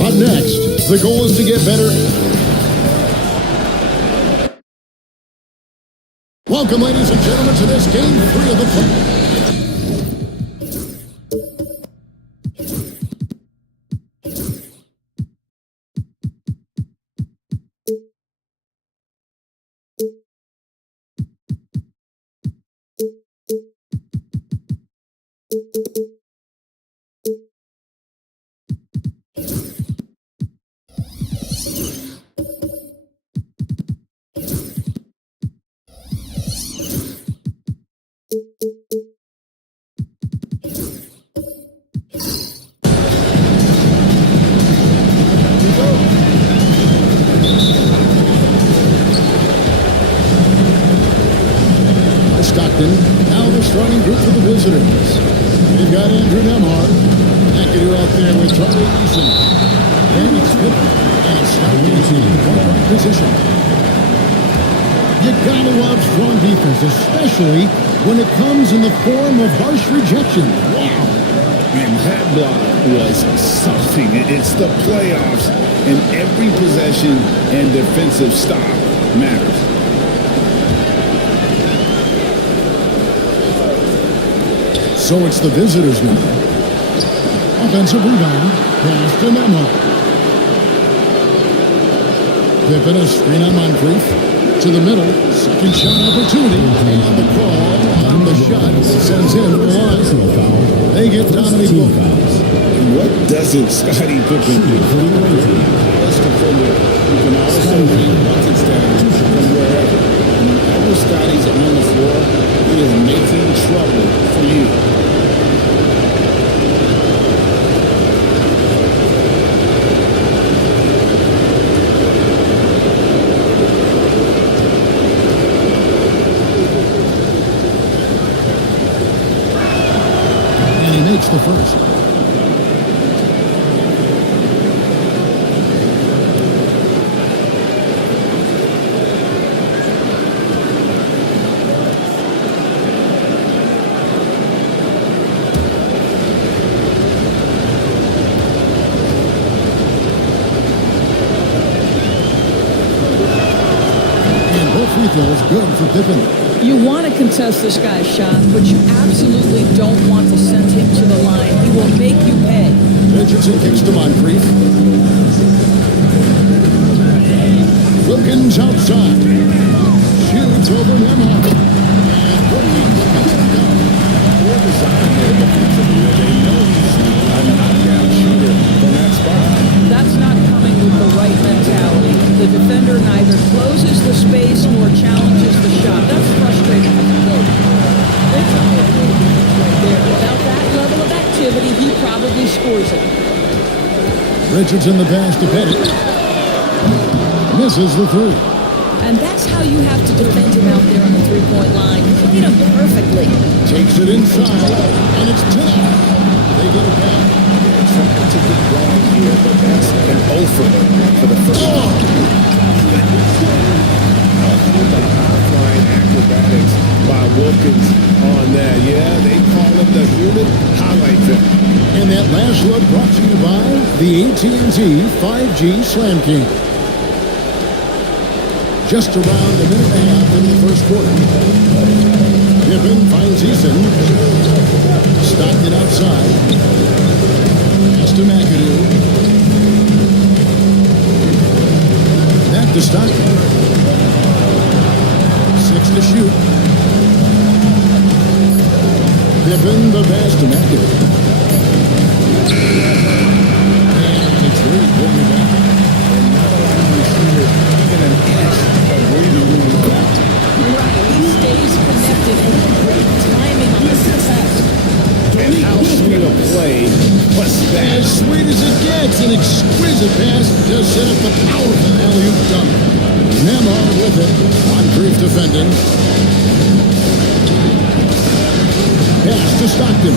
Up next, the goal is to get better. Welcome, ladies and gentlemen, to this game 3 of the play. Stockton, now the starting group for the visitors. They've got Andrew Nemhard, McAdoo out there with Charlie Eason. Then it's Whitman and Stockton in point position. You gotta love strong defense, especially when it comes in the form of harsh rejection. Wow. Man, that block was something. It's the playoffs, and every possession and defensive stop matters. So it's the visitors now. Offensive rebound. Pass to Nembhard. Pippen a screen on Moncrief. To the middle. Second shot opportunity. And the call on the shot sends him to the line. They get Dominique Wilkins. What doesn't Scottie Pippen do? Best defender who can also bring buckets down from wherever. Whenever Scottie's on the floor, he is making trouble for you. The first. And both free throws good for Pippen. You want to contest this guy's shot, but you absolutely don't want to send him to the line. He will make you pay. Richardson kicks to Moncrief. Wilkins outside. Shoots over Nembhard. And Wilkins gets it down. Poor design there defensively. They know he's a knockdown shooter from that spot. That's not coming with the right mentality. The defender neither closes the space nor challenges the shot. That's frustrating as a coach. That's a good right there. Without that level of activity, he probably scores it. Richardson the pass to Petty. Misses the three. And that's how you have to defend him out there on the three-point line. Played him perfectly. Takes it inside, and it's tipped. They get it back. Trying to get going here, but that's an offer for the first one. The high-flying acrobatics by Wilkins on that. Yeah, they call it the human highlight film. And that last look brought to you by the AT&T 5G Slam King. Just around a minute and a half in the first quarter. Pippen finds Eason. Stockton outside. Pass to McAdoo. Back to Stockton. 6 to shoot. Pippen the pass to McAdoo. And it's really pulling it back. And not allowing the receiver even an inch of breathing room around. Right, he stays connected and great timing on this pass. And how sweet a play was that? As sweet as it gets, an exquisite pass to set up the powerful alley-oop dunk. Nembhard with it. Moncrief defending. Pass to Stockton.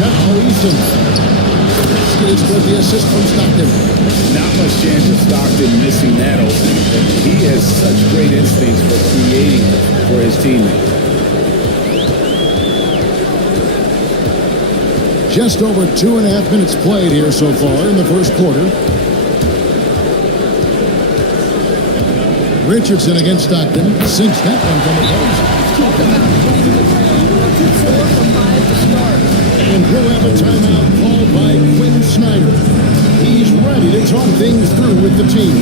Now Easton. Skid's with the assist from Stockton. Not much chance of Stockton missing that opening. He has such great instincts for creating for his teammates. Just over 2.5 minutes played here so far in the first quarter. Richardson against Stockton. Sinks that one from the post. Talk about putting the ground 4 for 5 to start. And we'll have a timeout called by Quinn Snyder. He's ready to talk things through with the team.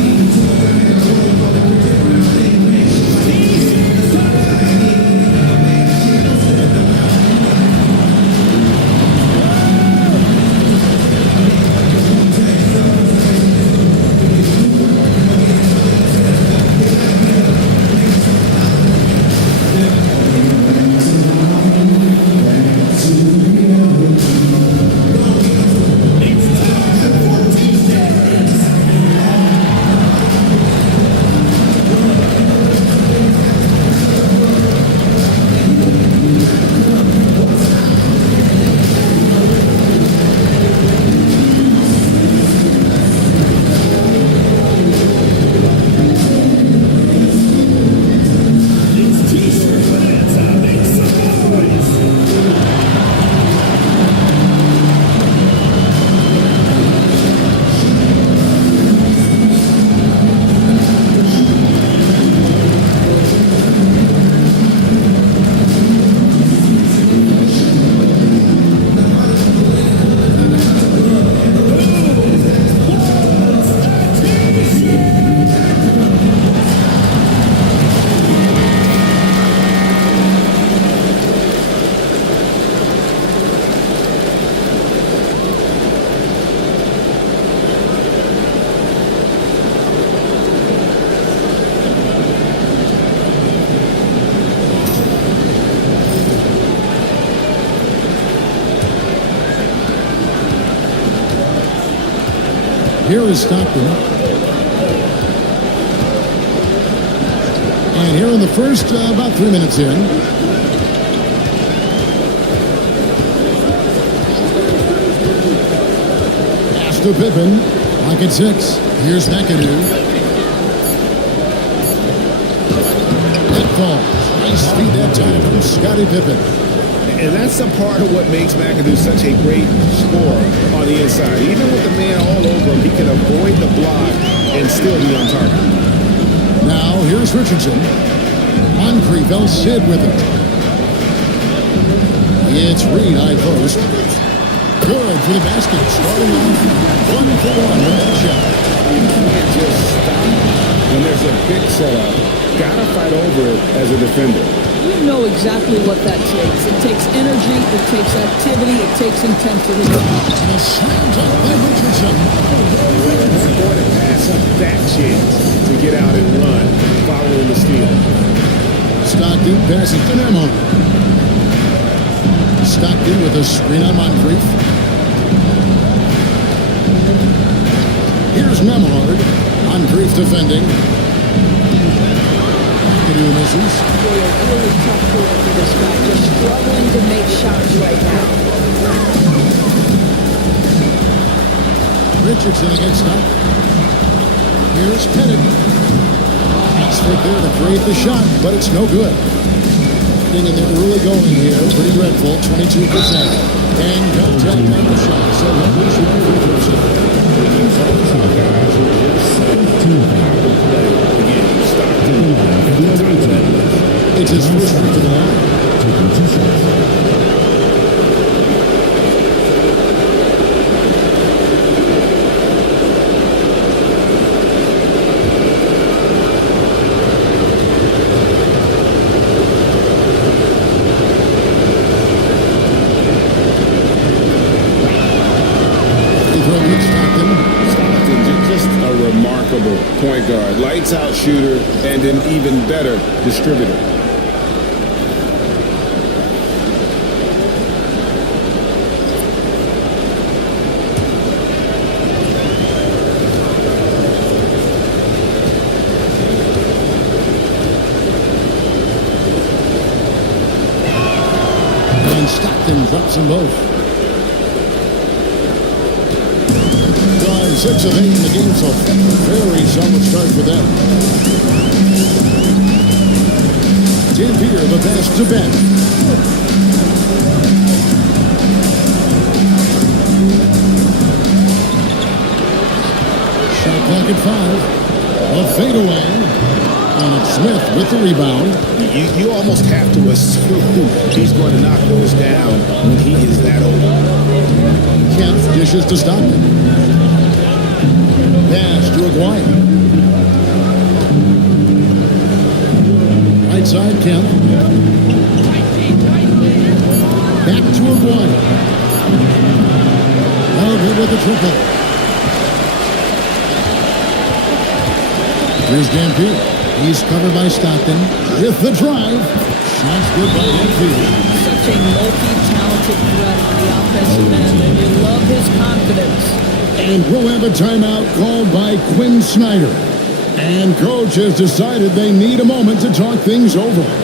Here is Stockton. And here in the first, about 3 minutes in. Pass to Pippen. Clock at 6. Here's McAdoo. That falls. Nice feed that time from Scottie Pippen. And that's a part of what makes McAdoo such a great scorer on the inside. Even with the man all over him, he can avoid the block and still be on target. Now, here's Richardson. Moncrief, El Cid with it. It's Reed, high post. Good for the basket. Starting off 1 for 1 with that shot. You can't just stop when there's a big setup. Gotta fight over it as a defender. You know exactly what that takes. It takes energy, it takes activity, it takes intensity. And a slam dunk by Richardson. We're going to pass up that chance to get out and run following the steal. Stockton passes to Nemo. Stockton with a screen on Moncrief. Here's Nemhard. Moncrief defending. McAdoo misses. Boy, a really tough quarter for this guy. Just struggling to make shots right now. Richardson against Stockton. Here's Pettit. Nice fit there to create the shot, but it's no good. And they're really going here. Pretty dreadful, 22%. And contact on the shot, so he'll be shooting free throws here. It's his first free to the line. Point guard, lights out shooter, and an even better distributor. And Stockton drops them both. 6 of 8 in the game, so very solid start for them. Dampier, the pass to Ben. Shot clock at 5. A fadeaway. And it's Smith with the rebound. You almost have to assume he's going to knock those down when he is that old. Kemp dishes to Stockton. Pass to Aguirre. Right side, Kemp. Back to Aguirre. Now good with the triple. Here's Dampier. He's covered by Stockton. With the drive. Shots good by Dampier. Such a multi-talented threat on the offensive end, and you love his confidence. And we'll have a timeout called by Quinn Snyder. And coach has decided they need a moment to talk things over. And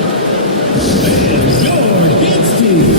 your hits team.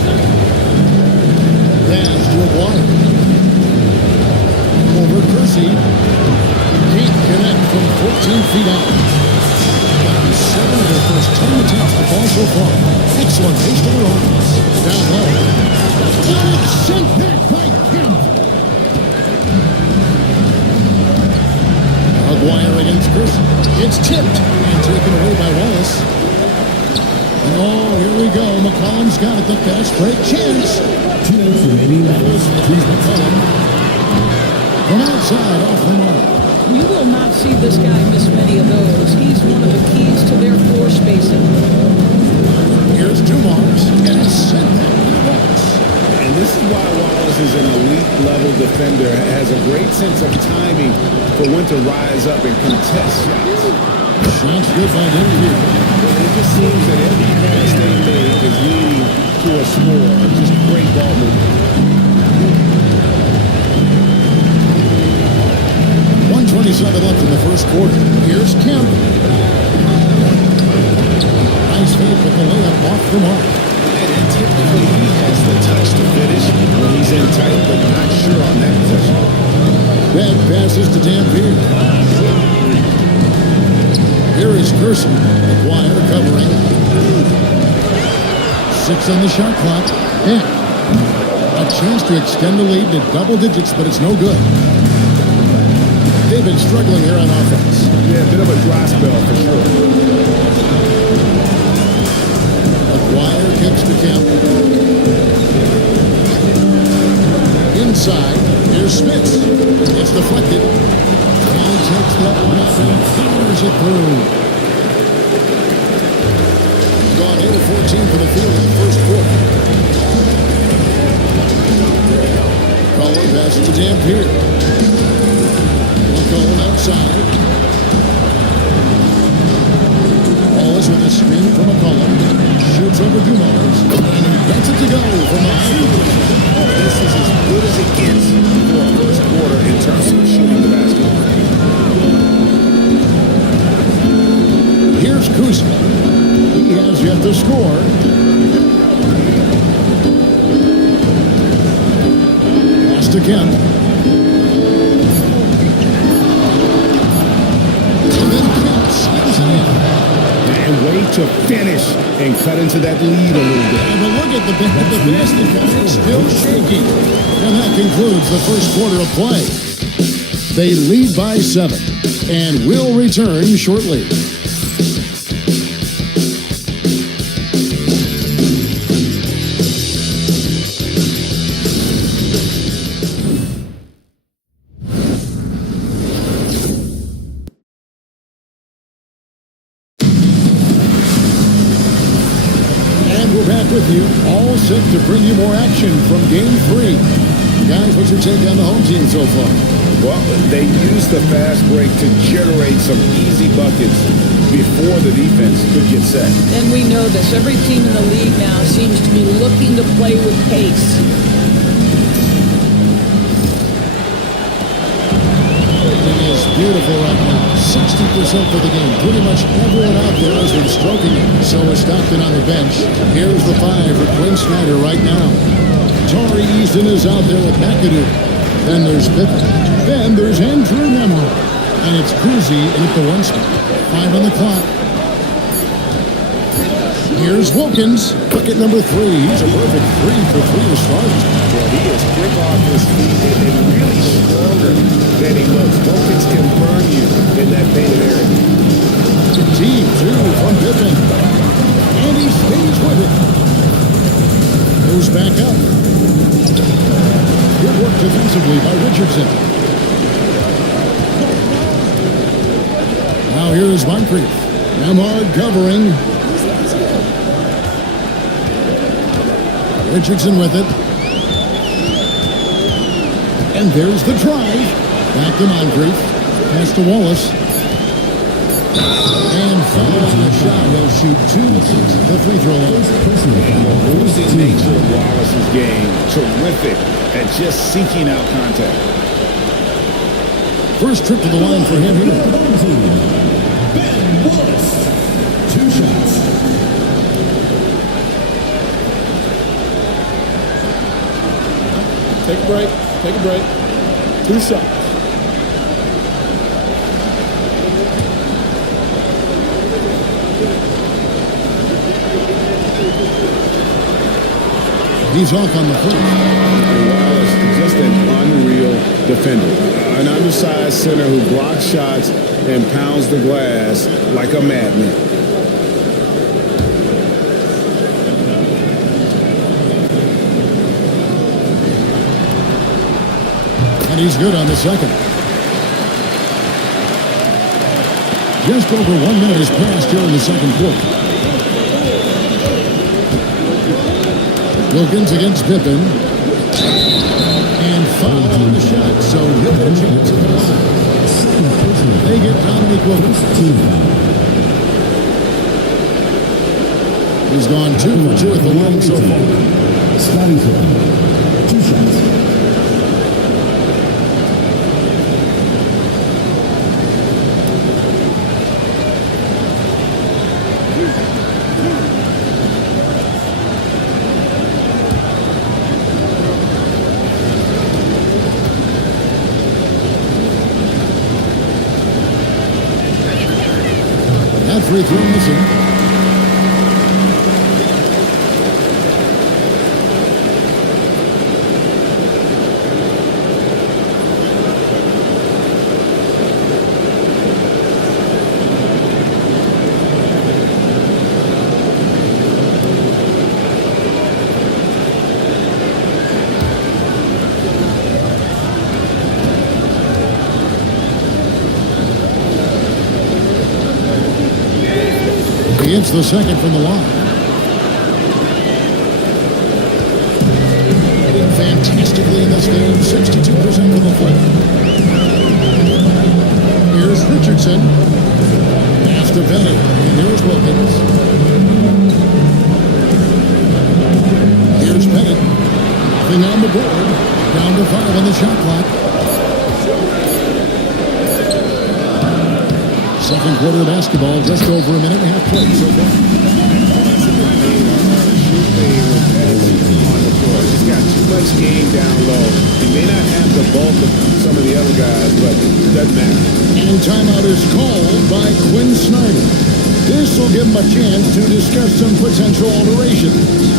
Cruzy. Pass to Aguirre. Over Cruzy. Can't connect from 14 feet out. Gotten 7 of their first 10 attempts at the ball so far. Excellent pace to their offense. Down low. Got it sent back by Kemp. Aguirre against Cruzy. It's tipped and taken away by Wallace. And oh, here we go. McCollum's got it. The fast break chance. 2 minutes remaining. Here's McCollum. From outside, off the mark. You will not see this guy miss many of those. He's one of the keys to their floor spacing. Here's Dumars, and it's sent back to Wallace. And this is why Wallace is an elite level defender, has a great sense of timing for when to rise up and contest shots. Shots good by Denver. It just seems that every pass they make is leading to a score. Just great ball movement. 1:27 left in the first quarter. Here's Kemp. Nice fake with the layup off the mark. And typically he has the touch to finish when he's in tight, but not sure on that possession. Bad passes to Dampier. Here is Gerson. McGuire covering. 6 on the shot clock. And a chance to extend the lead to double digits, but it's no good. They've been struggling here on offense. Yeah, a bit of a dry spell for sure. McGuire kicks to Kemp. Inside, here's Smith. It's deflected. And takes that one up and fires it through. Gone 8 of 14 for the field in the first quarter. Cullen passes to Dampier. McCollum outside. Wallace with a screen from McCollum. Shoots over Dumars. And he gets it to go from the high position. This is as good as it gets for a first quarter in terms of shooting the basketball. Here's Kuzma. He has yet to score. Pass to Kemp. And then Kemp slings it in. And way to finish and cut into that lead a little bit. And a look at the basket count, still shaky. And that concludes the first quarter of play. They lead by 7 and will return shortly. With you, all set to bring you more action from Game 3. Guys, what's your take on the home team so far? Well, they used the fast break to generate some easy buckets before the defense could get set. And we know this. Every team in the league now seems to be looking to play with pace. Everything is beautiful right now. 60% for the game. Pretty much everyone out there has been stroking it. So is Stockton on the bench. Here's the 5 for Quinn Snyder right now. Torrey Easton is out there with McAdoo. Then there's Pippen. Then there's Andrew Nemhart. And it's Cruzy in at the 1 spot. 5 on the clock. Here's Wilkins. Bucket number 3. He's a perfect 3 for 3 to start. Well, he is quick off his feet and really stronger than he looks. Wilkins can burn you in that painted area. Team 2 from Pippen. And he stays with it. Goes back up. Good work defensively by Richardson. Now here is Moncrief. Nemhard covering. Richardson with it. And there's the drive. Back to Moncrief. Pass to Wallace. And foul on the shot. He'll shoot 2 the free throw line. The losing nature of Wallace's game, terrific at just seeking out contact. First trip to the line for him here. Ben Wallace. 2 shots. Take a break. Take a break. 2 shots. He's off on the first. And Wallace is just an unreal defender. An undersized center who blocks shots and pounds the glass like a madman. And he's good on the second. Just over 1 minute has passed here in the second quarter. Wilkins against Pippen. And foul on the shot, so he'll get a chance at the line. They get Dominique Wilkins. He's gone 2 for 2 at the line so far. Scotty Pippen. 2 shots. That free throw missing. He hits the second from the line. Hitting fantastically in this game, 62% from the floor. Here's Richardson. Pass to Bennett. And here's Wilkins. Here's Bennett. Nothing on the board. Down to 5 on the shot clock. Second quarter of basketball, just over a minute and a half played so far. He's got too much game down low. He may not have the bulk of some of the other guys, but it doesn't matter. And timeout is called by Quinn Snyder. This will give him a chance to discuss some potential alterations.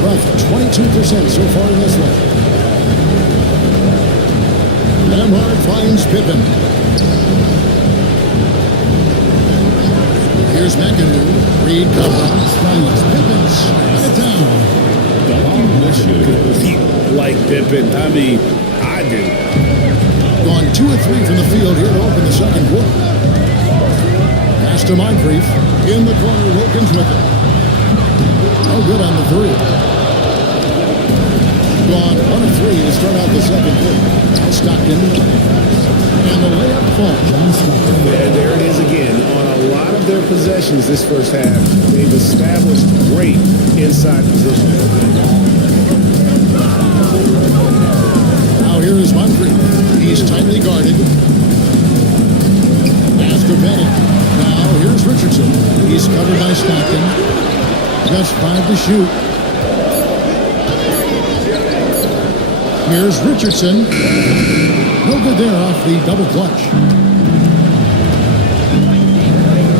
Rough 22% so far in this one. Lamhart finds Pippen. Here's McAdoo. Reed covering. Finds Pippen. Shut it down. I wish you could compete like Pippen. I mean, I do. Gone 2 of 3 from the field here to open the second quarter. Pass to Moncrief. In the corner, Wilkins with it. Oh, good on the 3. Gone 1 of 3 to start out the second quarter. Now Stockton. And the layup falls. There it is again. On a lot of their possessions this first half. They've established great inside position. Now here is Moncrief. He's tightly guarded. Pass to Bennett. Now here's Richardson. He's covered by Stockton. Just 5 to shoot. Here's Richardson. No good there off the double clutch.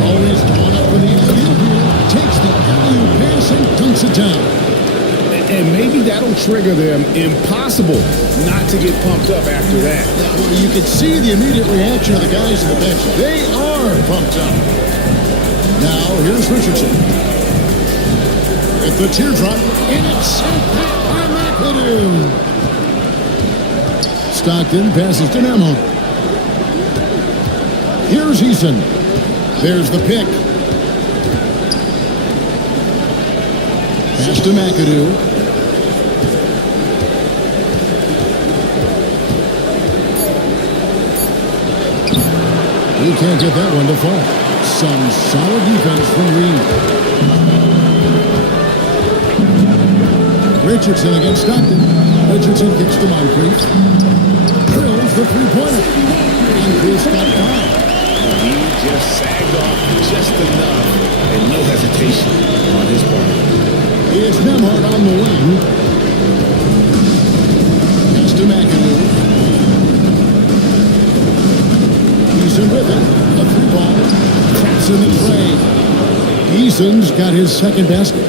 Always drawn up for the alley-oop here. Takes the alley-oop pass and dunks it down. And maybe that'll trigger them. Impossible not to get pumped up after that. Well, you can see the immediate reaction of the guys on the bench. They are pumped up. Now, here's Richardson. With the teardrop, and it's sent back by McAdoo. Stockton passes to Nembhard. Here's Eason. There's the pick. Pass to McAdoo. He can't get that one to fall. Some solid defense from Reed. Richardson against Stockton. Richardson kicks to Moncrief. Drills the three-pointer. Moncrief's got 5. He just sagged off just enough and no hesitation on his part. It's Nembhard on the wing. Pass to McAdoo. Eason with it. A 3-ball. Traps in the tray. Eason's got his second basket.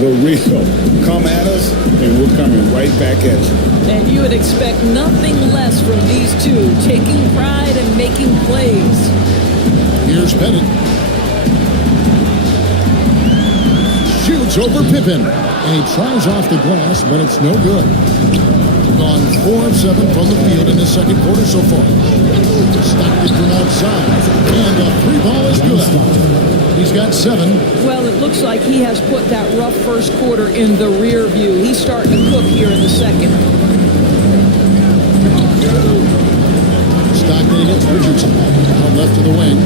The real. Come at us, and we're coming right back at you. And you would expect nothing less from these two, taking pride and making plays. Here's Bennett. Shoots over Pippen. And he tries off the glass, but it's no good. Gone 4 of 7 from the field in the second quarter so far. Stockton from outside. And a 3-ball is good. He's got 7. Well, it looks like he has put that rough first quarter in the rear view. He's starting to cook here in the second. Stockton against Richardson. Out left to the wing.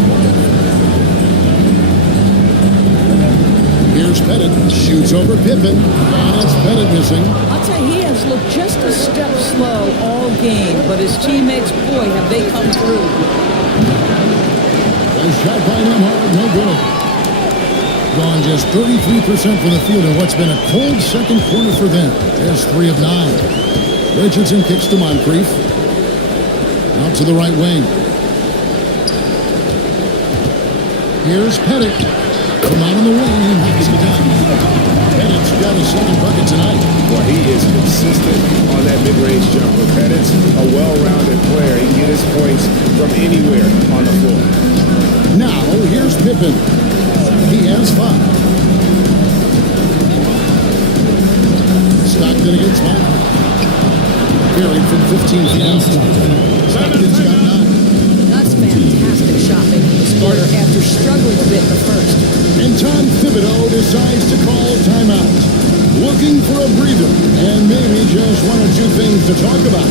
Here's Pettit. Shoots over Pippen. And it's Pettit missing. I'll tell you, he has looked just a step slow all game, but his teammates, boy, have they come through. A shot by Nembhard, no good. Gone just 33% from the field in what's been a cold second quarter for them. There's 3 of 9. Richardson kicks to Moncrief. Out to the right wing. Here's Pettit. From out on the wing, he knocks it down. Pettit's got his second bucket tonight. Well, he is consistent on that mid-range jumper. Pettit's a well-rounded player. He can get his points from anywhere on the floor. Now, here's Pippen. He has 5. Stockton against Mike. Carried from 15 feet out. Stockton's got 9. That's fantastic shot making this quarter after struggling a bit in the first. And Tom Thibodeau decides to call timeout. Looking for a breather and maybe just 1 or 2 things to talk about.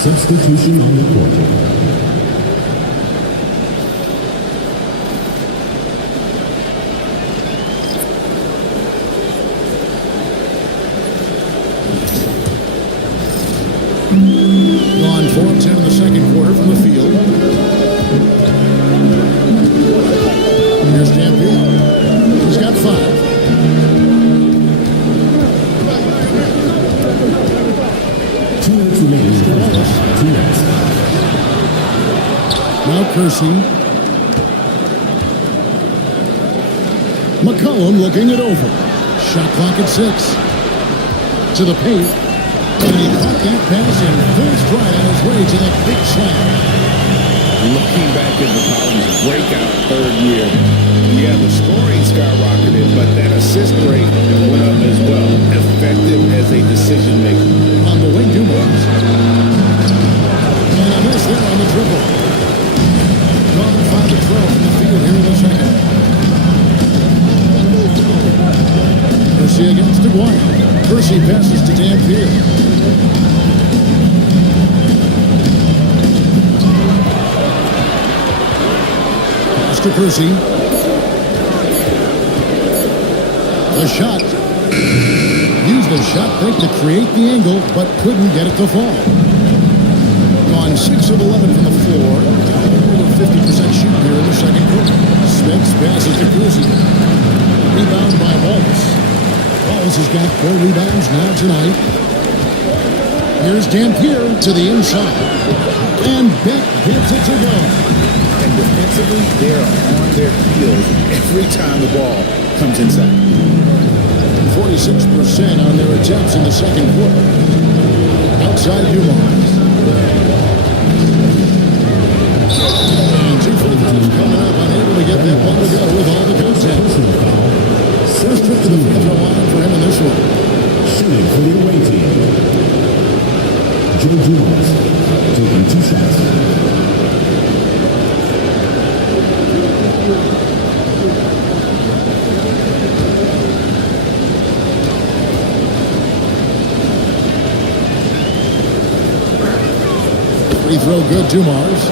Substitution on the court. Gone 4 of 10 in the second quarter from the field. Here's Dampier. He's got 5. Now Kersey. McCollum looking it over. Shot clock at 6. To the paint. And he caught that pass in full stride on his way to the big slam. Looking back at McCollum's breakout third year, yeah, the scoring skyrocketed, but that assist rate went up as well. Effective as a decision maker. On the wing, Dumas. And a miss there on the dribble. Gone 5 of 12 in the field here in the second. Kersey against Aguirre. Kersey passes to Dampier. To Kersey. The shot. Used the shot fake to create the angle, but couldn't get it to fall. Gone 6 of 11 from the floor. Over 50% shooting here in the second quarter. Smith passes to Kersey. Rebound by Wallace. Wallace has got 4 rebounds now tonight. Here's Dampier to the inside. And Beck gives it to go. And defensively, they're on their heels every time the ball comes inside. 46% on their attempts in the second quarter. Outside Dumars. And 2 free throws coming up, unable to get that ball to go with all the contact. First trip to the free throw line for him in this one. Shooting for the away team. Joe Dumars taking 2 shots. Free throw good, Dumars.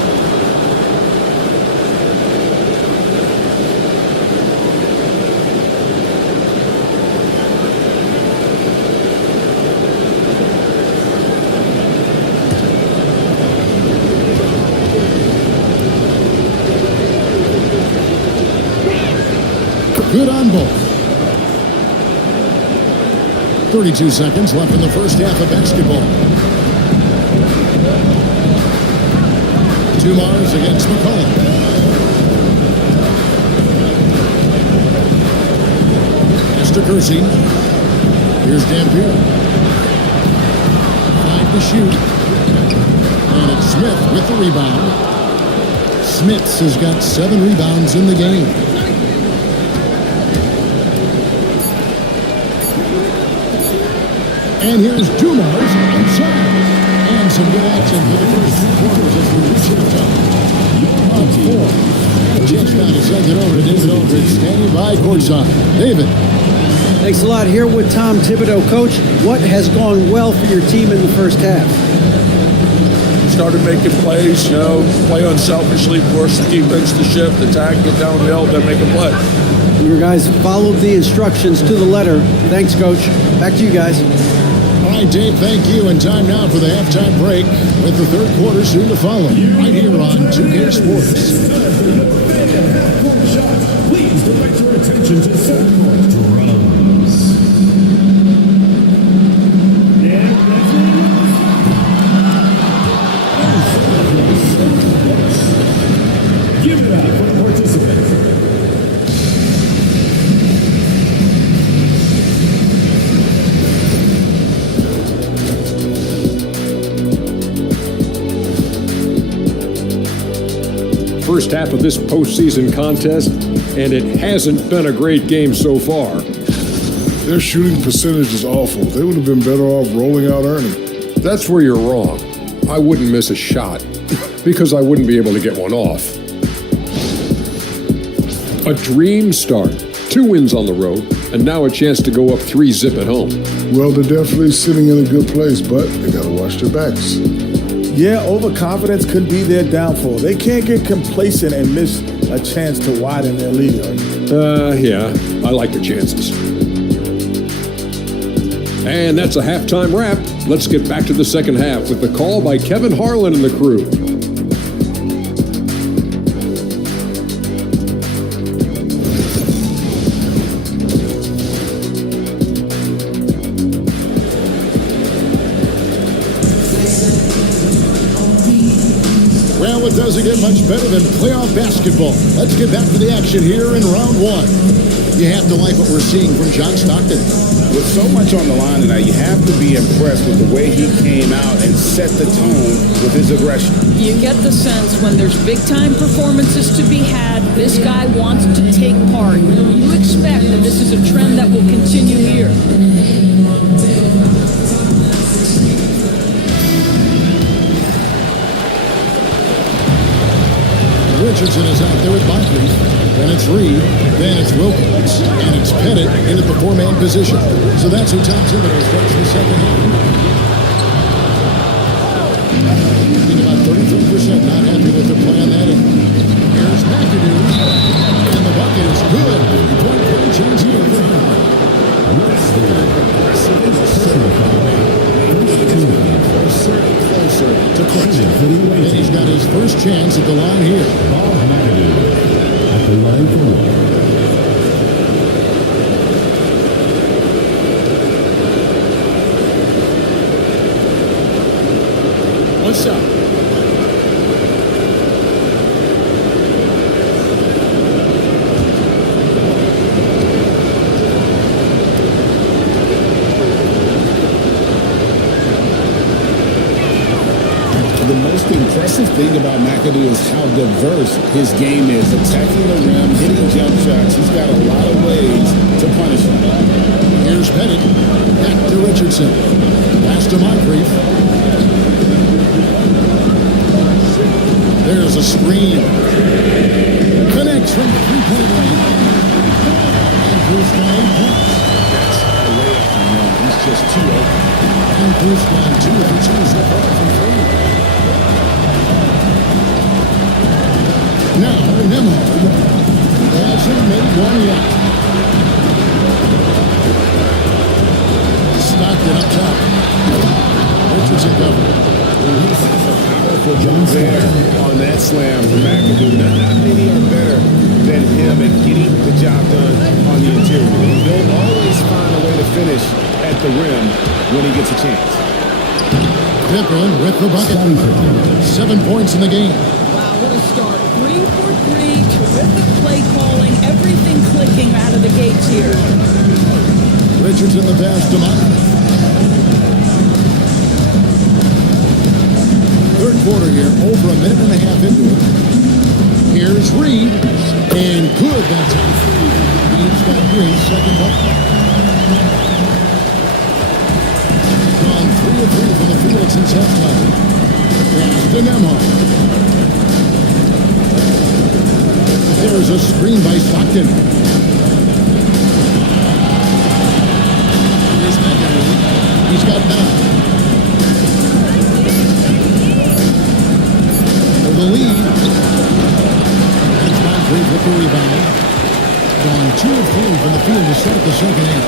Good on both. 32 seconds left in the first half of basketball. Dumars against McCollum. Pass to Kersey. Here's Dampier. 5 to shoot. And it's Smith with the rebound. Smith has got 7 rebounds in the game. And here's Dumars outside. And some good action for the first 3 quarters as we reach halftime. On 4. Jets now to send it over to David Aldridge, standing by courtside. David. Thanks a lot. Here with Tom Thibodeau. Coach, what has gone well for your team in the first half? Started making plays, play unselfishly, force the defense to shift, attack, get downhill, then make a play. Your guys followed the instructions to the letter. Thanks, Coach. Back to you guys. All right, Dave, thank you. And time now for the halftime break with the third quarter soon to follow. Right here on 2K Sports. Please direct your attention to center court drums. Give it up for the participants. First half of this postseason contest, and it hasn't been a great game so far. Their shooting percentage is awful. They would have been better off rolling out Ernie. That's where you're wrong. I wouldn't miss a shot because I wouldn't be able to get one off. A dream start. 2 wins on the road, and now a chance to go up 3-zip at home. Well, they're definitely sitting in a good place, but they got to watch their backs. Yeah, overconfidence could be their downfall. They can't get complacent and miss a chance to widen their lead. Yeah, I like the chances. And that's a halftime wrap. Let's get back to the second half with the call by Kevin Harlan and the crew. Well, it doesn't get much better than playoff basketball. Let's get back to the action here in round one. You have to like what we're seeing from John Stockton. With so much on the line tonight, you have to be impressed with the way he came out and set the tone with his aggression. You get the sense when there's big-time performances to be had, this guy wants to take part. You expect that this is a trend that will continue here. Richardson is out there with Moncrief. Then it's Reed. Then it's Wilkins. And it's Pettit into the four-man position. So that's who Tom Thibodeau starts the second half. Being about 33% not happy with their play on that end. Here's McAdoo. And the bucket is good. Point play chance here for him. Closer to Clarkson. And he's got his first chance at the line here. Bob McAdoo at the line for one. What's up? The most impressive thing about McAdoo is how diverse his game is. Attacking the rim, hitting jump shots. He's got a lot of ways to punish him. Here's Pettit. Back to Richardson. Pass to Moncrief. There's a screen. Connects from the three-point line. Moncrief's got 8 points. That's a layup for him. He's just too open. Moncrief's got 2 of the 2 so far from 3. Now, Nembhard hasn't made one yet. Stockton up top. Richardson covered. He's a powerful jump there on that slam from McAdoo. Not many are better than him at getting the job done on the interior. He'll always find a way to finish at the rim when he gets a chance. Pippen with the bucket. 7 points in the game. Wow, what a start. 3 for 3, terrific play calling, everything clicking out of the gates here. Richardson the pass to Moncrief. Third quarter here, over a minute and a half into it. Here's Reed, and good that time. Reed's got his second bucket. Gone 3 of 3 from the field since halftime. Pass to Nembhard. There's a screen by Stockton. Here's McAdoo. He's got 9. For the lead. That's Moncrief with the rebound. Gone 2 of 3 from the field to start the second half.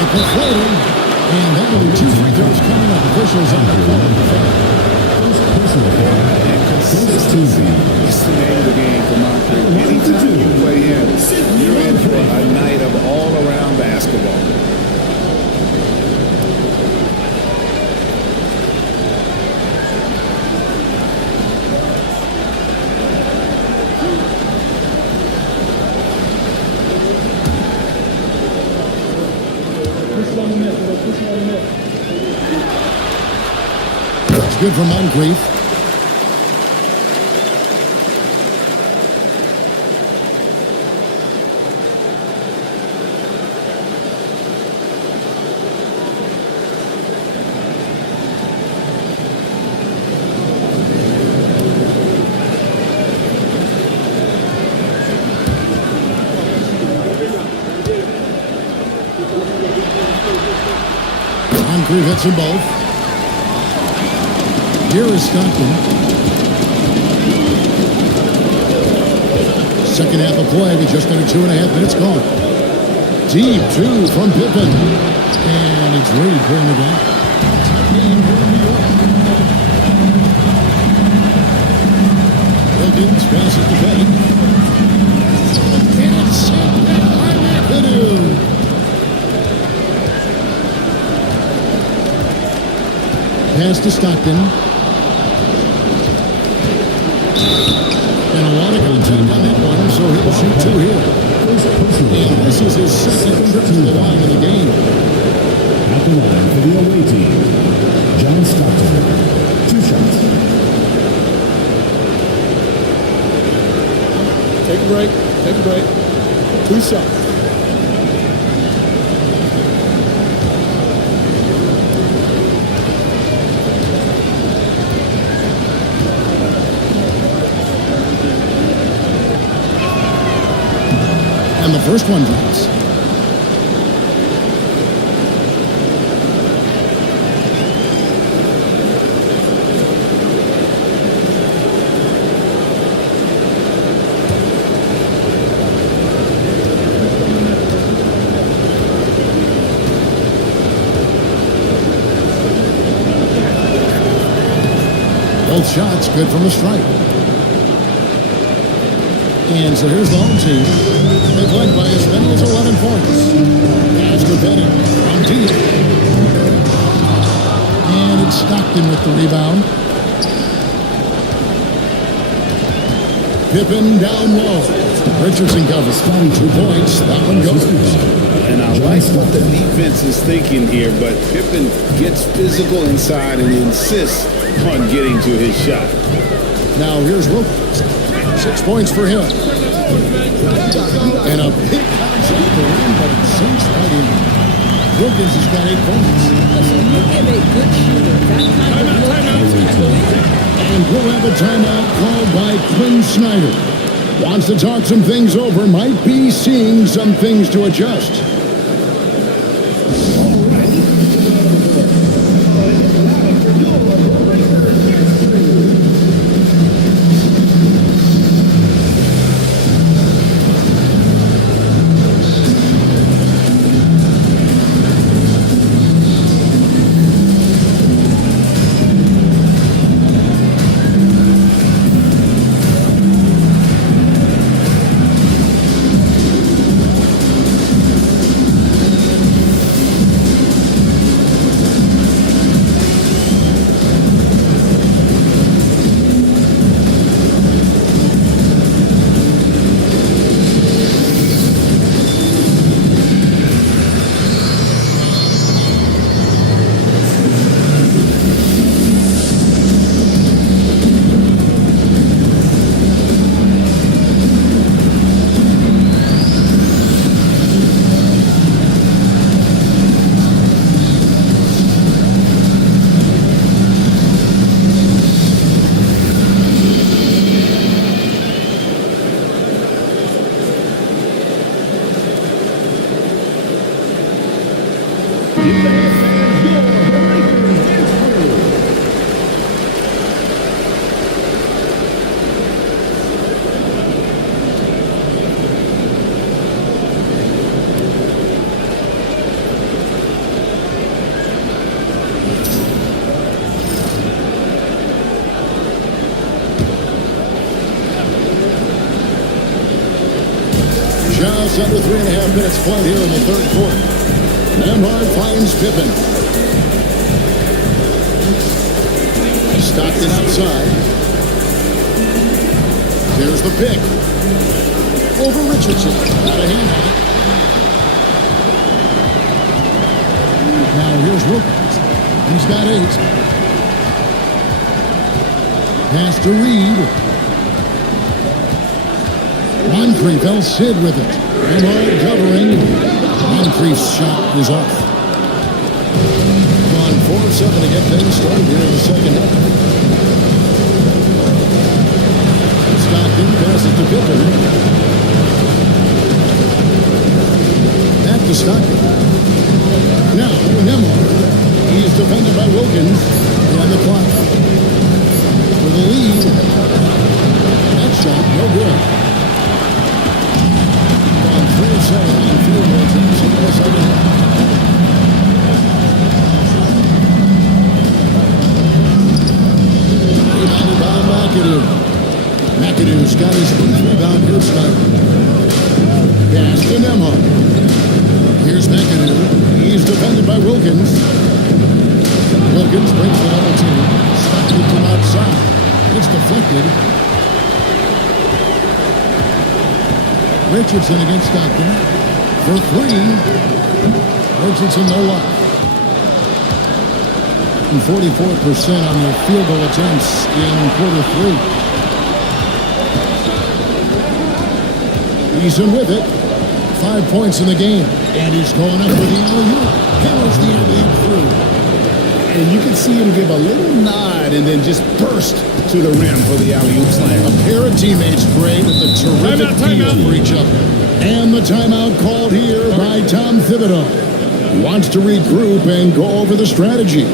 It's a floater. And that'll be 2 free throws coming up. Officials on the call. Consistency is the name of the game for Moncrief. Anytime you play in, you're in for a night of all-around basketball. It's good for Moncrief. Moncrief hits them both. Here is Stockton. Second half of play with just under 2.5 minutes gone. Deep two from Pippen. And it's Reed pulling it back. Wilkins passes to Petty. And it's sent back by McAdoo. Pass to Stockton. And a lot of content on that one, so he'll shoot two here. And this is his second trip to the line of the game. At the line for the away team, John Stockton. 2 shots. Take a break. Take a break. 2 shots. And the first one drops. Both shots good from the strike. And so here's the home team. They've led by as many as 11 points. Pass to Petty from deep. And it's Stockton with the rebound. Pippen down low. Richardson covers 2 points. That one goes. And I like what the defense is thinking here, but Pippen gets physical inside and insists on getting to his shot. Now here's Wilkins. 6 points for him. And a big bounce off the rim, but it sinks right in. Wilkins has got 8 points. Listen, you give a good shooter that kind of look, it's going. And we'll have a timeout called by Quinn Snyder. Wants to talk some things over, might be seeing some things to adjust. Just under 3.5 minutes played here in the third quarter. Nembhard finds Pippen. Stockton outside. There's the pick. Over Richardson. Got a hand on it. Now here's Wilkins. He's got 8. Pass to Reed. Moncrief, El Cid with it. Nembhard covering. Moncrief's shot is off. On 4-7 to get things started here in the second half. Stockton passes to Pippen. Back to Stockton. Now, Nembhard. He defended by Wilkins. And the clock. For the lead. That shot, no good. On 3 of 7 on field goal attempts in the second half. Rebounded by McAdoo. McAdoo's got his 8th rebound here tonight. Pass to Nembhard. Here's McAdoo. He's defended by Wilkins. Wilkins breaks the double team. Stockton from outside. It's deflected. Richardson against Stockton. For 3. Richardson no luck. And 44% on their field goal attempts in quarter 3. He's in with it. 5 points in the game. And he's going up with the alley-oop. Hammers the alley-oop through. And you can see him give a little nod and then just burst to the rim for the alley-oop slam. A pair of teammates great with a terrific feel for each other. And the timeout called here by Tom Thibodeau. He wants to regroup and go over the strategy.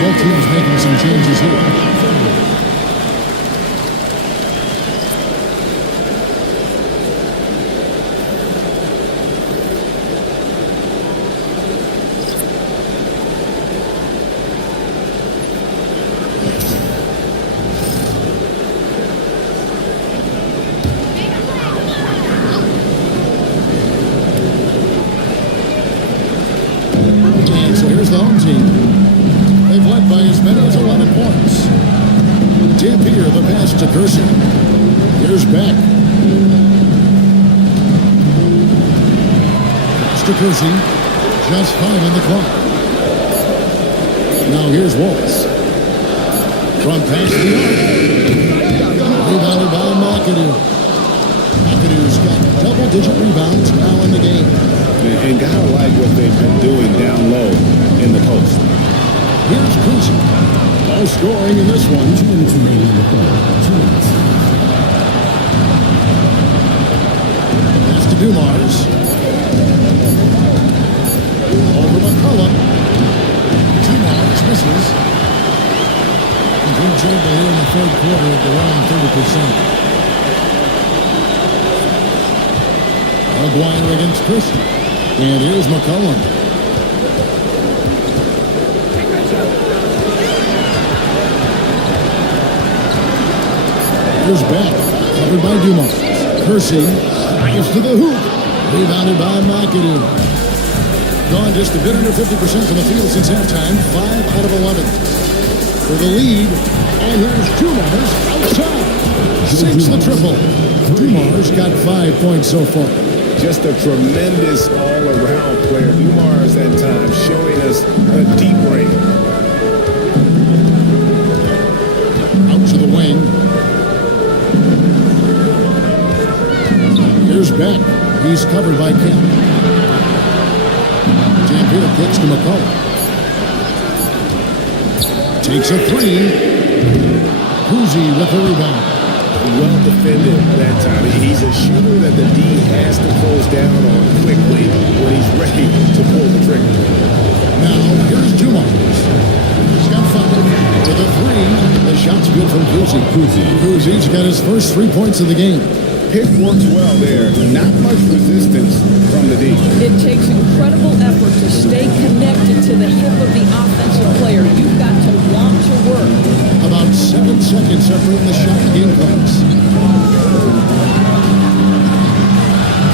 Both teams making some changes here. And so here's the home team. They've led by as many as 11 points. Dampier, the pass to Kersey. Here's Beck. Pass to Kersey. Just 5 on the clock. Now here's Waltz. Front pass to the arc. Rebounded by McAdoo. McAdoo's got double-digit rebounds now in the game. And gotta like what they've been doing down low in the post. Here's Kersey. No scoring in this one. 2 minutes remaining in the quarter. 2 minutes. Pass to Dumars. Over McCullough. Dumars misses. And Green Chamber here in the third quarter at around 30%. Maguire against Kersey. And here's McCullough. Here's Beck, covered by Dumars. Kersey drives to the hoop. Rebounded by McAdoo. Gone just a bit under 50% from the field since halftime. 5 out of 11. For the lead. And here's Dumars outside. Sinks the triple. Dumars got 5 points so far. Just a tremendous all-around player. Dumars at times showing us a deep range. Out to the wing. Here's Beck. He's covered by Kemp. Dampier kicks to McCullough. Takes a 3. Cousy with the rebound. well defended that time. He's a shooter that the D has to close down on quickly when he's ready to pull the trigger. Now, here's Dumars. He's got 5 with a 3. The shot's good from Kuzi. Kuzi's got his first 3 points of the game. Pick works well there. Not much resistance from the D. It takes incredible effort to stay connected to the hip of the offensive player. You've got to want to work. About 7 seconds separating the shot game clocks.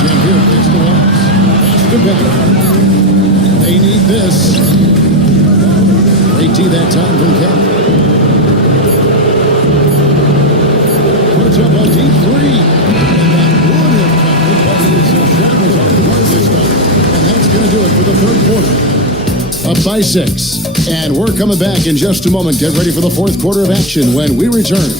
Jampier picks the loss. Pass to Beckett. They need this. Great D that time from Kemp. Puts up a deep 3. And that would have covered, but his shot was on the mark this time. And that's going to do it for the third quarter. Up by 6. And we're coming back in just a moment. Get ready for the fourth quarter of action when we return.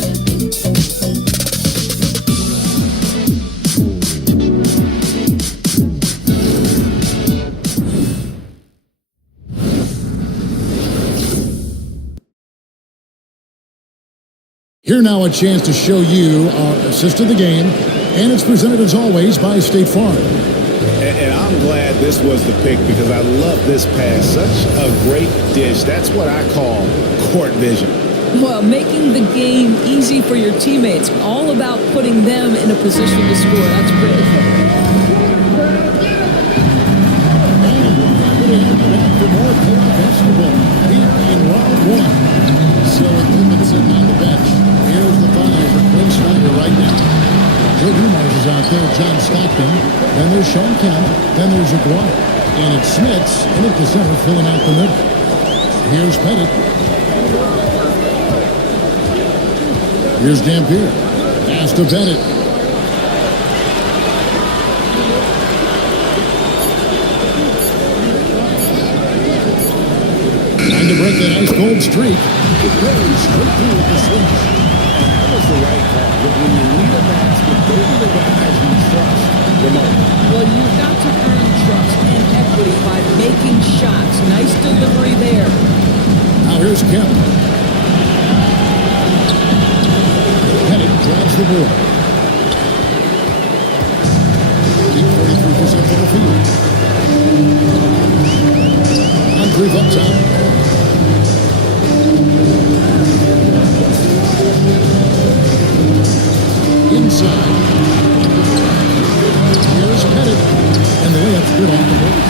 Here now a chance to show you our assist of the game, and it's presented as always by State Farm. And I'm glad this was the pick because I love this pass. Such a great dish. That's what I call court vision. Well, making the game easy for your teammates. All about putting them in a position to score. That's great. For more playoff basketball here in round 1. So it's sitting on the bench. Here's the 5 for Quinn Snyder right now. Joe Dumars is out there, John Stockton. Then there's Sean Kemp. Then there's Aguirre. And it's Smits in at the center, filling out the middle. Here's Pettit. Here's Dampier. Pass to Pettit. Trying to break that ice cold streak. It goes straight through with the switch. That was the right call. But when you lead a basket, those are the guys you trust the most. Well, you've got to earn trust and equity by making shots. Nice delivery there. Now here's Kemp. Pettit grabs the board. Deep 43% from the field. Moncrief up top. Inside. Here's Pettit. And the layup's good off the board.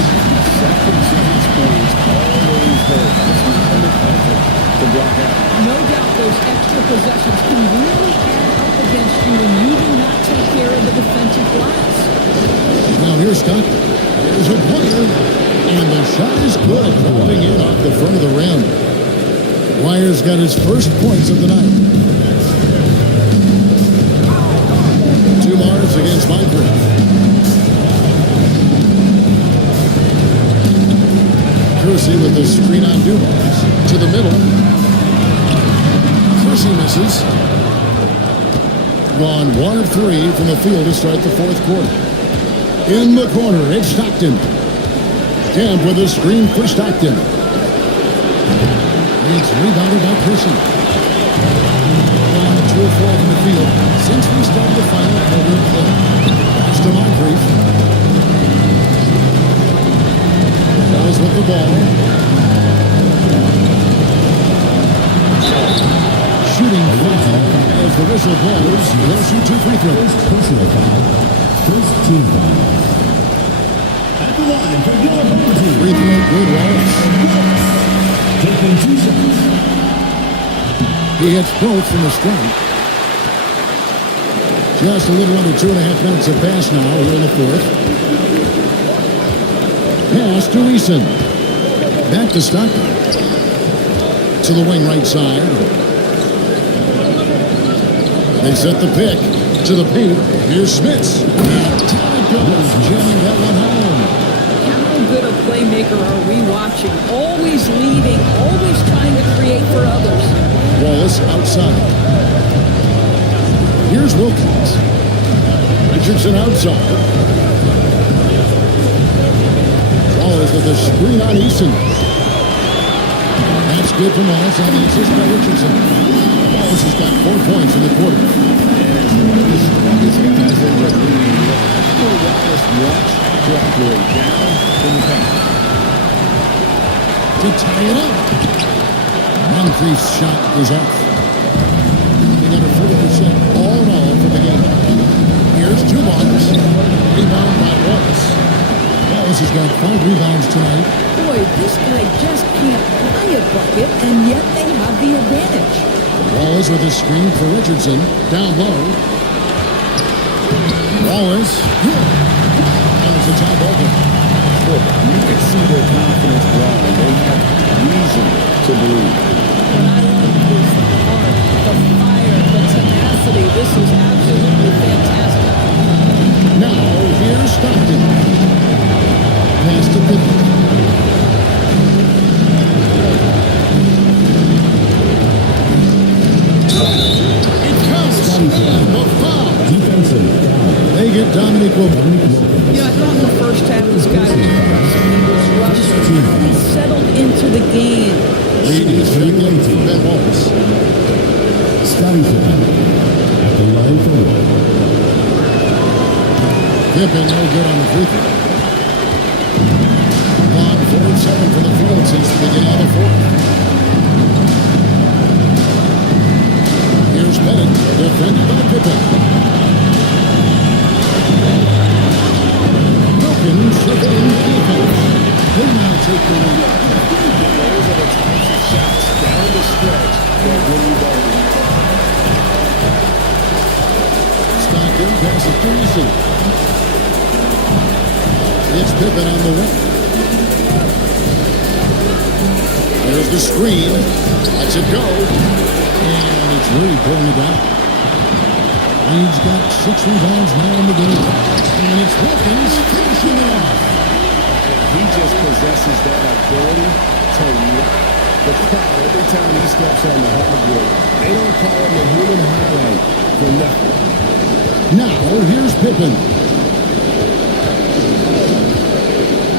Second chance plays always hurt. It's not an effort to block out. No doubt those extra possessions can really add up against you when you do not take care of the defensive glass. Now here's Stockton. There's a player. And the shot is good. Dropping in off the front of the rim. Wyer's got his first points of the night. Dumars against Moncrief. Kersey with the screen on Dumars. To the middle. Kersey misses. Gone 1 of 3 from the field to start the fourth quarter. In the corner, it's Stockton. Kemp with a screen for Stockton. It's rebounded by Kersey. Gone 2 of 4 from the field since we started the final quarter of play. Pass to Moncrief. Falls with the ball. Shooting foul as the whistle blows. He'll shoot 2 free throws. Personal foul. First team foul. At the line for your opportunity. Free throw good, Wallace. Taking 2 shots. He hits both from the strike. Just a little under 2.5 minutes of pass now here in the fourth. Pass to Eason. Back to Stockton. To the wing right side. They set the pick to the paint. Here's Smits. Time goes. Jamming that one home. How good a playmaker are we watching? Always leading, always trying to create for others. Wallace outside. Here's Wilkins. Richardson outside. Wallace with a screen on Easton. That's good from Wallace on the assist by Richardson. Wallace has got 4 points in the quarter. And it's This guy's in the lead. After Wallace watch to operate down in the paint. To tie it up. Moncrief's shot is off. They got a 40% all in all for the game. Here's Dumars. Rebound by Wallace. Wallace has got 5 rebounds tonight. Boy, this guy just can't buy a bucket, and yet they have the advantage. Wallace with a screen for Richardson. Down low. Wallace. And it's a top open. You can see their confidence growing. They have reason to believe. What I love is the heart, the fire, the tenacity. This is absolutely fantastic. Now, here's Stockton. Pass to Pippen. It counts. The foul. Defensive foul. They get Dominic Wilkins. I thought in the first half this guy was rushed. He settled into the game. Reed is shooting for Ben Wallace. Scotty Pippen at the line for one. Pippen no good on the free throw. On 4-7 for the field since the beginning of the fourth. Here's Bennett, defended by Pippen. Wilkins surveying the defense. They now take the lead. Those are the types of shots down the stretch that really don't. Stockton passes to Eason. It's Pippen on the wing. There's the screen. Lets it go. And it's really pulling it down. Reed's got 6 rebounds now in the game. And it's Wilkins finishing it off. He just possesses that ability to rock the crowd every time he steps on the hardwood. They don't call him the human highlight for nothing. Now, here's Pippen.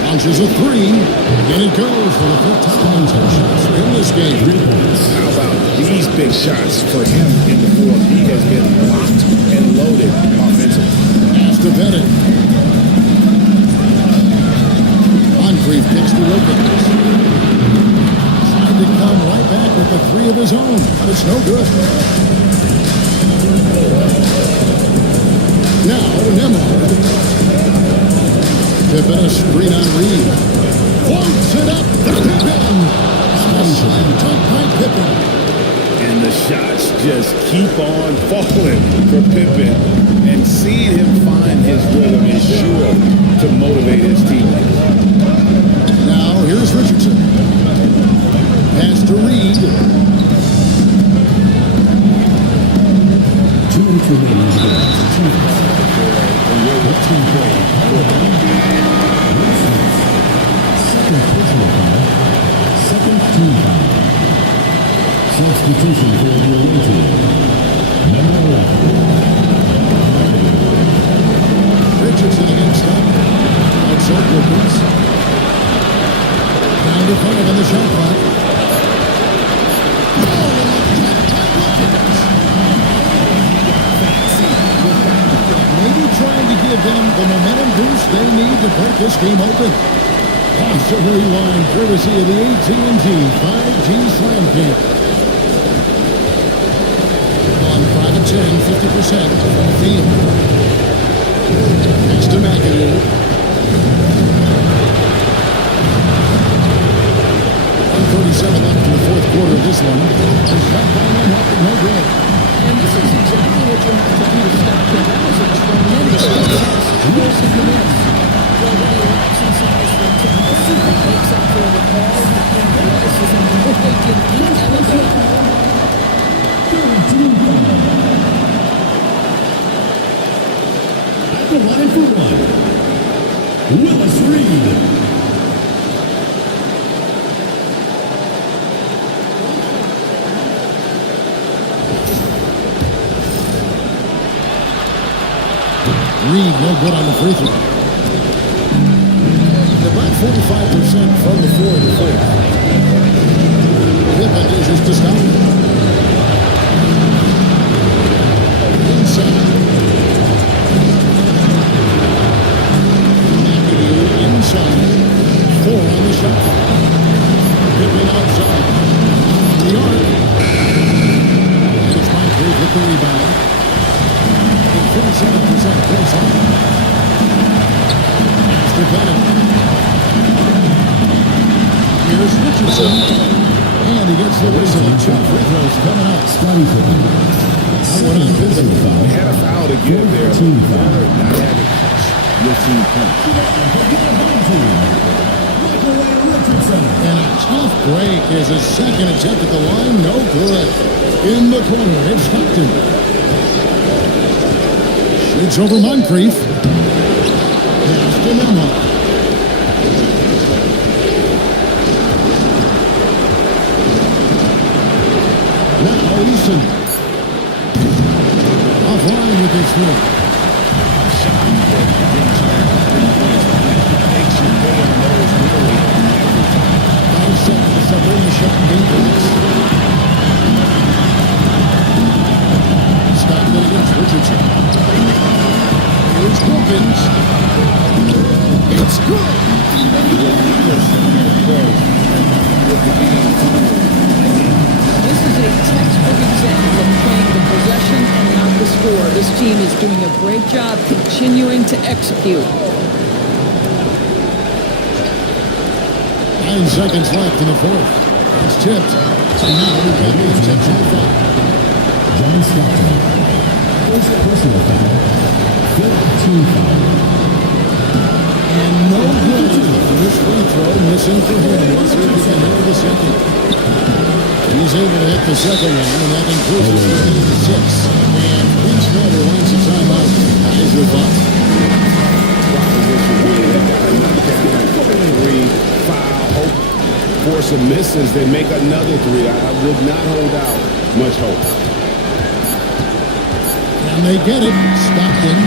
Launches a 3, and it goes for the 5th time in 10 shots in this game. How about these big shots for him in the fourth? He has been locked and loaded offensively. Pass to Bennett. Moncrief kicks to Wilkins. Trying to come right back with the 3 of his own, but it's no good. Now, Nembhard. Pippen a screen on Reed. Floats it up to Pippen. Slam dunk by Pippen. And the shots just keep on falling for Pippen. And seeing him find his rhythm is sure to motivate his teammates. Now, here's Richardson. Pass to Reed. 2 minutes remaining. Second personal foul. Second team foul. Substitution for the away team. Number 11. Richardson against Stockton. Outside Wilkins. Down to 5 on the shot clock. Maybe trying to give them the momentum boost they need to break this game open. Off the rewind, courtesy of the AT&T 5G Slam Camp. On 5 and 10, 50% from the field. Next to McAdoo. 1:37 left in the fourth quarter of this one. And shot by Manhattan, no good. And this is exactly what you have to do to stop him. That was a tremendous pass. Explosive miss. Well, when he laps inside from Thomas, he makes up for the ball. And this is a breaking elevate. At the line for one. Willis Reed. Reed, no good on the free throw. About 45% from the floor in the fourth. Pippen is just to stop it. Inside. McKinnon. Here's Richardson. And he gets the whistle. 2 free throws coming up. Scottie Pippen. That one on Pippen. They had a foul to give there. Team foul. Not having cost your team points. And a tough break is his second attempt at the line. No good. In the corner, it's Stockton. Shoots over Moncrief. Pass to Nembhard. Now Eason. Offline with his three. Separating the shot and being blocks. Stockton against Richardson. Here's Wilkins. It's good. This is a textbook example of playing the possession and not the score. This team is doing a great job continuing to execute. 9 seconds left in the fourth. It's tipped. So now we've got the intentional foul. John Stockton. First personal foul. Fifth team foul. And no good. This free throw missing for him. Let's see if he can nail the second. He's able to hit the second one, and that includes the 6. And Vince Carter wants a timeout. Eyes are bucked. For some misses, they make another 3. I would not hold out much hope. And they get it. Stockton.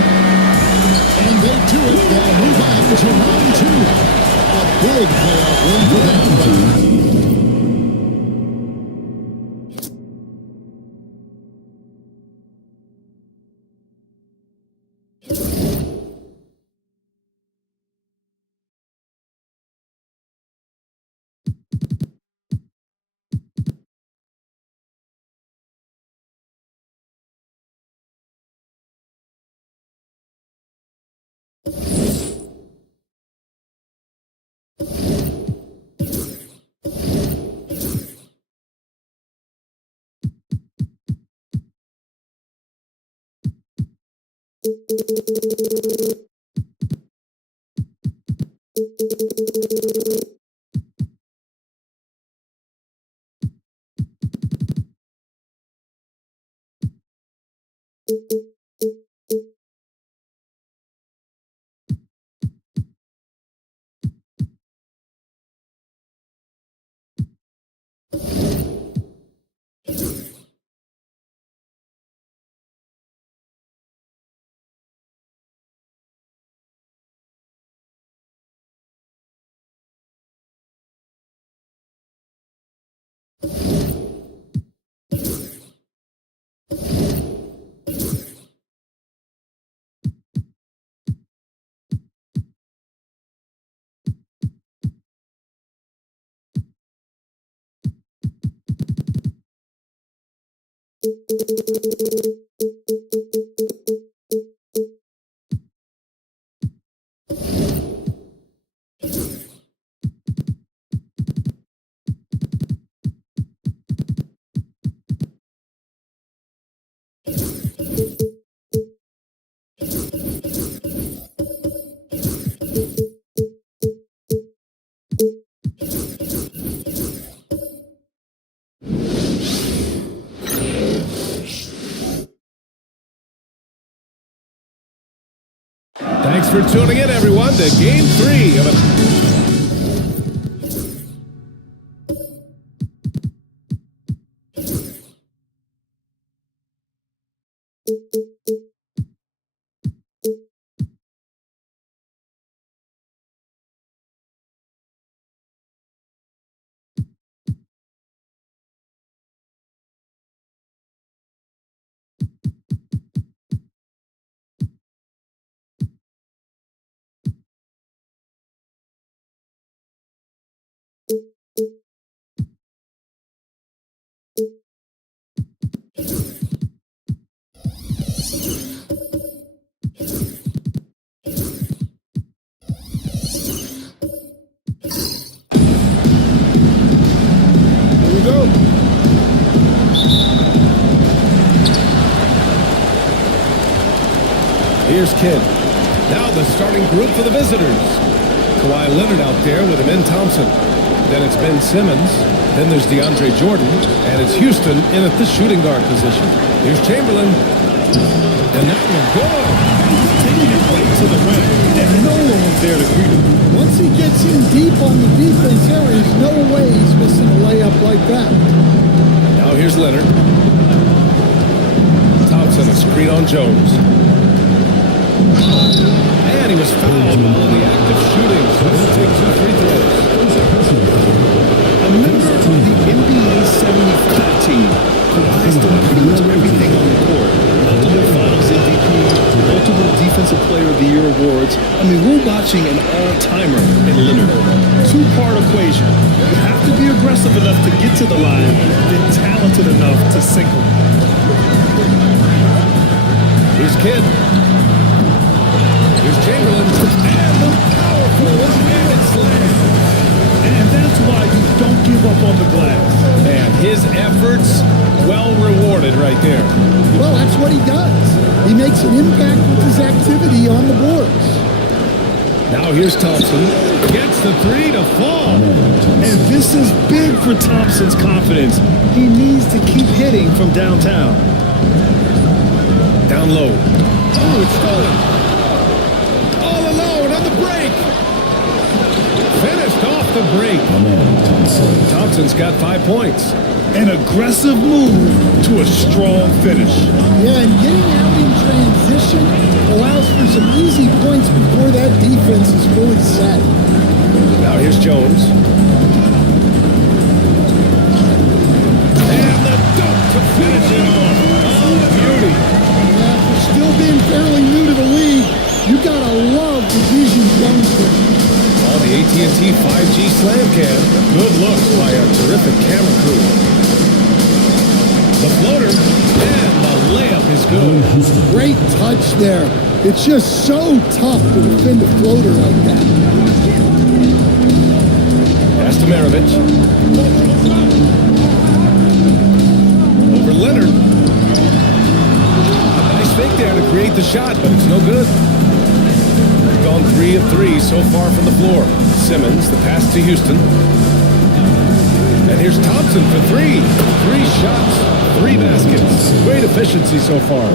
And they do it. They'll move on to round 2. A big playoff win for them. Thanks for tuning in, everyone, to Game 3 of Here's Kidd. Now the starting group for the visitors. Kawhi Leonard out there with Amen Thompson. Then it's Ben Simmons. Then there's DeAndre Jordan. And it's Houston in at the shooting guard position. Here's Chamberlain. And that one good. Taking it right to the rim. And no one was there to greet him. Once he gets in deep on the defense, there is no way he's missing a layup like that. Now here's Leonard. Thompson, a screen on Jones. And he was fouled while in the act of shooting, so he'll take 2 free throws. A member of the NBA 75 team, Kawhi's done pretty much everything on the court. Multiple Finals MVP, multiple Defensive Player of the Year awards. I mean, we're watching an all-timer in Leonard. Two-part equation. You have to be aggressive enough to get to the line, then talented enough to sink them. Here's Kidd. Here's Chamberlain. And the powerful one-handed slam. And that's why you don't give up on the glass. And his efforts, well rewarded right there. Well, that's what he does. He makes an impact with his activity on the boards. Now here's Thompson. Gets the 3 to fall. And this is big for Thompson's confidence. He needs to keep hitting from downtown. Down low. Oh, it's stolen. All alone on the break. Finished off the break. Thompson's got 5 points. An aggressive move to a strong finish. Yeah, and getting out in transition allows for some easy points before that defense is fully set. Now here's Jones. And the dunk to finish it off. Oh, beauty. Yeah, for still being fairly new to the league, you gotta love the vision Jones brings. On the AT&T 5G Slam Cam. Good looks by a terrific camera crew. The floater, and the layup is good. Great touch there. It's just so tough to defend a floater like that. Pass to Maravich. Over Leonard. A nice fake there to create the shot, but it's no good. Gone 3 of 3 so far from the floor. Simmons, the pass to Houston. And here's Thompson for 3. 3 shots. 3 baskets. Great efficiency so far.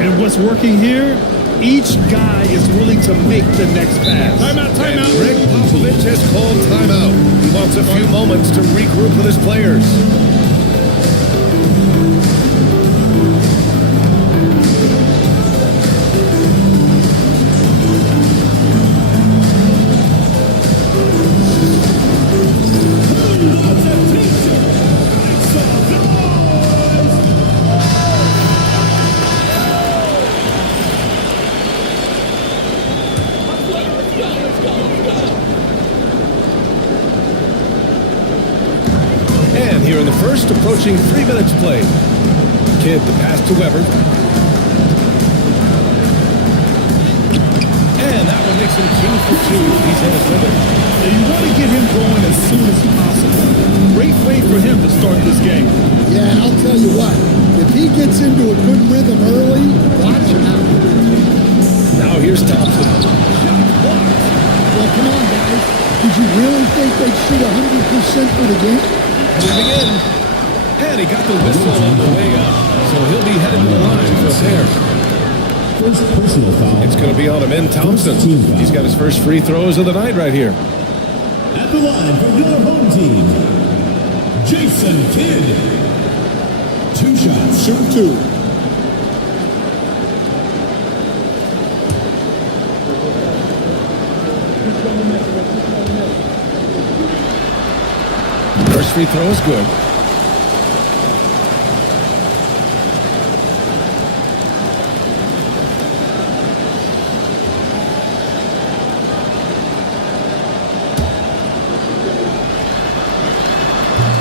And what's working here? Each guy is willing to make the next pass. Timeout. Greg Popovich has called timeout. He wants a few moments to regroup with his players. And here in the first, approaching 3 minutes played. Kidd, the pass to Weber. And that one makes him 2 for 2. He's in his rhythm. And you want to get him going as soon as possible. Great way for him to start this game. Yeah, and I'll tell you what, if he gets into a good rhythm early, watch out. Now here's Thompson. Well, come on, guys. Did you really think they'd shoot 100% for the game? Moving in. And he got the whistle on the way up. So he'll be headed to the line for a pair. First personal foul. It's going to be on Amen Thompson. He's got his first free throws of the night right here. At the line for your home team, Jason Kidd. 2 shots. Shoot 2. First free throw is good.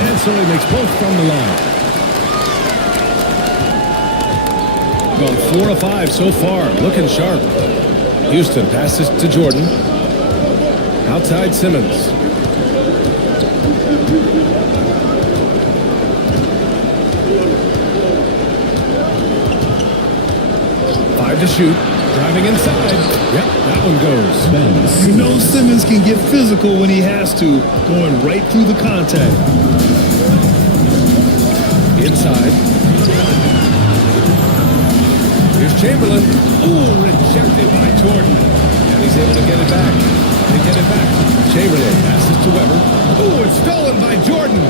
And so he makes both from the line. Gone 4 of 5 so far. Looking sharp. Houston passes to Jordan. Outside Simmons. To shoot. Driving inside. Yep, that one goes. You know Simmons can get physical when he has to, going right through the contact. Inside. Here's Chamberlain. Ooh, rejected by Jordan. And he's able to get it back. They get it back. Chamberlain passes to Weber. Ooh, it's stolen by Jordan.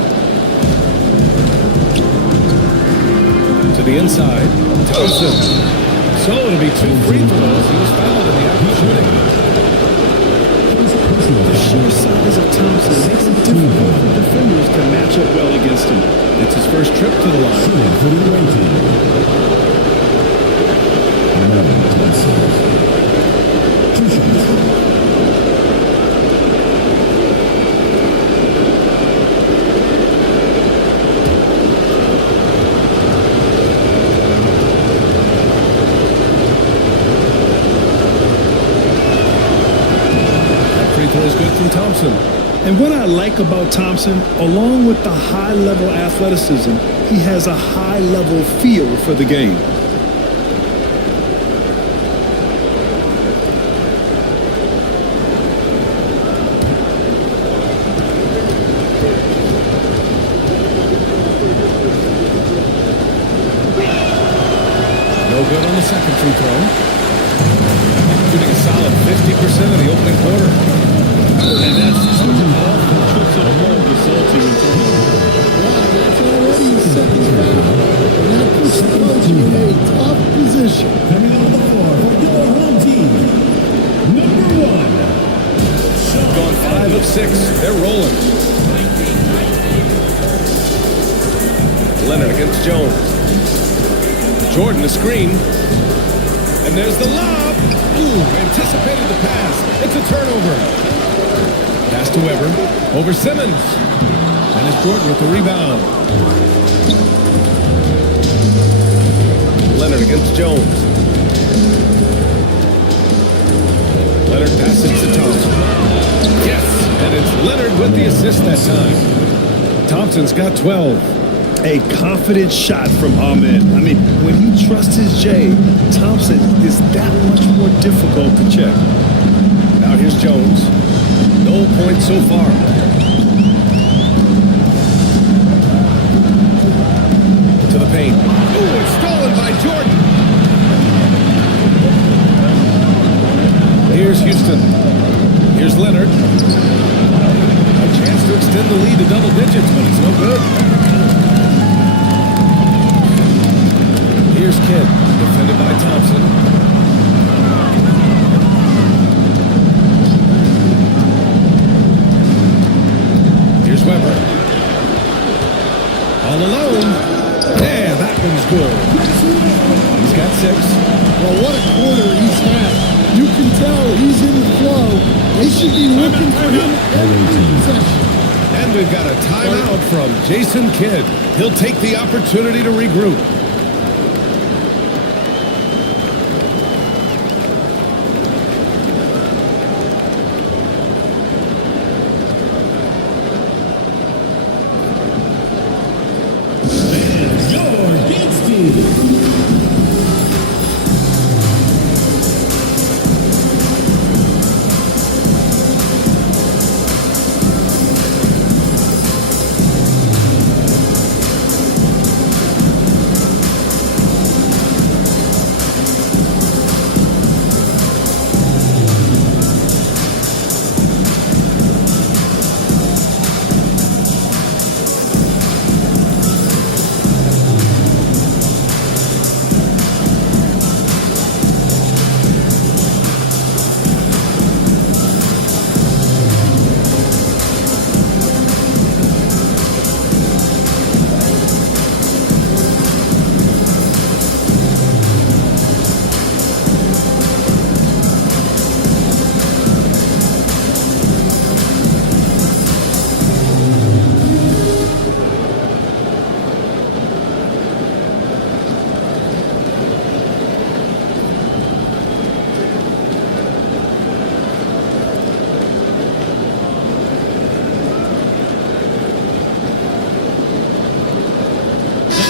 To the inside. Thompson. So it'll be 2 free throws. He was fouled in the act of shooting. The sheer size of Thompson makes it difficult for defenders to match up well against him. It's his first trip to the line. Is good from Thompson. And what I like about Thompson, along with the high-level athleticism, he has a high-level feel for the game. No good on the second free throw. Shooting a solid 50% of the opening quarter. And that's just what trips on a ball resulting in turnover. Wow, that's already his second foul. And that puts the coach in a tough position. Coming on the floor for your home team, number 1. Gone 5 of 6. They're rolling. Leonard against Jones. Jordan the screen. And there's the lob. Ooh, anticipated the pass. It's a turnover. Pass to Weber. Over Simmons. And it's Jordan with the rebound. Leonard against Jones. Leonard passes to Thompson. Yes, and it's Leonard with the assist that time. Thompson's got 12. A confident shot from Ahmed. I mean, when he trusts his J, Thompson is that much more difficult to check. Now here's Jones. No points so far. To the paint. Ooh, it's stolen by Jordan. Here's Houston. Here's Leonard. A chance to extend the lead to double digits, but it's no good. Here's Kidd, defended by Thompson. Here's Weber. All alone. Yeah, that one's good. He's got 6. Well, what a quarter he's had. You can tell he's in the flow. They should be looking for him every possession. And we've got a timeout from Jason Kidd. He'll take the opportunity to regroup.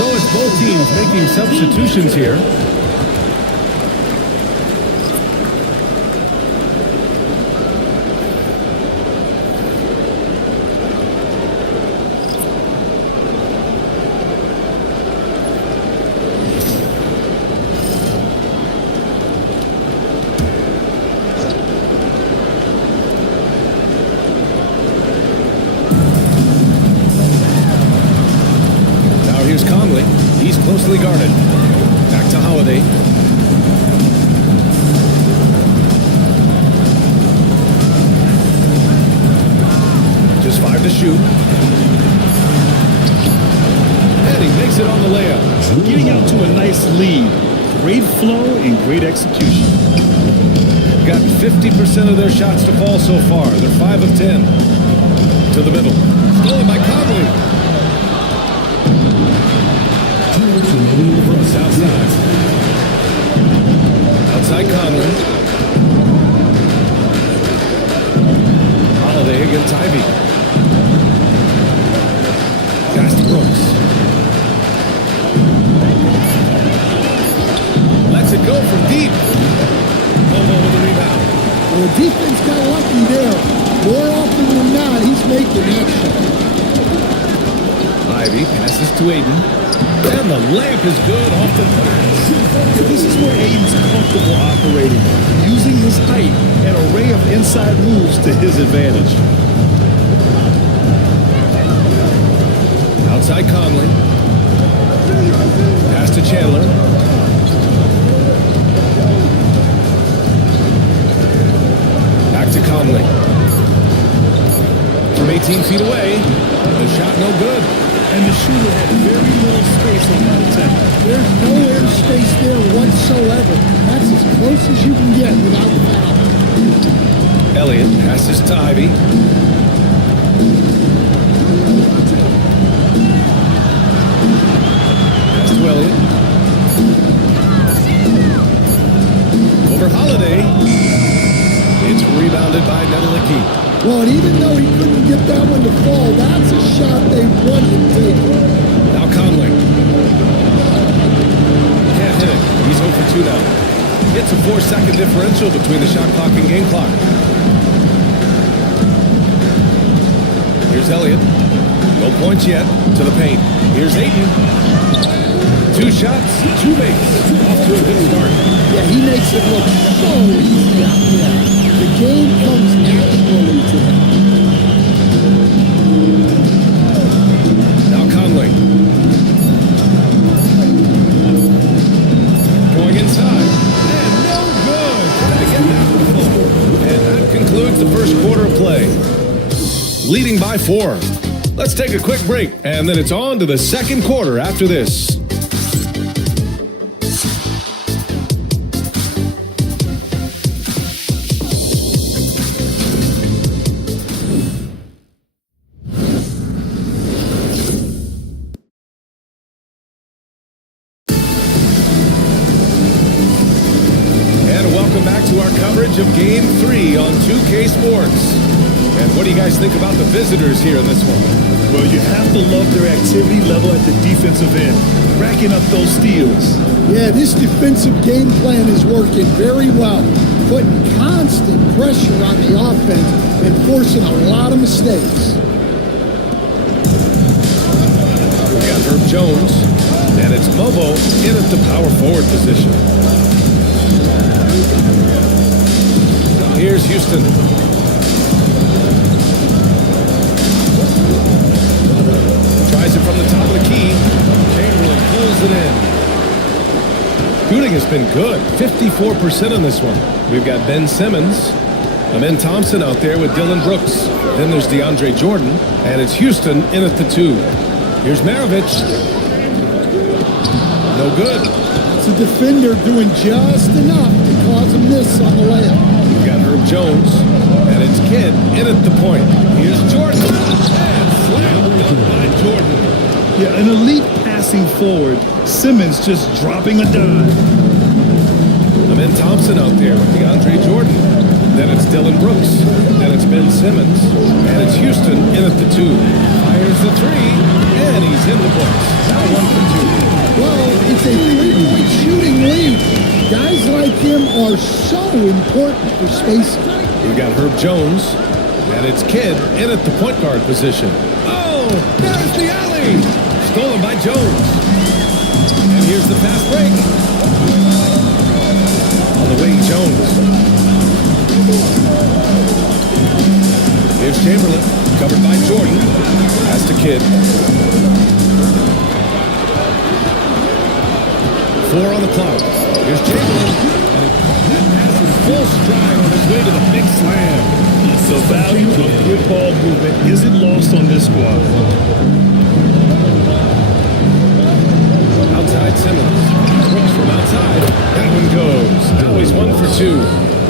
So it's both teams making substitutions here. Holiday. Just 5 to shoot. And he makes it on the layup. Getting out to a nice lead. Great flow and great execution. Got 50% of their shots to fall so far. They're 5 of 10. To the middle. Stolen by Conley. From south side. Outside Conley. Holiday against Ivy. Pass to Brooks. Lets it go from deep. Lobo with the rebound. Well, the defense got lucky there. More often than not, he's making that shot. Ivy passes to Aiden. And the layup is good off the glass. This is where Aiden's comfortable operating, using his height and array of inside moves to his advantage. Outside Conley. Pass to Chandler. Back to Conley. From 18 feet away. The shot no good. And the shooter had very little space on that attack. There's no air space there whatsoever. That's as close as you can get without foul. Elliott passes to Ivy. Pass to Elliott. Over Holiday. It's rebounded by Nedelicki. Well, and even though he couldn't get that one to fall, that's a shot they wanted to take. Now Conley. Can't hit it. He's 0 for 2 now. It's a 4-second differential between the shot clock and game clock. Here's Elliott. No points yet. To the paint. Here's Ayton. 2 shots, 2 makes. Off to a good start. Yeah, he makes it look so easy out there. The game comes naturally to him. Now Conley. Going inside. And no good. Trying to get that one full. And that concludes the first quarter of play. Leading by 4. Let's take a quick break, and then it's on to the second quarter after this. Of Game 3 on 2K Sports. And what do you guys think about the visitors here in this one? Well, you have to love their activity level at the defensive end, racking up those steals. Yeah, this defensive game plan is working very well, putting constant pressure on the offense and forcing a lot of mistakes. We got Herb Jones, and it's Bobo in at the power forward position. Here's Houston. Tries it from the top of the key. Chamberlain pulls it in. Shooting has been good. 54% on this one. We've got Ben Simmons. Amen Thompson out there with Dylan Brooks. Then there's DeAndre Jordan. And it's Houston in at the 2. Here's Maravich. No good. It's a defender doing just enough to cause a miss on the layup. We've got Herb Jones, and it's Kidd in at the point. Here's Jordan, and slammed by Jordan. Yeah, an elite passing forward. Simmons just dropping a dime. Amen Thompson out there with DeAndre Jordan. Then it's Dylan Brooks. Then it's Ben Simmons. And it's Houston in at the 2. Fires the 3, and he's in the books. Now 1 for 2. Well, it's a 3-point shooting lead. Guys like him are so important for spacing. We've got Herb Jones, and it's Kidd in at the point guard position. Oh, there's the alley! Stolen by Jones. And here's the fast break. On the way, Jones. Here's Chamberlain, covered by Jordan. Pass to Kidd. 4 on the clock. Here's Chamberlain, and he caught that pass in full stride on his way to the big slam. The value of good ball movement isn't lost on this squad. Outside Simmons. Brooks from outside. That one goes. Now he's 1 for 2.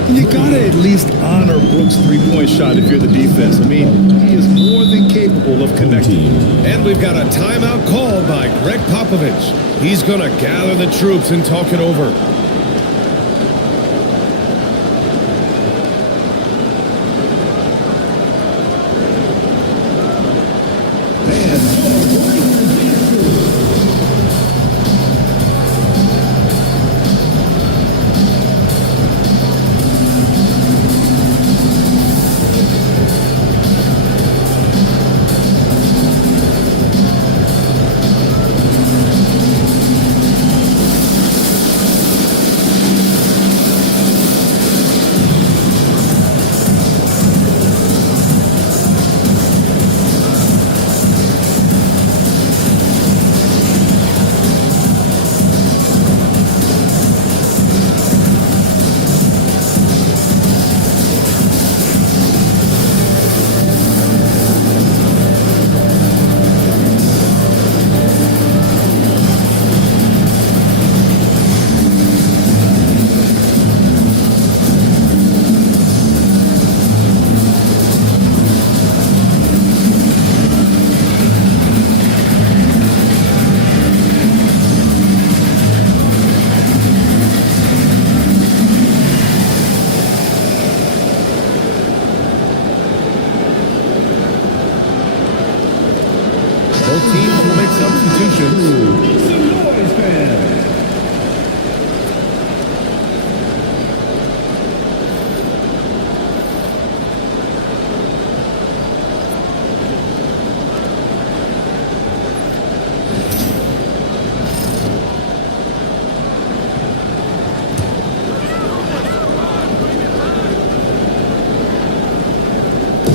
And you gotta at least honor Brooks' three-point shot if you're the defense. I mean, he is more than capable of connecting. And we've got a timeout called by Greg Popovich. He's going to gather the troops and talk it over. Both teams will make substitutions.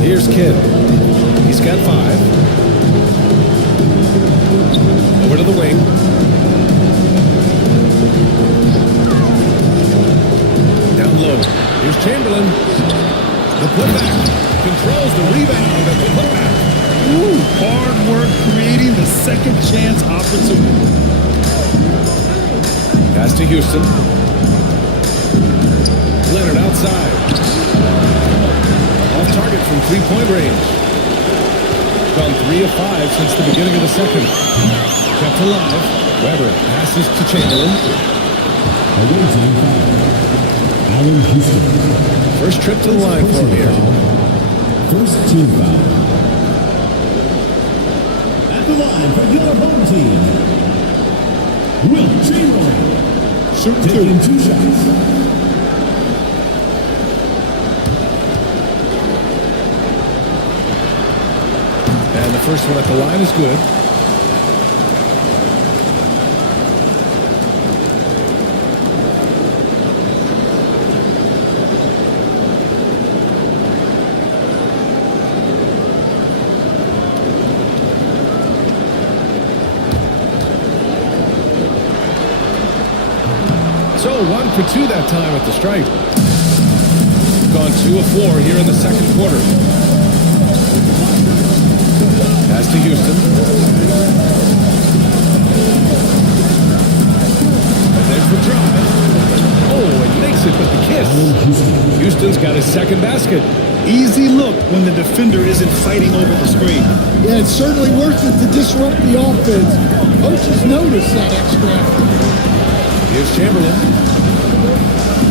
Here's Kidd. He's got 5. Over to the wing. Down low. Here's Chamberlain. The putback. Controls the rebound and the putback. Ooh, hard work creating the second chance opportunity. Pass to Houston. Leonard outside. Off target from 3-point range. Gone 3 of 5 since the beginning of the second. Kept alive. Weber passes to Chamberlain. Allen Houston. First trip to the line for him here. First team foul. At the line for your home team, Will Chamberlain. Taking 2 shots. And the first one at the line is good. So 1 for 2 that time at the stripe. Gone 2 of 4 here in the second quarter. Pass to Houston. And there's the drive. Oh, and makes it with the kiss. Houston's got his second basket. Easy look when the defender isn't fighting over the screen. Yeah, it's certainly worth it to disrupt the offense. Coaches notice that extra effort. Here's Chamberlain.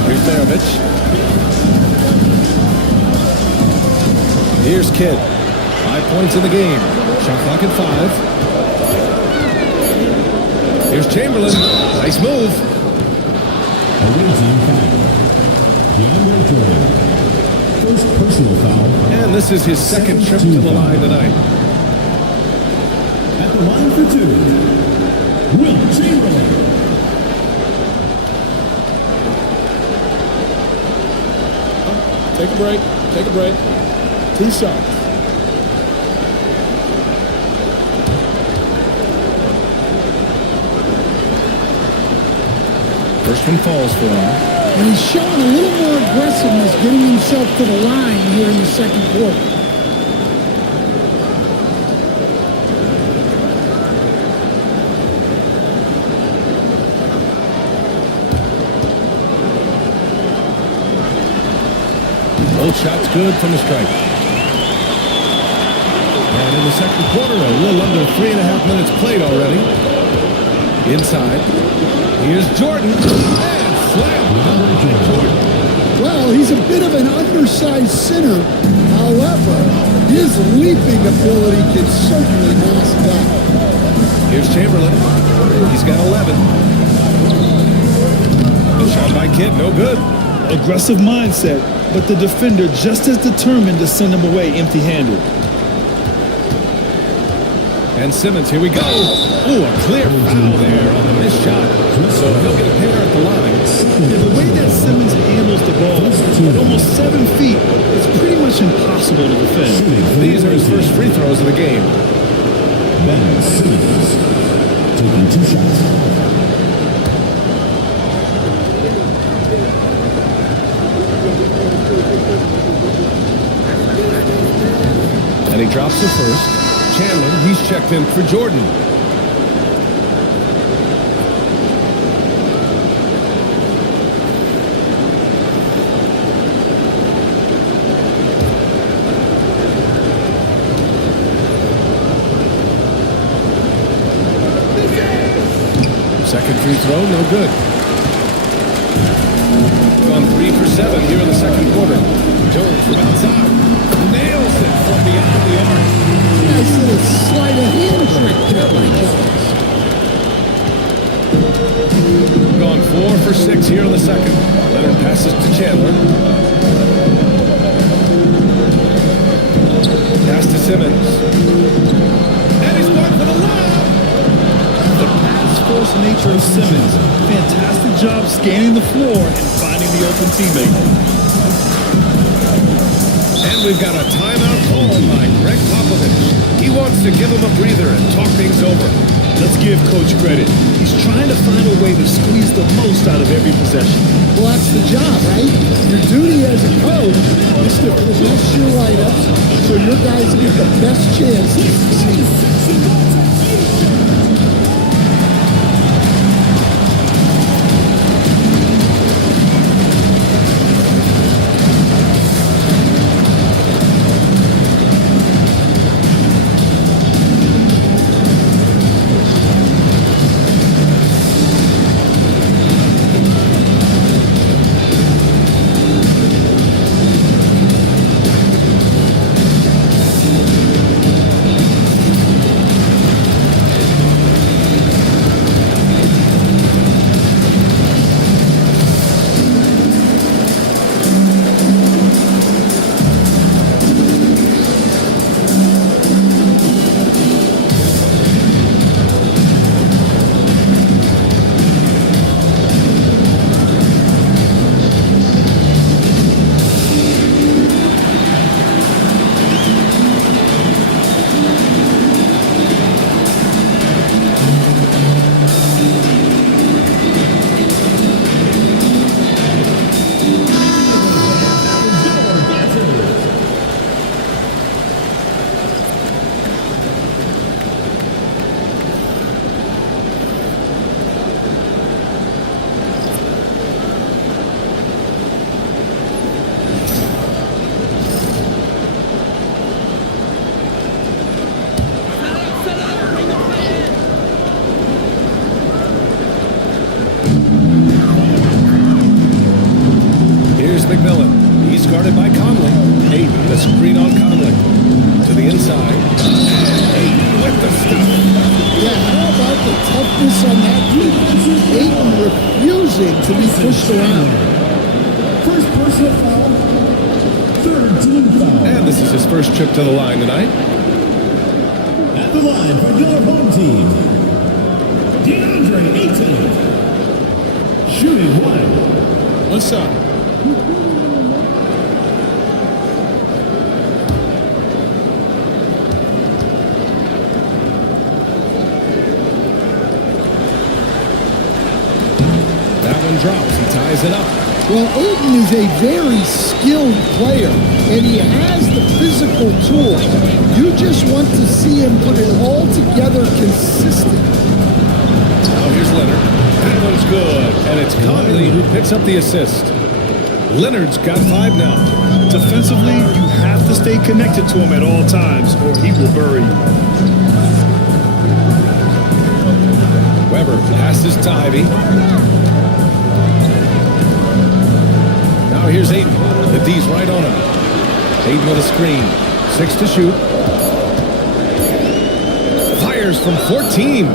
Here's Maravich. Here's Kidd. 5 points in the game. Shot clock at 5. Here's Chamberlain. Nice move. First personal foul. And this is his second trip to the line tonight. At the line for 2, Will Chamberlain. Take a break. Take a break. 2 shots. First one falls for him. And he's showing a little more aggressiveness, getting himself to the line here in the second quarter. Both shots good from the stripe. And in the second quarter, a little under 3.5 minutes played already. Inside. Here's Jordan. And slammed. Jordan. Well, he's a bit of an undersized center. However, his leaping ability can certainly mask that. Here's Chamberlain. He's got 11. The shot by Kidd, no good. Aggressive mindset, but the defender just as determined to send him away empty-handed. And Simmons, here we go. Ooh, a clear foul there on the missed shot. So he'll get a pair at the line. The way that Simmons handles the ball at almost 7 feet, it's pretty much impossible to defend. These are his first free throws of the game. Ben Simmons taking 2 shots. And he drops the first. Chandler, he's checked in for Jordan. Second free throw, no good. Gone 3 for 7 here in the second quarter. Jones from outside. Nails it from beyond the arc. Nice little sleight of hand trick there by Jones. Gone 4 for 6 here in the second. Leonard passes to Chandler. Pass to Simmons. And he's going for the lob. The pass-first nature of Simmons. Fantastic job scanning the floor and finding the open teammate. And we've got a timeout called by Greg Popovich. He wants to give him a breather and talk things over. Let's give Coach credit. He's trying to find a way to squeeze the most out of every possession. Well, that's the job, right? Your duty as a coach is to possess your lineups so your guys get the best chance to succeed. McMillan. He's guarded by Conley. Ayton, the screen on Conley. To the inside. Ayton with the stop. Yeah, how about the toughness on that defense? Ayton refusing to be pushed around. First personal foul. Third team foul. And this is his first trip to the line tonight. At the line for your home team, DeAndre Ayton. Shooting 1. What's up? drops. He ties it up. Well, Ayton is a very skilled player, and he has the physical tools. You just want to see him put it all together consistent. Now here's Leonard. That one's good. And it's Conley who picks up the assist. Leonard's got 5 now. Defensively, you have to stay connected to him at all times, or he will bury you. Weber passes to Ivy. Now here's Ayton. The D's right on him. Ayton with a screen. 6 to shoot. Fires from 14.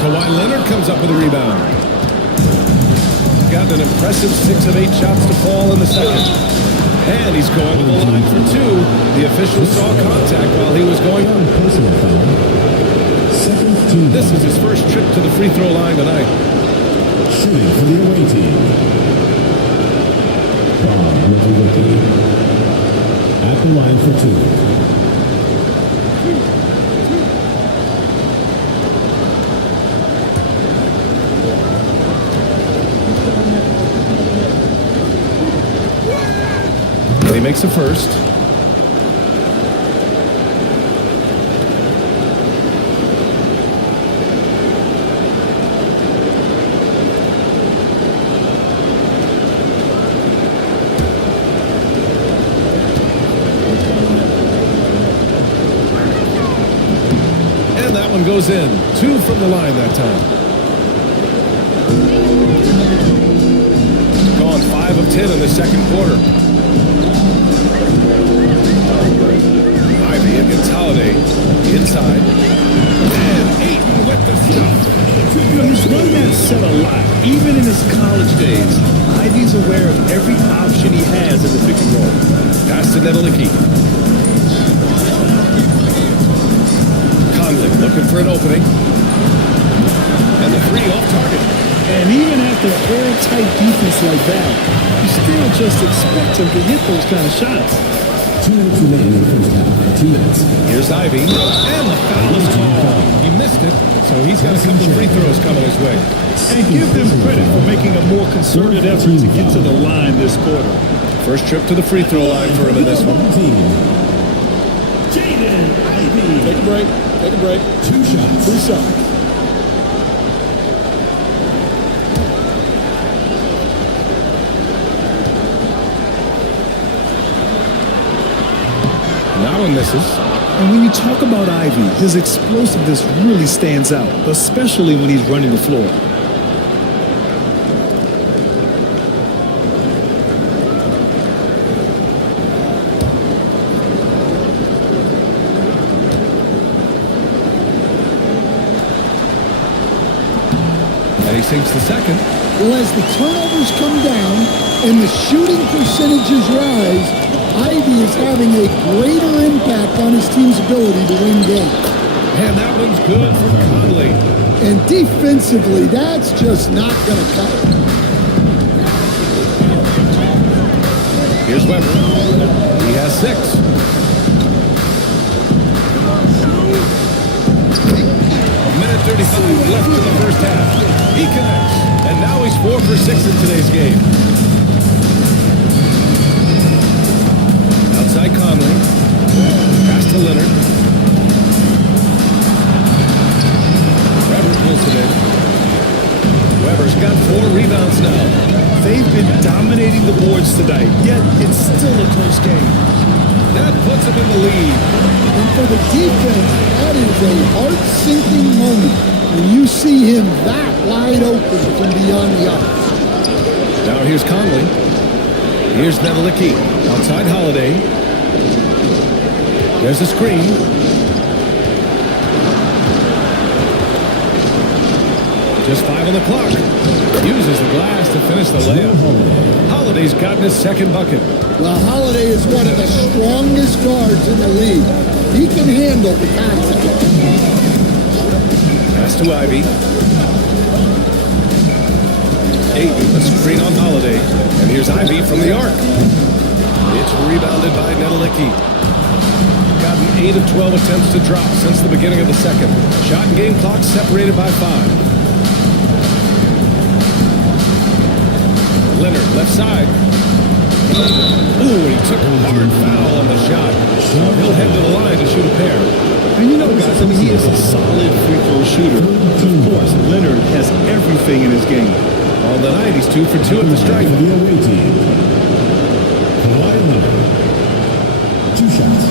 Kawhi Leonard comes up with a rebound. Got an impressive 6 of 8 shots to fall in the second. And he's going to the line for 2. The official saw contact while he was going on. This is his first trip to the free throw line tonight. Shooting for the away team. Bob with the rookie. At the line for 2. And he makes the first. And that one goes in. 2 from the line that time. Gone 5 of 10 in the second quarter. Ivy against Holiday. Inside. And Ayton with the stuff. He's run that set a lot, even in his college days. Ivy's aware of every option he has in the pick and roll. Pass to Nedelicki. Conley looking for an opening. And the 3 off target. And even after airtight defense like that, you still just expect him to hit those kind of shots. 2 minutes remaining in the first half. 2 minutes. Here's Ivy. And the foul is called. He missed it, so he's got a couple of free throws coming his way. And give them credit for making a more concerted effort to get to the line this quarter. First trip to the free throw line for him in this one. Jaden Ivy. Take a break. Take a break. 2 shots. 2 shots. Now he misses. And when you talk about Ivy, his explosiveness really stands out, especially when he's running the floor. And he sinks the second. Well, as the turnovers come down and the shooting percentages rise, Ivy is having a greater impact on his team's ability to win games. And that one's good from Conley. And defensively, that's just not going to cut it. Here's Weber. He has 6. A minute 35 left in the first half. He connects. And now he's 4 for 6 in today's game. Outside Conley. Pass to Leonard. Weber pulls it in. Weber's got 4 rebounds now. They've been dominating the boards tonight, yet it's still a close game. That puts him in the lead. And for the defense, that is a heart-sinking moment when you see him that wide open from beyond the arc. Now here's Conley. Here's Nedelicki. Outside Holiday. There's a screen. Just 5 on the clock. Uses the glass to finish the layup. Holiday's gotten his second bucket. Well, Holiday is one of the strongest guards in the league. He can handle the contact. Pass to Ivy. Ayton, a screen on Holiday. And here's Ivy from the arc. It's rebounded by Nedelicki. Gotten 8 of 12 attempts to drop since the beginning of the second. Shot and game clock separated by 5. Leonard, left side. Ooh, he took a hard foul on the shot. He'll head to the line to shoot a pair. And you know, guys, I mean, he is a solid free throw shooter. Of course, Leonard has everything in his game. On the night, he's 2 for 2 at the stripe. The away team. Kawhi Leonard. 2 shots.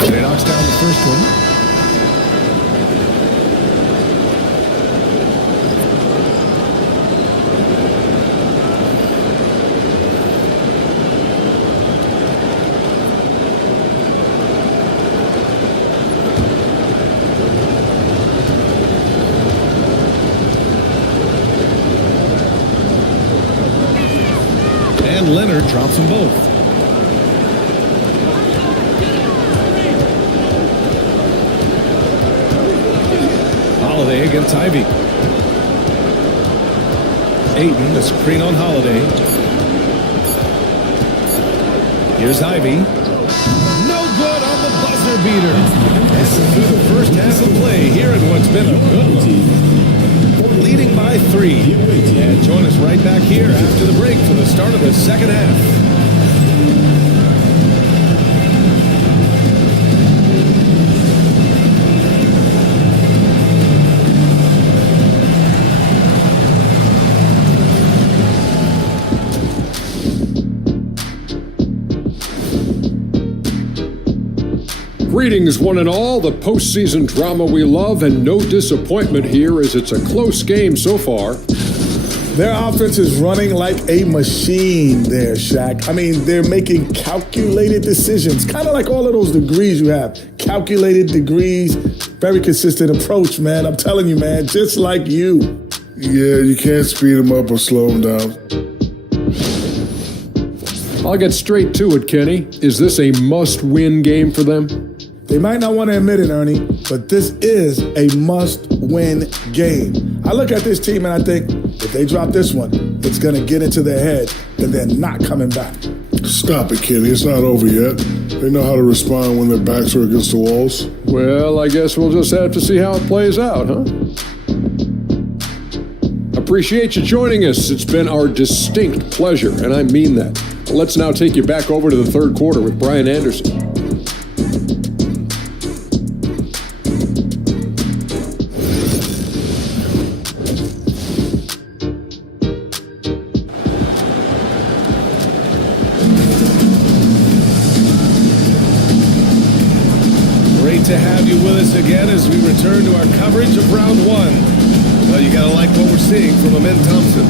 He knocks down the first one. And Leonard drops them both. Holiday against Ivy. Ayton, the screen on Holiday. Here's Ivy. No good on the buzzer beater. Passing through the first half of play here in what's been a good one. Leading by 3. And join us right back here after the break for the start of the second half. Greetings, one and all. The postseason drama we love, and no disappointment here as it's a close game so far. Their offense is running like a machine there, Shaq. I mean, they're making calculated decisions, kind of like all of those degrees you have. Calculated degrees, very consistent approach, man. I'm telling you, man, just like you. Yeah, you can't speed them up or slow them down. I'll get straight to it, Kenny. Is this a must-win game for them? They might not want to admit it, Ernie, but this is a must-win game. I look at this team and I think, if they drop this one, it's going to get into their head and they're not coming back. Stop it, Kenny. It's not over yet. They know how to respond when their backs are against the walls. Well, I guess we'll just have to see how it plays out, huh? Appreciate you joining us. It's been our distinct pleasure, and I mean that. Let's now take you back over to the third quarter with Brian Anderson. To have you with us again as we return to our coverage of round 1. Well, you gotta like what we're seeing from Amen Thompson.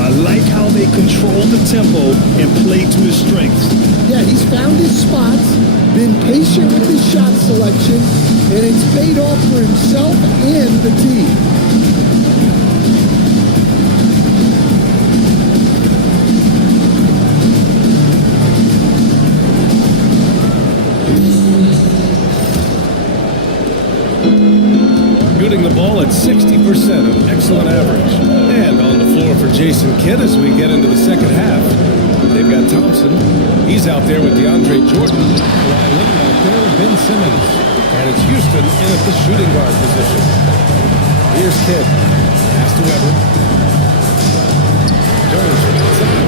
I like how they control the tempo and play to his strengths. Yeah, he's found his spots, been patient with his shot selection, and it's paid off for himself and the team. Shooting the ball at 60%, an excellent average. And on the floor for Jason Kidd as we get into the second half. They've got Thompson. He's out there with DeAndre Jordan. Kawhi Leonard out there with Ben Simmons. And it's Houston in at the shooting guard position. Here's Kidd. Pass to Weber. Jones from outside.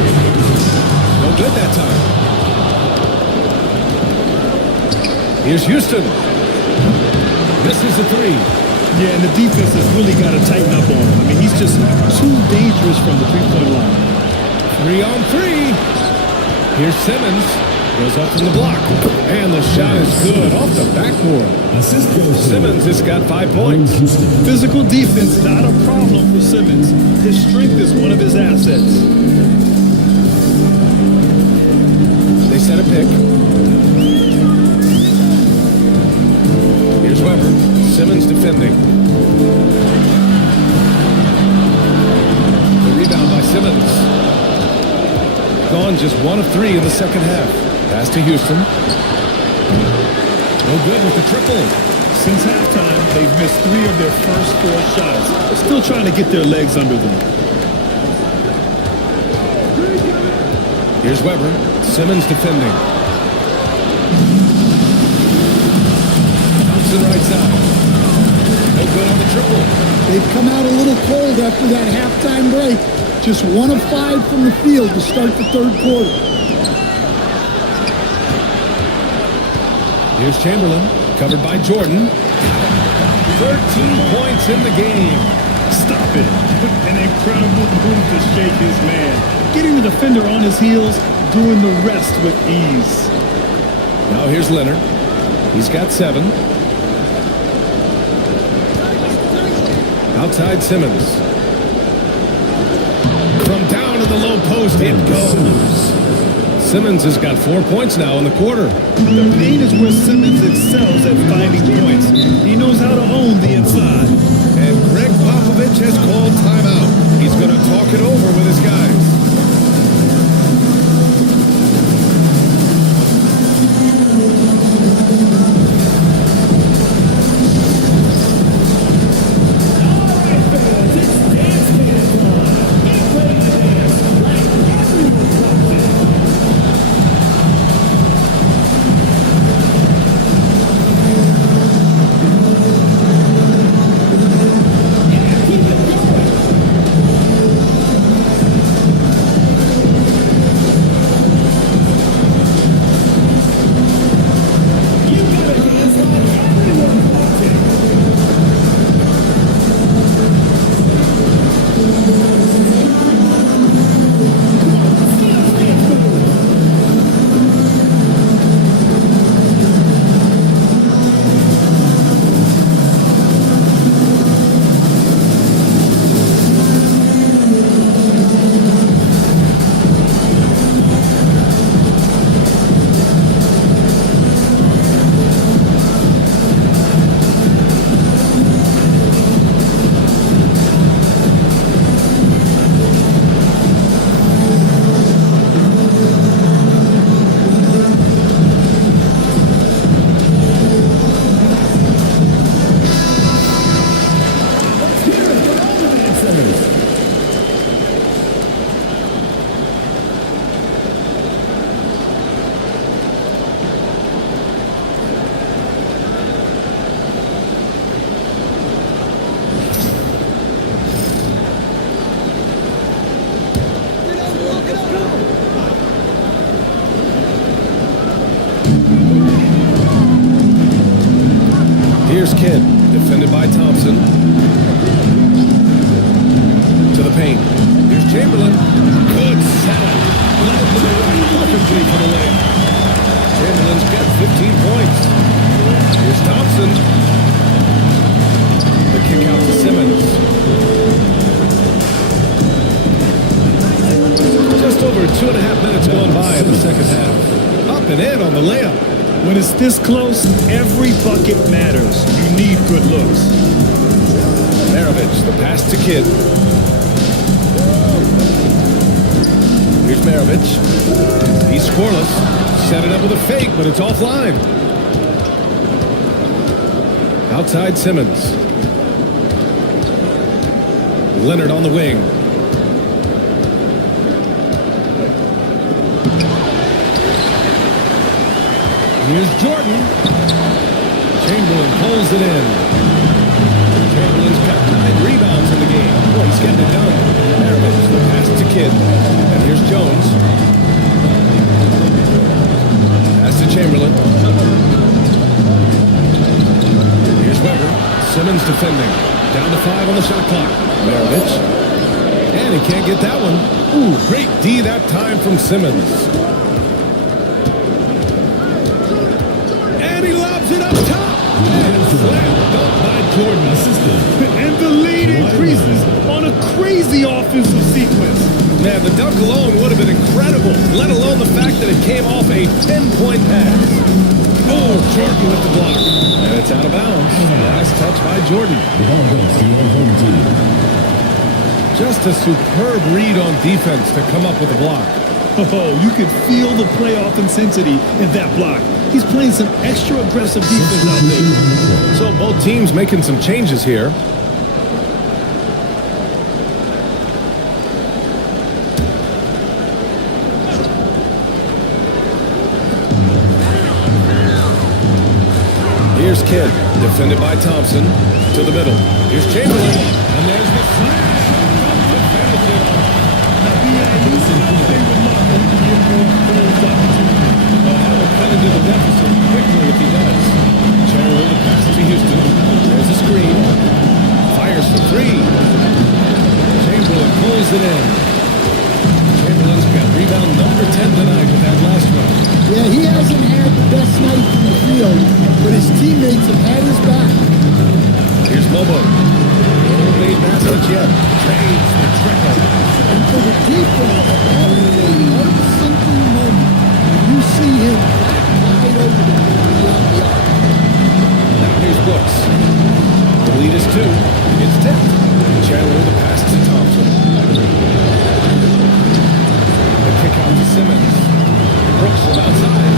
No good that time. Here's Houston. Misses the 3. Yeah, and the defense has really got to tighten up on him. I mean, he's just too dangerous from the three-point line. 3 on 3. Here's Simmons. Goes up from the block. And the shot is good off the backboard. Simmons has got 5 points. Physical defense, not a problem for Simmons. His strength is one of his assets. They set a pick. Here's Weber. Simmons defending. The rebound by Simmons. Gone just 1 of 3 in the second half. Pass to Houston. No good with the triple. Since halftime, they've missed 3 of their first 4 shots. They're still trying to get their legs under them. Here's Weber. Simmons defending. Thompson right side. No good on the triple. They've come out a little cold after that halftime break. Just 1 of 5 from the field to start the third quarter. Here's Chamberlain, covered by Jordan. 13 points in the game. Stop it. An incredible move to shake his man. Getting the defender on his heels, doing the rest with ease. Now here's Leonard. He's got 7. Outside Simmons. From down to the low post, it goes. Simmons has got 4 points now in the quarter. The paint is where Simmons excels at finding points. He knows how to own the inside. And Greg Popovich has called timeout. He's going to talk it over with his guys. Here's Kidd, defended by Thompson. To the paint. Here's Chamberlain. Good setup. Led to the right perfectly for the layup. Chamberlain's got 15 points. Here's Thompson. The kick out to Simmons. Just over 2.5 minutes gone by in the second half. Up and in on the layup. When it's this close, every bucket matters. You need good looks. Maravich, the pass to Kidd. Here's Maravich. He's scoreless. Set it up with a fake, but it's offline. Outside Simmons. Leonard on the wing. Here's Jordan. Chamberlain pulls it in. Chamberlain's got 9 rebounds in the game. Boy, he's getting it done. Maravich, the pass to Kidd. And here's Jones. Pass to Chamberlain. Here's Weber. Simmons defending. Down to 5 on the shot clock. Maravich. And he can't get that one. Ooh, great D that time from Simmons. And he lobs it up top. And slam dunk by Jordan. And the lead increases on a crazy offensive sequence. Man, the dunk alone would have been incredible, let alone the fact that it came off a 10-point pass. Oh, Jordan with the block. And it's out of bounds. Last touch by Jordan. The ball goes to your home team. Just a superb read on defense to come up with the block. Oh, you could feel the playoff intensity in that block. He's playing some extra aggressive defense out there. So both teams making some changes here. Kidd, defended by Thompson, to the middle. Here's Chamberlain, and there's the slam to finish it off. Well, that will cut into the deficit quickly if he does. Chamberlain to pass to Houston. There's a screen. Fires for three. Chamberlain pulls it in. Chamberlain's got rebound number 10 tonight with that last one. Yeah, he hasn't had the best night in the field, but his teammates have had his back. Here's Lobo. No made baskets yet. Trades the trickle. And for the defense, that is a heart-sinking moment. You see him wide open beyond the arc. Now here's Brooks. The lead is 2. It's tipped. Chandler the pass to Thompson. The kick out to Simmons. Brooks from outside.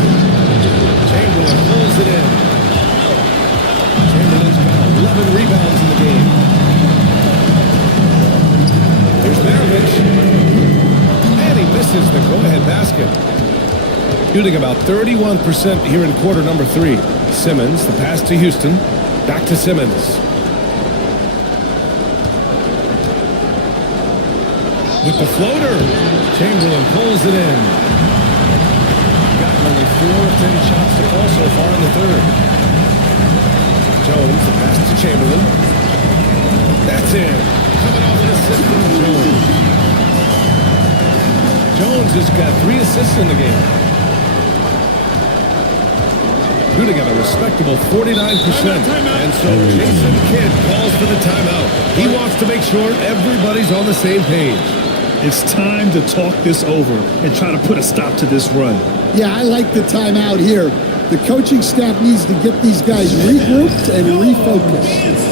Chamberlain pulls it in. Chamberlain's got 11 rebounds in the game. There's Maravich. And he misses the go-ahead basket. Shooting about 31% here in quarter number 3. Simmons, the pass to Houston. Back to Simmons. With the floater. Chamberlain pulls it in. Gotten only 4 of 10 shots to fall so far in the third. Jones, the pass to Chamberlain. That's it. Coming off an assist from Jones. Jones has got 3 assists in the game. Shooting at a respectable 49%. And so Jason Kidd calls for the timeout. He wants to make sure everybody's on the same page. It's time to talk this over and try to put a stop to this run. Yeah, I like the timeout here. The coaching staff needs to get these guys regrouped and refocused.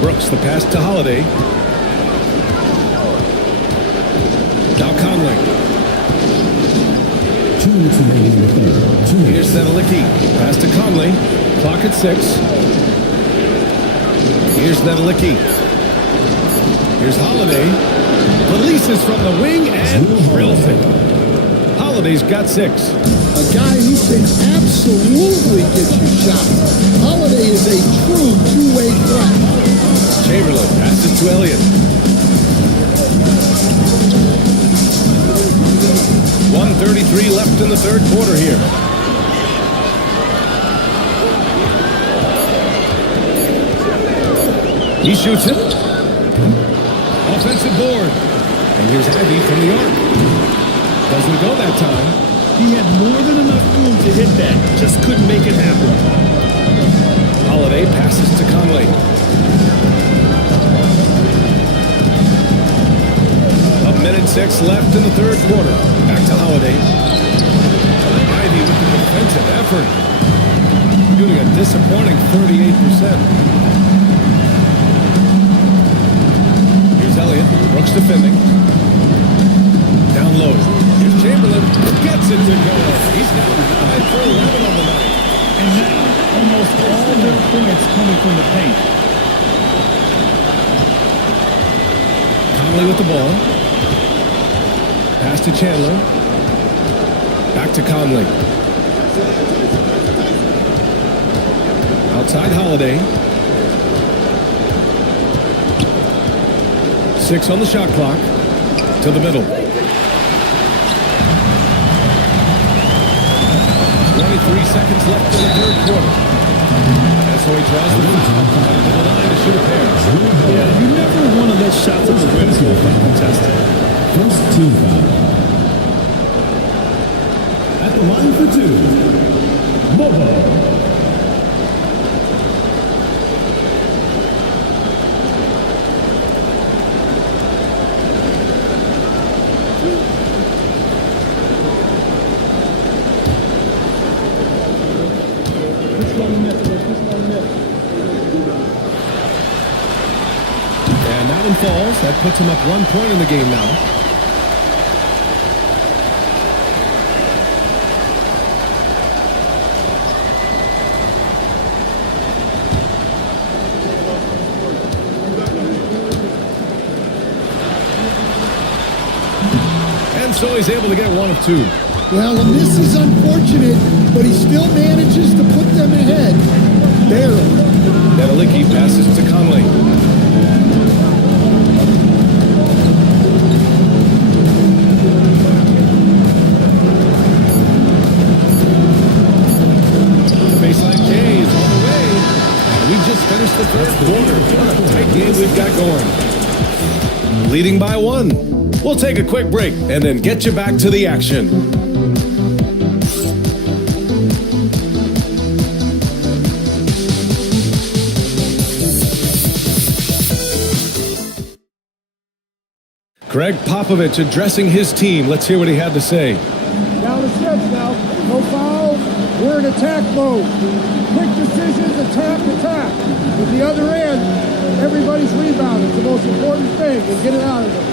Brooks, the pass to Holiday. Now Conley. Here's Nedelicki. Pass to Conley. Clock at 6. Here's Nedelicki. Here's Holiday. Releases from the wing and drills it. Holiday's got 6. A guy who can absolutely get you shots. Holiday is a true two-way threat. Chamberlain passes to Elliott. 1:33 left in the third quarter here. He shoots it. Offensive board. And here's Ivy from the arc. Doesn't go that time. He had more than enough room to hit that. Just couldn't make it happen. Holiday passes to Conley. A minute 6 left in the third quarter. Back to Holiday. Ivy with the defensive effort. Shooting a disappointing 38%. Sharks defending. Down low. Here's Chamberlain. Gets it to go. He's now 9 for 11 on the night. And now, almost all their points coming from the paint. Conley with the ball. Pass to Chandler. Back to Conley. Outside Holiday. 6 on the shot clock. To the middle. 23 seconds left in the third quarter. And so he tries the foul. To the line to shoot a pair. Yeah, you never want to let shots on the rim go uncontested. First team foul. At the line for 2, Mobo. And that one falls. That puts him up 1 point in the game now. And so he's able to get 1 of 2. Well, and this is unfortunate, but he still manages to put them ahead. Barely. Nedelicki passes to Conley. The baseline J is on the way. And we just finished the third quarter. What a tight game we've got going. Leading by 1. We'll take a quick break and then get you back to the action. Greg Popovich addressing his team. Let's hear what he had to say. Down the stretch now. No foul. We're in attack mode. Quick decisions, attack. At the other end, everybody's rebound. It's the most important thing, and get it out of them.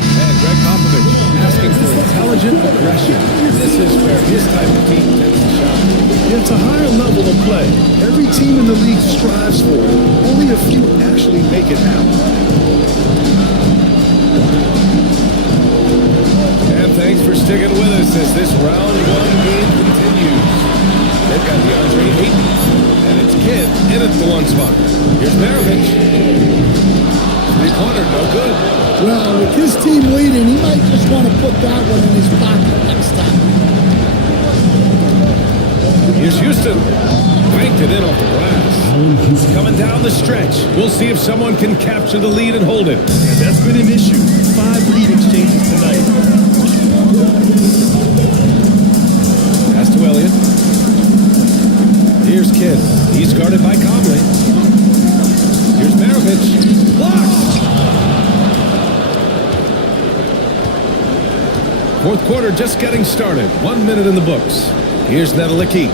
And Greg Popovich asking for intelligent aggression. This is where his type of team tends to shine. It's a higher level of play. Every team in the league strives for it. Only a few actually make it happen. And thanks for sticking with us as this round 1 game continues. They've got DeAndre Ayton, and it's Kidd in at the 1 spot. Here's Maravich. 3-pointer, no good. Well, with his team leading, he might just want to put that one in his pocket next time. Here's Houston. Banked it in off the glass. Coming down the stretch. We'll see if someone can capture the lead and hold it. And that's been an issue. 5 lead exchanges tonight. Pass to Elliott. Here's Kidd. He's guarded by Conley. Here's Maravich. Blocked! Fourth quarter just getting started. 1 minute in the books. Here's Nedelicki.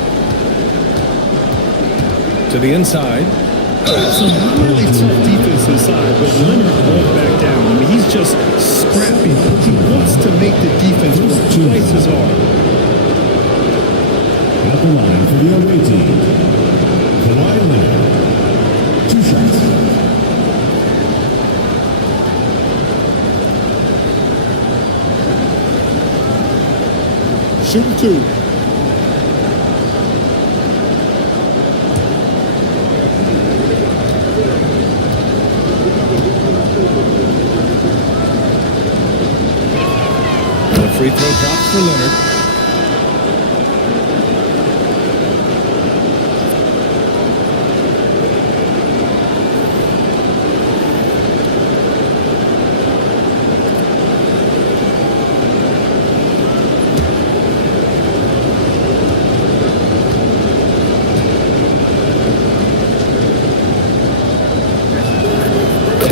To the inside. Some really tough defense inside, but Leonard won't back down. I mean, he's just scrappy. He wants to make the defense work twice as hard. At the line for the away team, Kawhi Leonard. 2 shots. Shooting 2. The free throw drops for Leonard.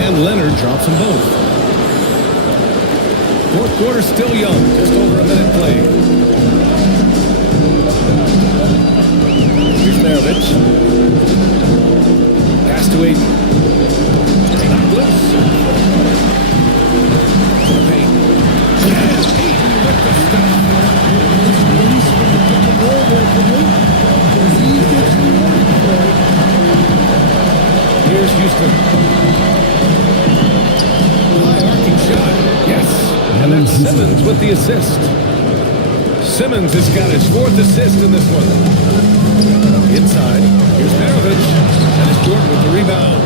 And Leonard drops them both. Fourth quarter still young, just over a minute played. Here's Maravich. Pass to Ayton. Knocked loose. with the assist. Simmons has got his 4th assist in this one. Inside, here's Maravich, and it's Jordan with the rebound.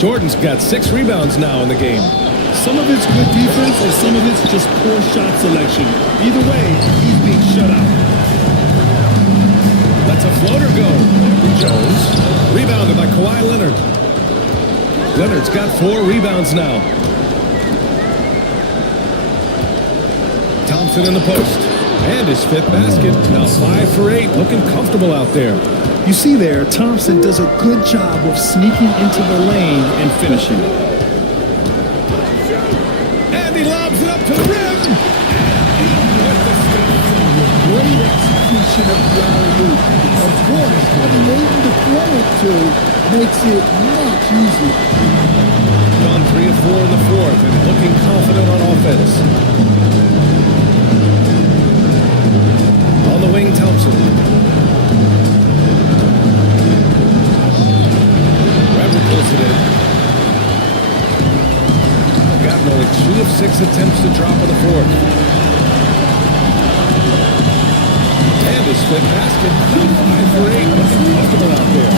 Jordan's got 6 rebounds now in the game. Some of it's good defense and some of it's just poor shot selection. Either way, he's being shut out. Lets a floater go. Jones, rebounded by Kawhi Leonard. Leonard's got 4 rebounds now. Thompson in the post. And his 5th basket. Now 5 for 8. Looking comfortable out there. You see there, Thompson does a good job of sneaking into the lane and finishing. And he lobs it up to the rim. Great execution of the alley-oop. Of course, having able to throw it to makes it much easier. Gone 3 of 4 in the 4th and looking confident on offense. On the wing, Thompson. Weber pulls it in. Gotten only 2 of 6 attempts to drop in the 4th. And his 5th basket. 5 for 8. Looking comfortable out there.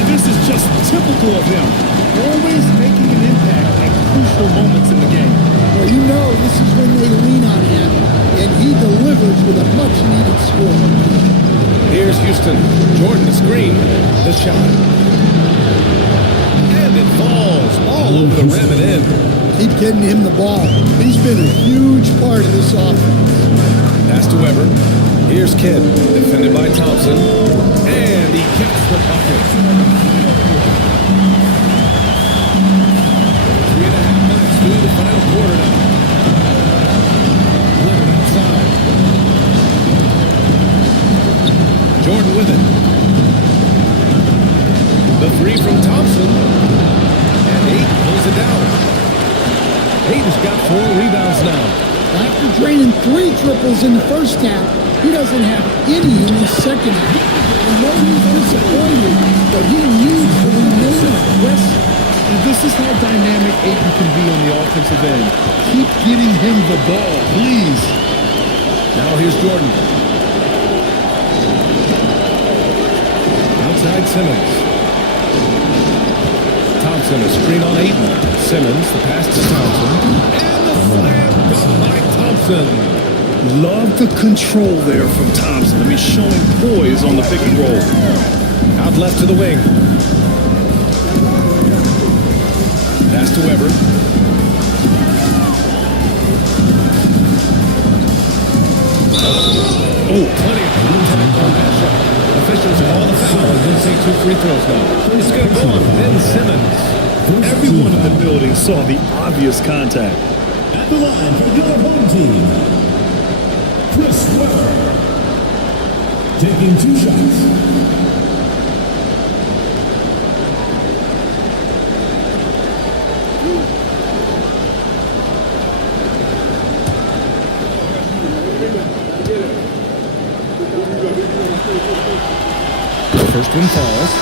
And this is just typical of him. Always making an impact at crucial moments in the game. Well, you know this is when they lean on him, and he delivers with a much-needed score. Here's Houston. Jordan the screen. The shot. And it falls all over the rim and in. Keep getting him the ball. He's been a huge part of this offense. Pass to Weber. Here's Kidd. Defended by Thompson. And he gets the bucket. 3.5 minutes through the final quarter now. Leonard outside. Jordan with it. The 3 from Thompson. And Ayton pulls it down. Ayton's got 4 rebounds now. After draining 3 triples in the first half, he doesn't have any in the second half. I know he's disappointed, but he needs to remain aggressive. And this is how dynamic Ayton can be on the offensive end. Keep getting him the ball, please. Now here's Jordan. Outside Simmons. Thompson, a screen on Ayton. Simmons, the pass to Thompson. And the slam done by Thompson. Love the control there from Thompson. I mean, showing poise on the pick and roll. Out left to the wing. Pass to Weber. Oh, plenty of contact on that shot. Officials call the foul. They're going to take 2 free throws now. It's going to go on Ben Simmons. Everyone in the building saw the obvious contact. At the line for your home team, Chris Webber. Taking 2 shots. First one falls.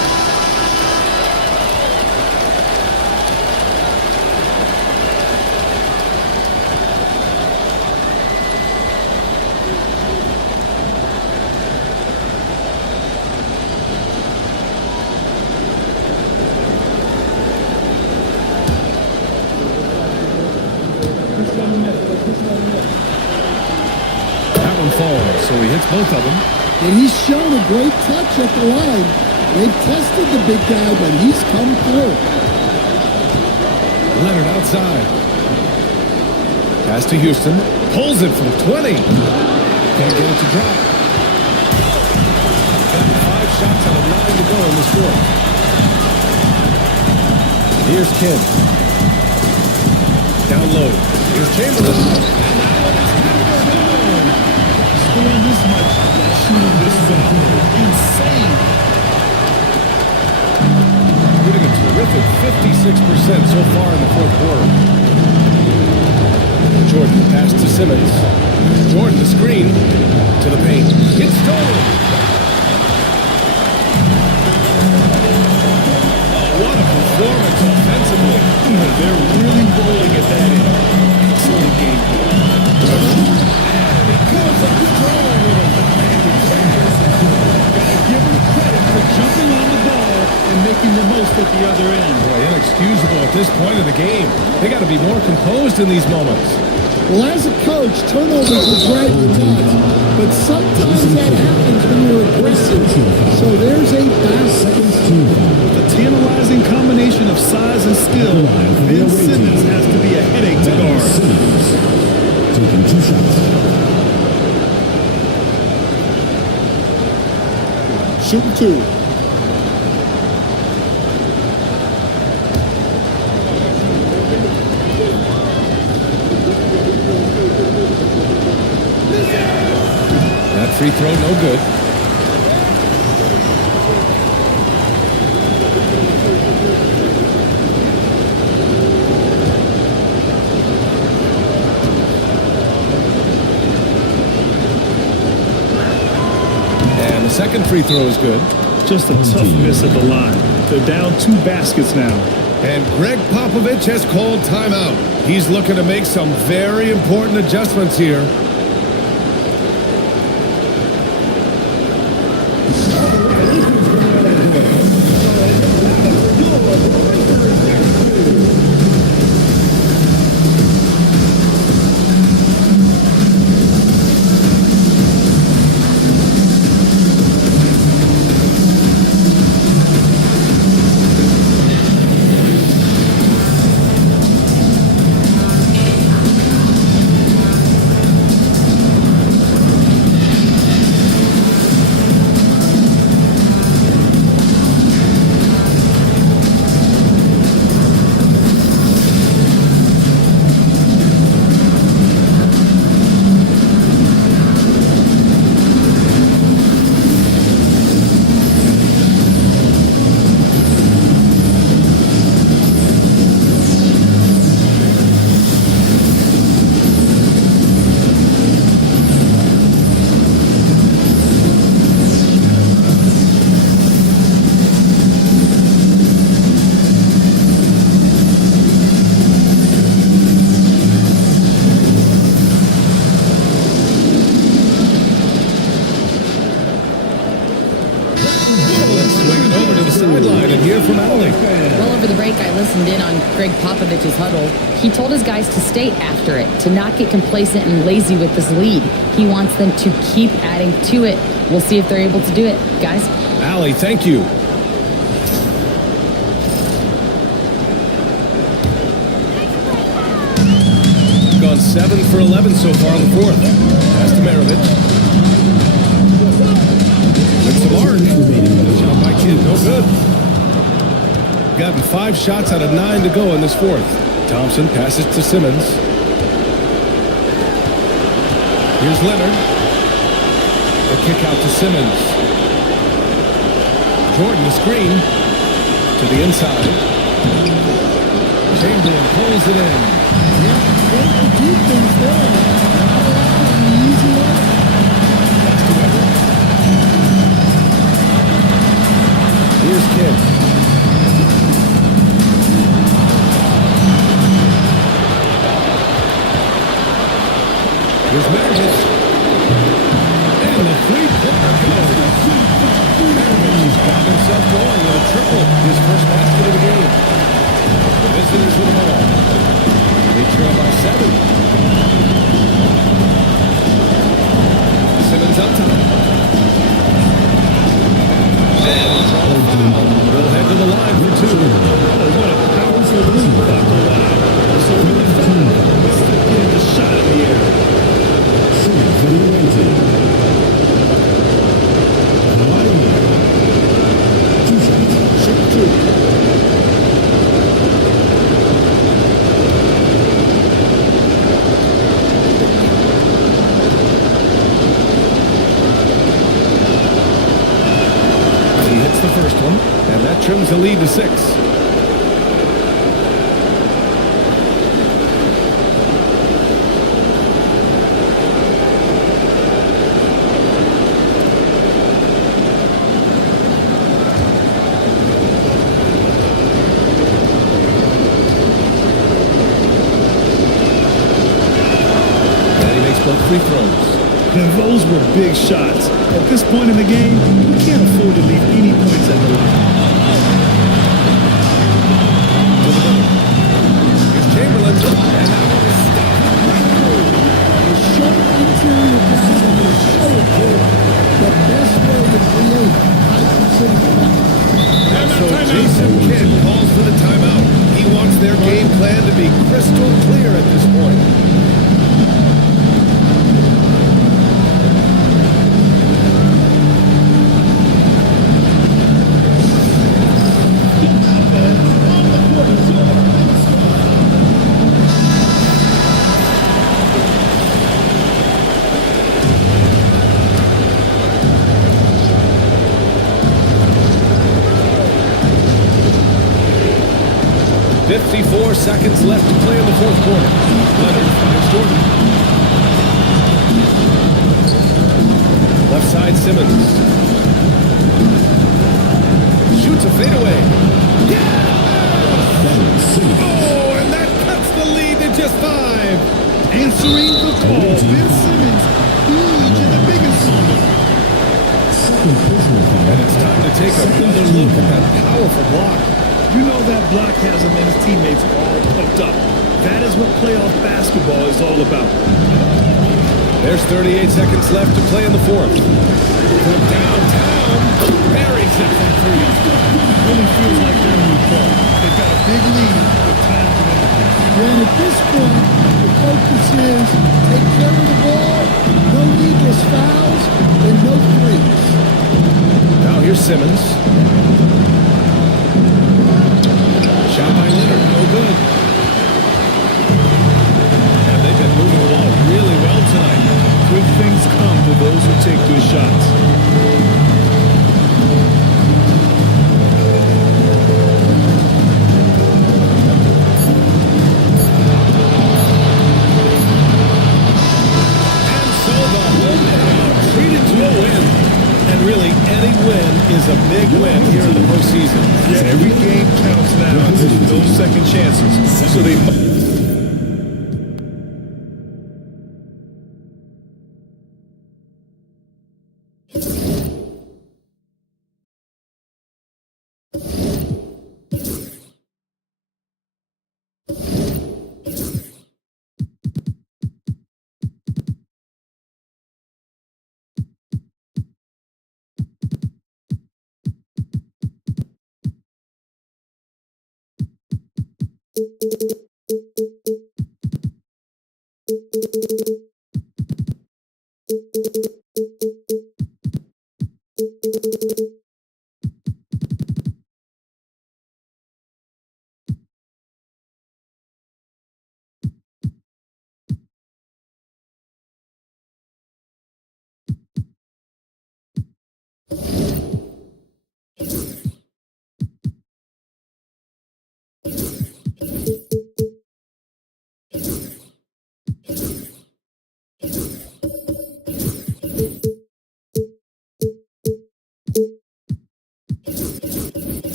That one falls, so he hits both of them. And he's shown a great touch at the line. They've tested the big guy, but he's come through. Leonard outside. Pass to Houston. Pulls it from 20. Can't get it to drop. Got 5 shots out of 9 to go in this 4th. Here's Kidd. Down low. Here's Chamberlain. Scoring this much, shooting this well. Insane. Shooting a terrific 56% so far in the 4th quarter. Jordan pass to Simmons. Jordan the screen to the paint. It's stolen. Oh, what a performance offensively. They're really rolling at that end. Excellent game. Jumping on the ball and making the most at the other end. Boy, inexcusable at this point of the game. They got to be more composed in these moments. Well, as a coach, turnovers will drive you nuts, but sometimes that happens when you're aggressive. So there's a balance. With a tantalizing combination of size and skill, Ben Simmons has to be a headache to guard. Taking 2 shots. Shooting 2. That free throw, no good. And the second free throw is good. Just a tough miss at the line. They're down 2 baskets now. And Greg Popovich has called timeout. He's looking to make some very important adjustments here. Well, over the break, I listened in on Greg Popovich's huddle. He told his guys to stay after it, to not get complacent and lazy with this lead. He wants them to keep adding to it. We'll see if they're able to do it. Guys? Allie, thank you. Gone 7 for 11 so far in the fourth. Pass to Maravich. It's the mark. Shot by Kidd, no good. Gotten 5 shots out of 9 to go in this fourth. Thompson passes to Simmons. Here's Leonard. The kick out to Simmons. Jordan, the screen. To the inside. Chamberlain pulls it in. Here's Kidd. Here's Maravich. And the three-pointer goes. Maravich got himself going with a triple. His first basket of the game. The visitors with the ball. They trail by 7. Simmons up top. And draw the foul. They'll head to the line for 2. Oh, what a powerful move off the line. So the defender is still getting the shot in the air. He hits the first one, and that trims the lead to 6. free throws. Now, those were big shots. At this point in the game, you can't afford to leave any points at the line. Here's Chamberlain. And that one is stopped. The short interior position is so important. The best way to create high considered So Jason Kidd calls for the timeout. He wants their game plan to be crystal clear at this point. Seconds left to play in the fourth quarter. Leonard finds Jordan. Left side Simmons. Shoots a fadeaway. Yeah! Oh, and that cuts the lead to just 5. Answering the call, Ben Simmons, huge in the biggest moment. And it's time to take another look at that powerful block. You know that block has him and his teammates all pumped up. That is what playoff basketball is all about. There's 38 seconds left to play in the fourth. From downtown, buries it from 3. Really feels like they're in the ball. They've got a big lead with time to win. And at this point, the focus is take care of the ball, no needless fouls, and no threes. Now here's Simmons. Shot by Leonard, no good. And they've been moving the ball really well tonight. Good things come to those who take good shots. And so the hometown treated to a win. And really, any win is a big win here in the postseason. Yeah, every game counts now. There's no second chances. So they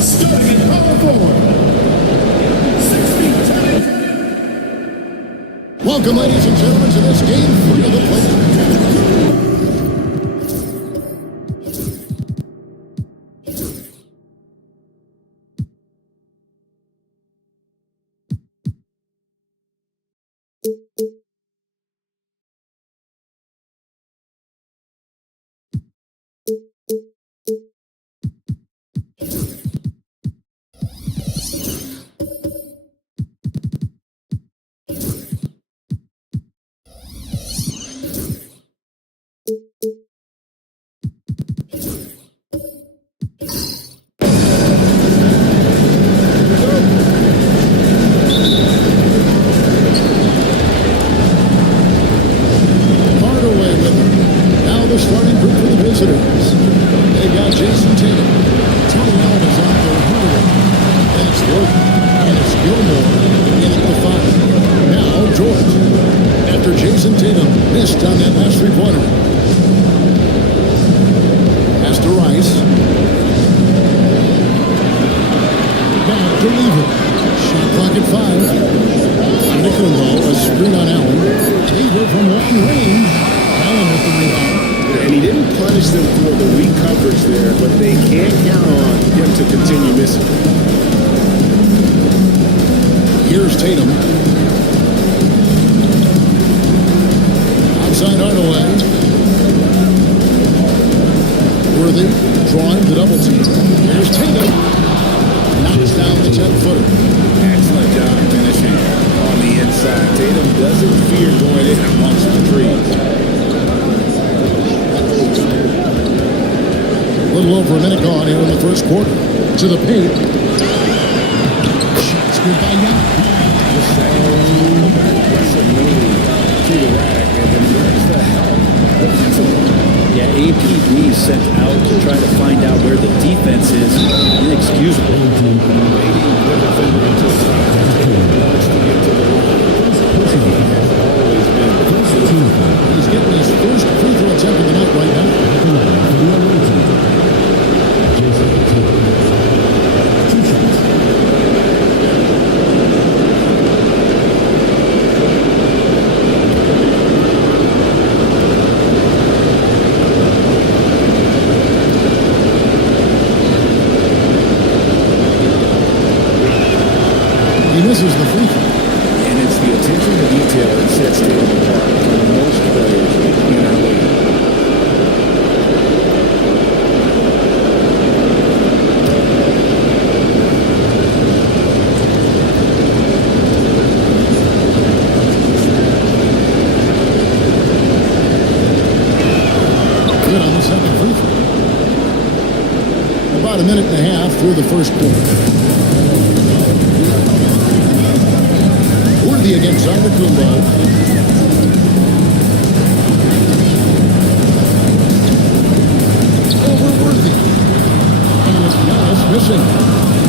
Starting in power forward. 6 feet 10. Welcome, ladies and gentlemen, to this game 3 of the playoffs. Hardaway with them. Now the starting group for the visitors. They've got Jason Tatum, Tony Alves out there, Hardaway. That's Gordon, and it's Gilmore in at the 5. Now George. After Jason Tatum missed on that last three-pointer. DeLever. Shot clock at 5. Nicolo, a screen on Allen. Lever from long range. Allen with the rebound. And he didn't punish them for the weak coverage there, but they can't count on him to continue missing. Here's Tatum. Outside Hardaway. Worthy drawing the double team. Here's Tatum. Knocks down the 10-footer. Excellent job finishing on the inside. Tatum doesn't fear going in amongst the trees. A little over a minute gone here in the first quarter. To the paint. Shots good by Young. Aggressive move to the rack, and then where's the help defensively? Yeah, APB sent out to try to find out where the defense is. Inexcusable. Waiting the defender until it's time to get to the line. Has always been. He's getting his first free throw attempt of the night right now. He misses the free throw. And it's the attention to detail that sets Tatum apart from most players in our league. Good on the second free throw. About a minute and a half through the first quarter. Worthy against Antetokounmpo. Over Worthy. And Giannis missing.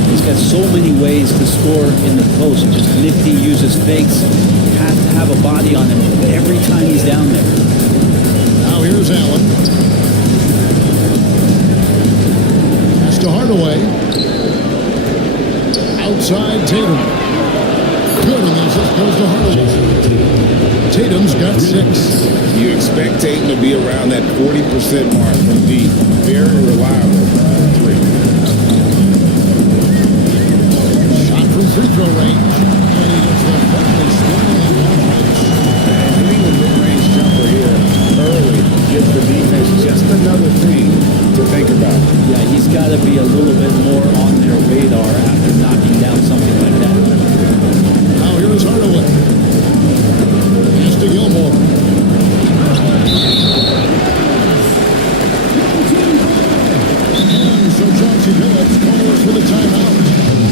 He's got so many ways to score in the post. Just nifty, uses fakes. Have to have a body on him every time he's down there. Now here's Allen. Pass to Hardaway. Outside Tatum. Good, and the assist goes to Hardaway. Tatum's got 6. You expect Tatum to be around that 40% mark from deep. Very reliable three. Shot from free throw range. And he gets the final swing and And hitting the mid-range jumper here early gives the defense just another thing to think about. Yeah, he's got to be a little bit more on their radar after knocking down something like that. Now here's Hardaway. Pass to Gilmore. And so Chauncey Billups calls for the timeout.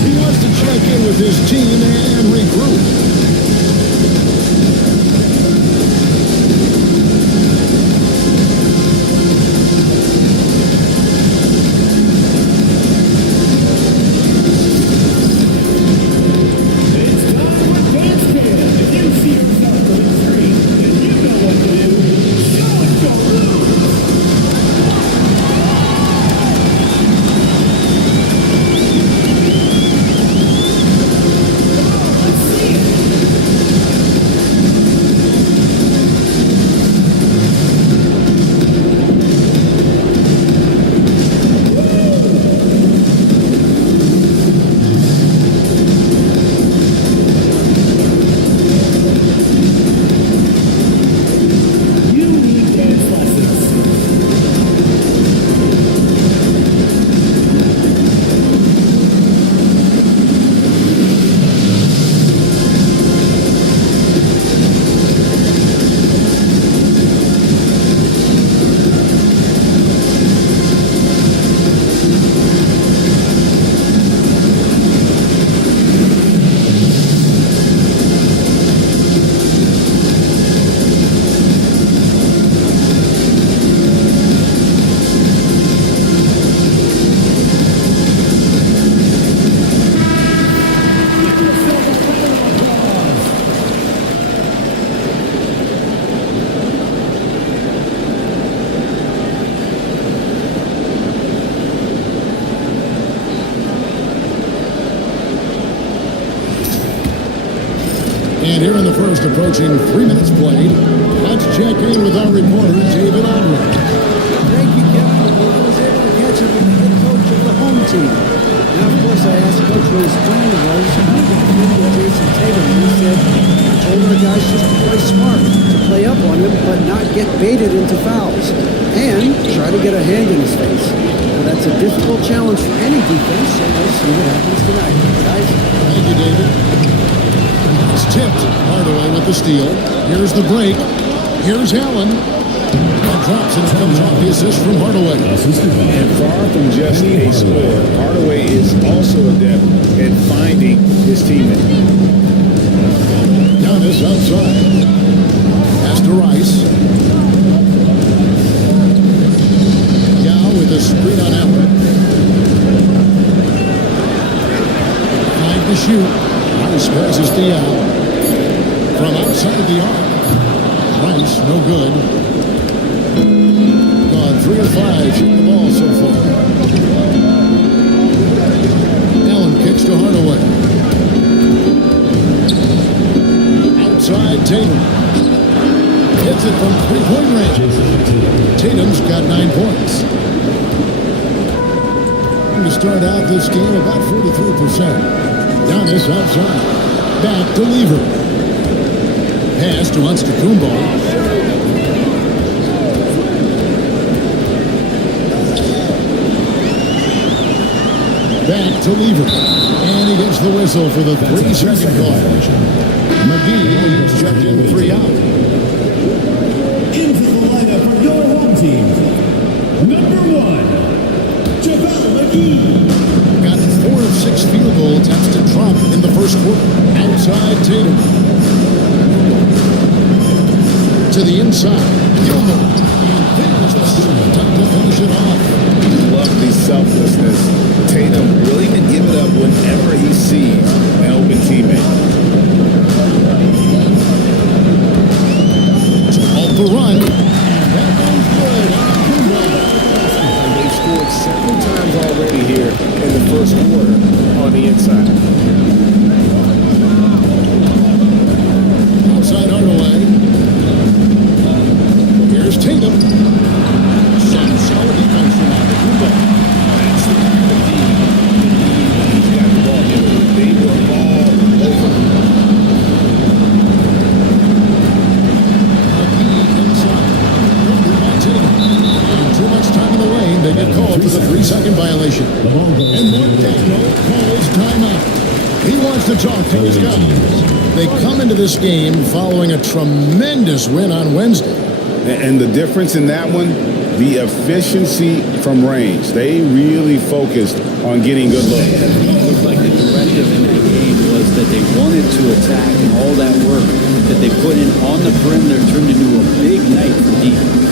He wants to check in with his team and regroup. And here in the first, approaching 3 minutes played, let's check in with our reporter, David Aldridge. Thank you, Kevin. Well, I was able to catch up with the head coach of the home team. Now, of course, I asked Coach what his plan was with Jason Tatum, and he said he told our guys just to play smart, to play up on him, but not get baited into fouls, and try to get a hand in his face. Well, that's a difficult challenge for any defense, so we'll see what happens tonight. Guys? Thank you, David. It's tipped. Hardaway with the steal. Here's the break. Here's Allen. And drops and it comes off the assist from Hardaway. And far from just a scorer, Hardaway is also adept at finding his teammate. Giannis outside. Pass to Rice. Yao with a screen on Allen. 5 to shoot. Rice passes to Yao. From outside the arc. Rice, no good. Gone 3 of 5 shooting the ball so far. Allen kicks to Hardaway. Outside Tatum. Hits it from 3-point range. Tatum's got 9 points. And to start out this game, about 43%. Giannis outside. Back to Lever. Pass to Antetokounmpo. Back to Lever. And he gets the whistle for the 3-second call. McGee is checked in 3 out. Into the lineup for your home team, number 1, JaVale McGee. Got 4 of 6 field goal attempts to drop in the first quarter. Outside Tatum. To the inside. Gilmore. There's the shot. Time to finish it off. Love the selflessness. Tatum will even give it up whenever he sees an open teammate. Off the run. And that one's good. And they've scored several times already here in the first quarter on the inside. Outside Hardaway. Here's Tatum. Some solid defense from Antetokounmpo. That's the kind of team he's got the ball in. They were all over. McGee inside. Good by Tatum. And too much time in the lane. They get called for the 3-second violation. And Mark Daigneault calls timeout. He wants to talk to his guys. They come into this game following a tremendous win on Wednesday. And the difference in that one, the efficiency from range. They really focused on getting good looks. It looked like the directive in that game was that they wanted to attack, and all that work that they put in on the perimeter turned into a big night for defense.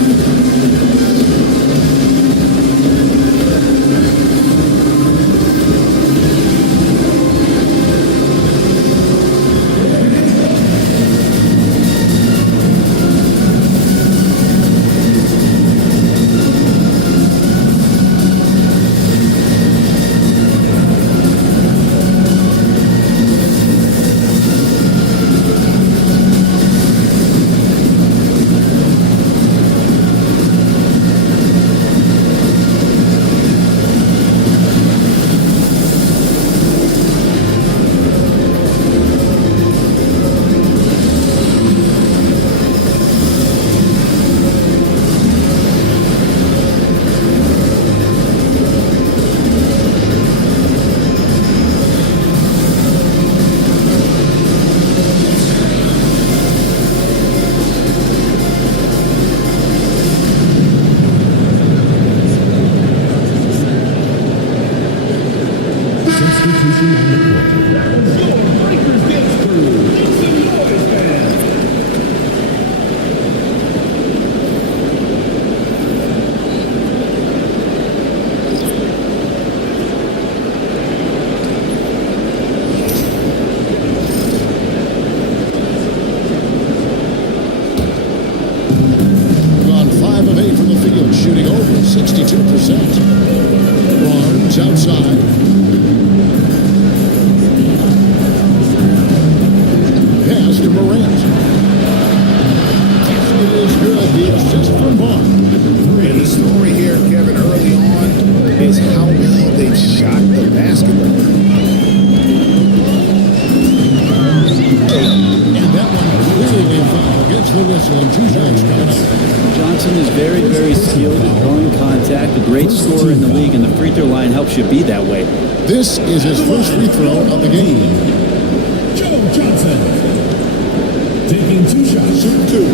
shooting over 62%. Barnes outside. Pass to helps you be that way. This is his first free throw of the game. Joe Johnson. Taking 2 shots. Shoot 2.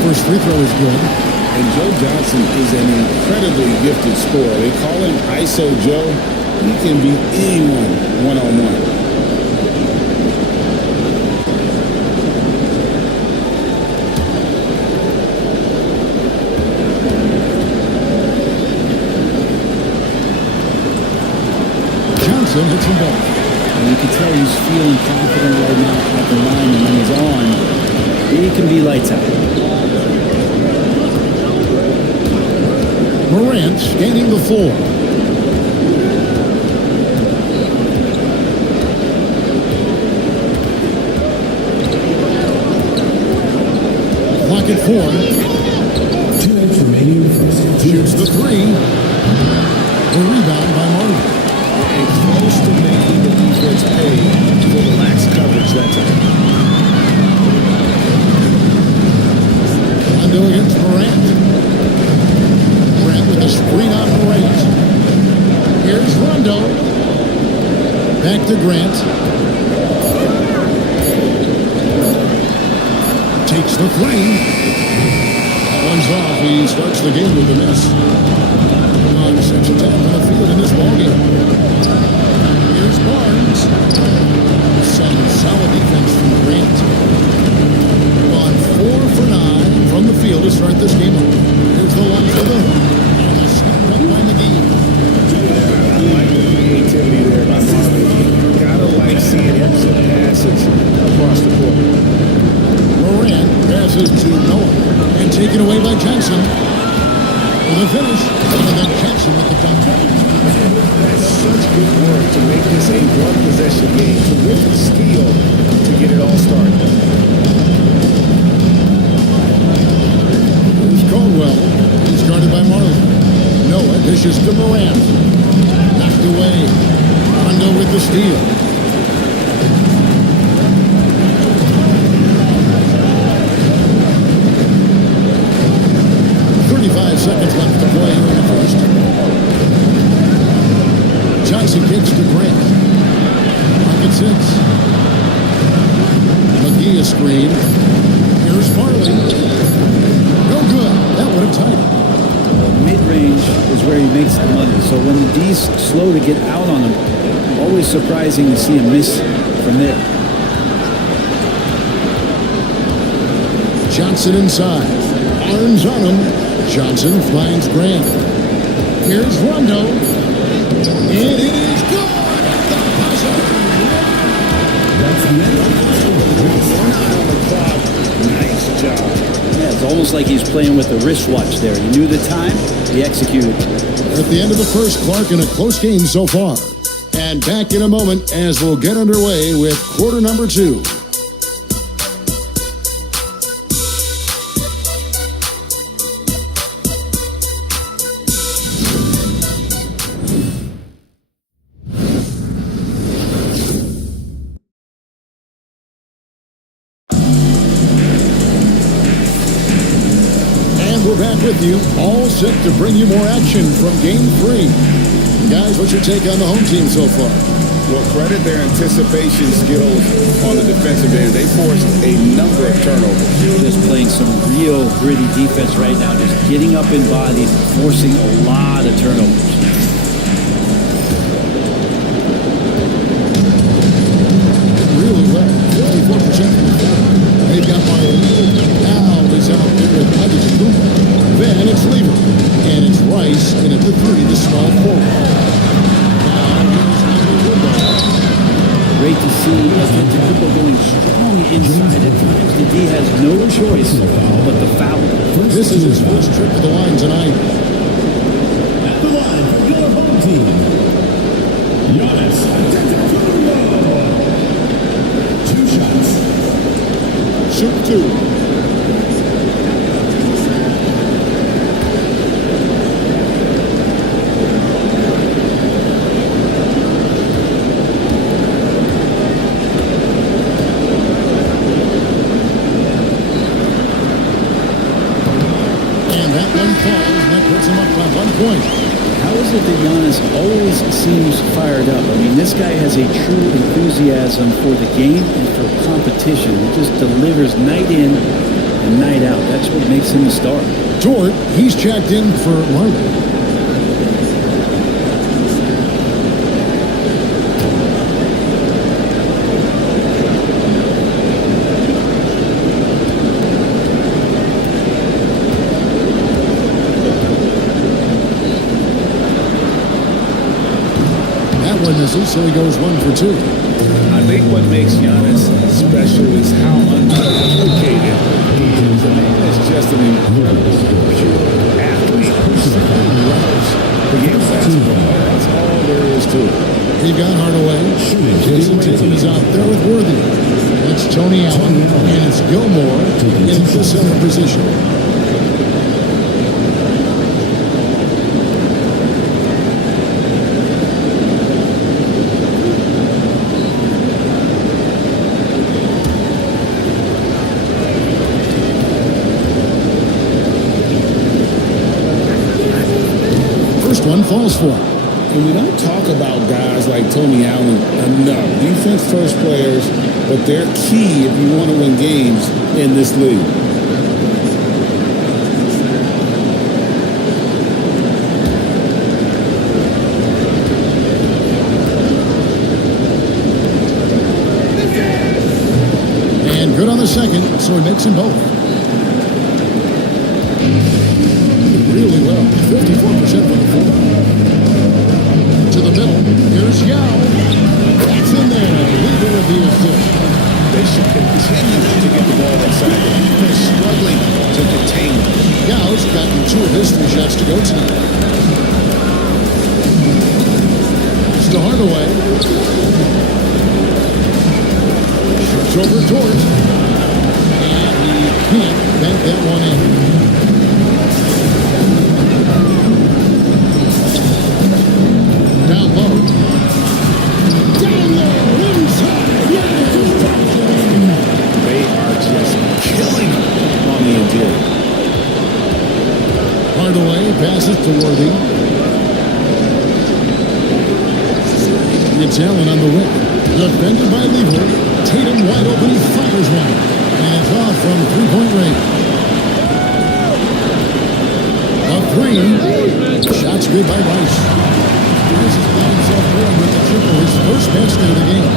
First free throw is good. And Joe Johnson is an incredibly gifted scorer. They call him ISO Joe. He can beat anyone one-on-one. Johnson hits them both. And you can tell he's feeling confident right now at the line, and when he's on, he can be lights out. Morant gaining the floor. Clock at 4. 2 minutes remaining in the first. Shoots the 3. The rebound by Martin. And close to making the defense pay for the lax coverage that time. Rondo against Morant. Morant with a screen on Morant. Here's Rondo. Back to Grant. Takes the 3. That one's off. He starts the game with a miss. On such a time on the field in this ballgame. Here's Barnes. Some solid defense from Grant. On 4 for 9 from the field to start this game off. Here's the line for the hoop. And a snap up by McGee. I like the creativity there by Marvin. Gotta like seeing him zip passes across the court. Morant passes to Noah and taken away by Johnson. For the finish, and then Johnson with the dunk. That's such good work to make this a one-possession game. Terrific skill to get it all started. Here's Caldwell. He's guarded by Marlon. Noah dishes to Morant. Knocked away. Rondo with the steal. Seconds left to play here in the first. Johnson kicks to Grant. Pocket 6. McGee a screen. Here's Marley. No good. That would have tied it. Mid-range is where he makes the money. So when the D's slow to get out on him, always surprising to see him miss from there. Johnson inside. Arms on him. Johnson finds Grant. Here's Rondo. And it is good. That's the end of the clock. Nice job. Yeah, it's almost like he's playing with a wristwatch there. He knew the time, he executed. At the end of the first, Clark, in a close game so far. And back in a moment as we'll get underway with quarter number 2. With you, all set to bring you more action from Game 3. Guys, what's your take on the home team so far? Well, credit their anticipation skills on the defensive end. They forced a number of turnovers. Just playing some real gritty defense right now, just getting up in bodies, forcing a lot of turnovers. Really well, 54% from the floor. They've got Marley. Now is out there with Antetokounmpo. Then it's Lever, and it's Rice, and at the 3, the small forward. Great to see Antetokounmpo going strong inside. At times, the D has no choice but the foul. This is his first trip to the line tonight. At the line for your home team, Giannis Antetokounmpo. 2 shots. Shoot 2. That one falls, and that puts him up by 1 point. How is it that Giannis always seems fired up? I mean, this guy has a true enthusiasm for the game and for competition. He just delivers night in and night out. That's what makes him a star. Dort, he's checked in for Marley. Misses, so he goes 1 for 2. I think what makes Giannis special is how uncomplicated he is. I mean, it's just an incredible, pure athlete who simply loves the game of basketball. That's all there is to it. He got Hardaway. Jason Tatum is out there with Worthy. That's Tony Allen, and it's Gilmore in the center position. One falls for him. And we don't talk about guys like Tony Allen enough. Defense first players, but they're key if you want to win games in this league. And good on the second, so he makes them both. Really well, 54% from the floor. To the middle, here's Yao. That's in there, leader of the assist. They should continue to get the ball inside. They're struggling to contain them. Yao's gotten 2 of his 3 shots to go tonight. It's to Hardaway. Shoots over Dort. And he can't bank that one in. Down low. Down low, inside. They are just killing him on the interior. Hardaway passes to Worthy. It's Allen on the wing. Defended by Lever. Tatum wide open. He fires one. And it's off from 3-point range. A 3. Shots good by Rice. Rice has got himself going with the triple, his first basket of the game.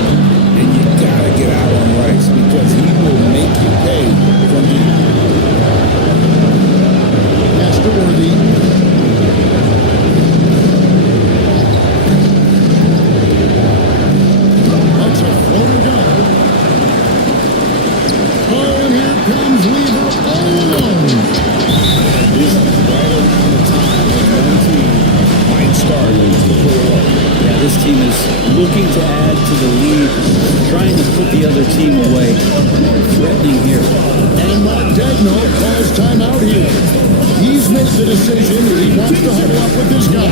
And you gotta get out on Rice because he will make you pay from here. Pass to Worthy. That's a floater gun. Oh, and here comes Lever all alone. This is right around the time when one team might start to pull away. Yeah, this team is looking to add to the lead, trying to put the other team away. Threatening here. And Mark Dagno calls timeout here. He's made the decision. He wants to huddle up with this guy.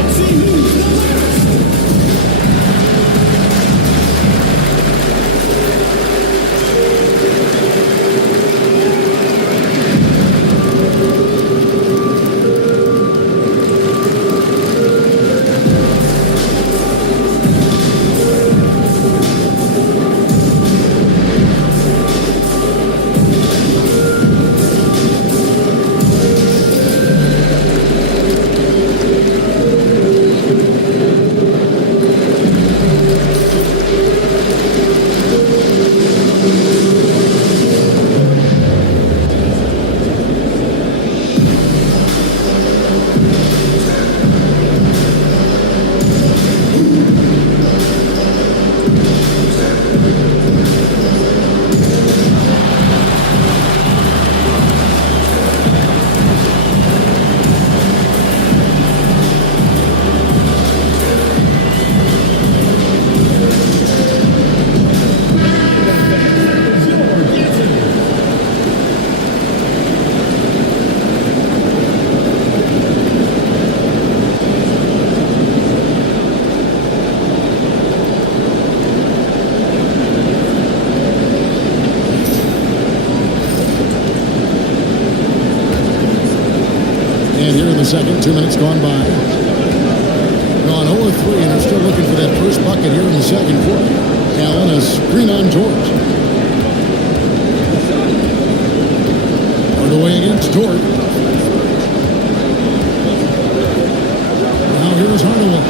here in the second. 2 minutes gone by. Gone 0-3, and they're still looking for that first bucket here in the second quarter. Allen, a screen on George. Hardaway against George. Now here's Hardaway.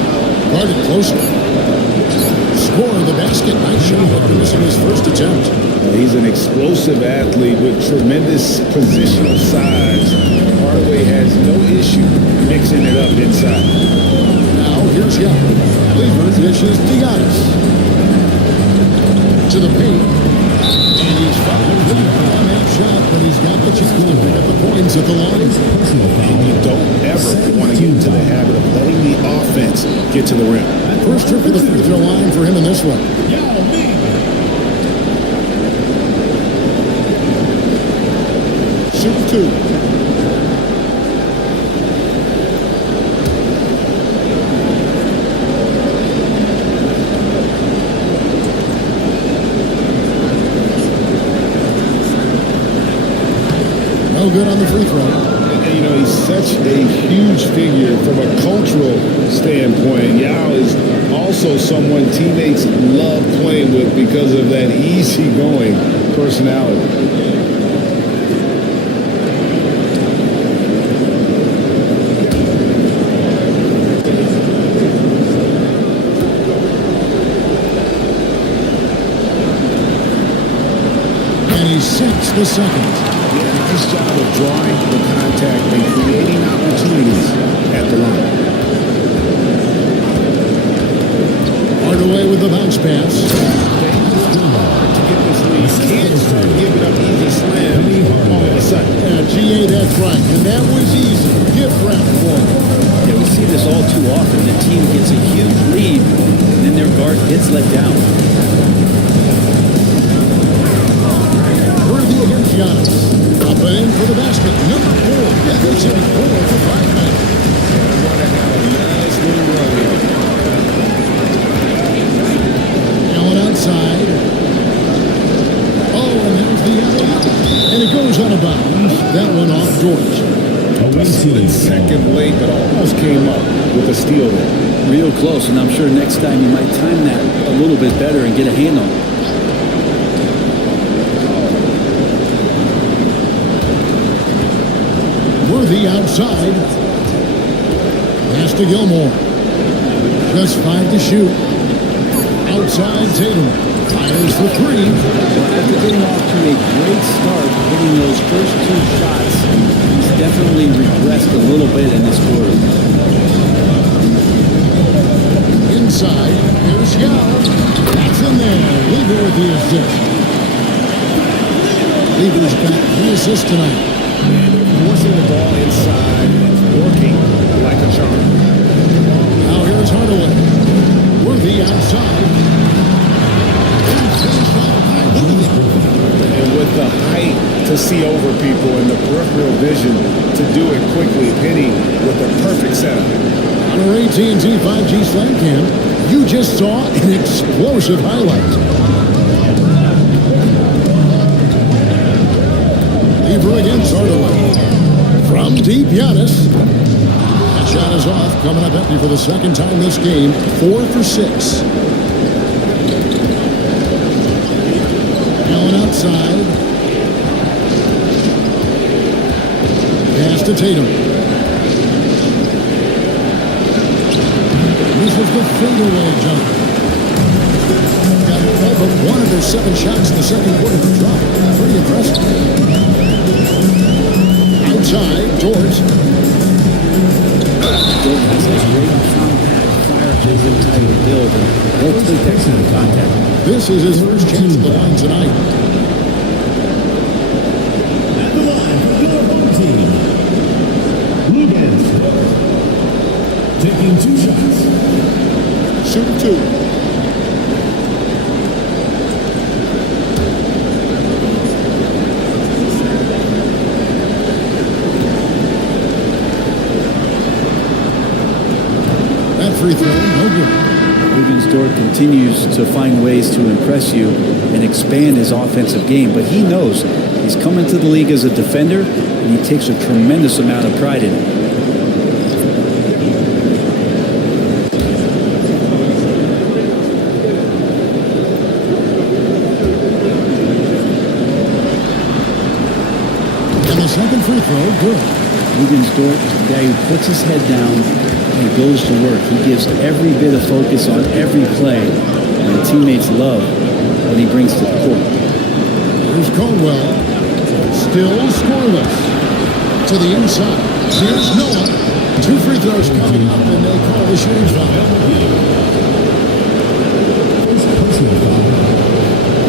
Guarded closer. Score the basket. Nice shot after missing his first attempt. He's an explosive athlete with tremendous positional size. Hardaway has no issue mixing it up inside. Now here's Young. Cleveland dishes Giannis. To the paint. And he's fouled with a one-hand shot, but he's got the chance to pick up the points at the line. You don't ever want to get into the habit of letting the offense get to the rim. First trip to the free throw line for him in this one. Shoot two. No good on the free throw. You know, he's such a huge figure from a cultural standpoint. Yao is also someone teammates love playing with because of that easygoing personality. And he sinks the second. Nice job of drawing the contact and creating opportunities at the line. Hardaway with the bounce pass. To get this lead. Can't start giving up easy slam all of a sudden. Yeah, GA, that's right. And that was easy. Gift wrap for him. Yeah, we see this all too often. The team gets a huge lead, and then their guard gets let down. Worthy against Giannis. Up and in for the basket. Number 4. That makes it 4 for 5 minutes. Nice little run here. Allen outside. Oh, and there's the alley. And it goes out of bounds. That one off George. A split second late, but almost came up with a steal there. Real close, and I'm sure next time you might time that a little bit better and get a hand on it. Worthy outside. Pass to Gilmore. Just 5 to shoot. Outside Tatum. Fires for 3. After getting off to a great start, hitting those first 2 shots, he's definitely regressed a little bit in this quarter. Inside. Here's Yao. That's in there. Lever with the assist. Lever's got 3 assists tonight. Forcing the ball inside, it's working like a charm. Now here's Hardaway. Worthy outside. And with the height to see over people and the peripheral vision to do it quickly, Penny with the perfect setup. On our AT&T 5G Slam Cam, you just saw an explosive highlight. Lever against Hardaway. From deep, Giannis. That shot is off. Coming up empty for the second time this game. 4 for 6. Allen outside. Pass to Tatum. This is the fadeaway jump. Got all but one of their 7 shots in the second quarter to drop. Pretty impressive. Outside, George. George has a great compact, fire-hazard type of build, and he'll take that kind of contact. This is his first chance at the line tonight. At the line for your home team, Luguentz. Taking 2 shots. Shoot 2. Free throw, no good. Luguentz continues to find ways to impress you and expand his offensive game, but he knows he's coming to the league as a defender, and he takes a tremendous amount of pride in it. the second free throw, good. Wiggins Dort is the guy who puts his head down and goes to work. He gives every bit of focus on every play, and the teammates love what he brings to the court. Here's Caldwell. Still scoreless. To the inside. Here's Noah. 2 free throws coming up, and they call the shooting foul. First personal foul.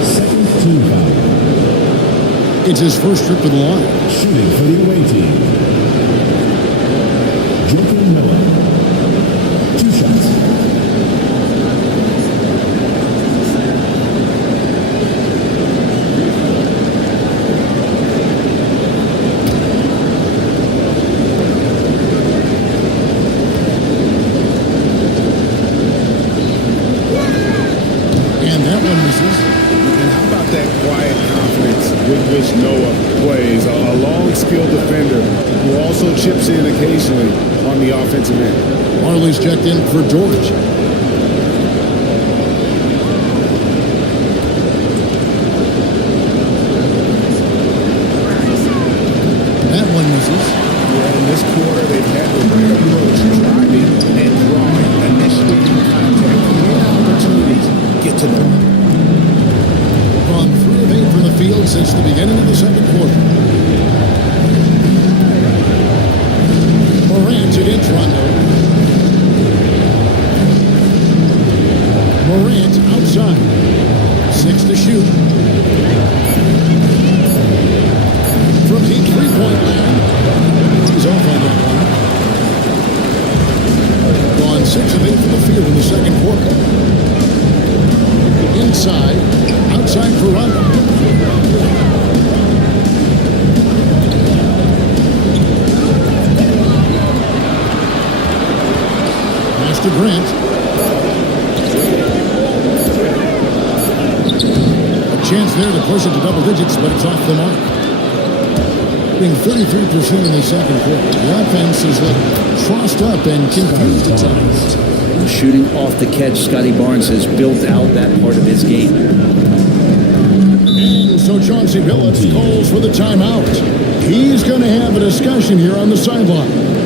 Second team foul. It's his first trip to the line. Shooting for the away team. Joakim Noah. 2 shots. And that one misses. And how about that quiet confidence with which Noah plays? A long, skilled defender who also chips in occasionally on the offensive end. Marley's checked in for George. That one misses. Yeah, in this quarter, they've had the right approach, driving and drawing, initiating contact, create opportunities, get to the line. Gone 3 of 8 from the field since the beginning of the second quarter. Morant against Rondo. Morant outside. 6 to shoot. From deep three-point land. He's off on that one. Gone 6 of 8 from the field in the second quarter. Inside. Outside for Rondo. Pass to Grant. A chance there to push it to double digits, but it's off the mark. Being 33% in the second quarter. The offense is crossed up and confused at times. Shooting off the catch, Scotty Barnes has built out that part of his game. And so Chauncey Billups calls for the timeout. He's going to have a discussion here on the sideline.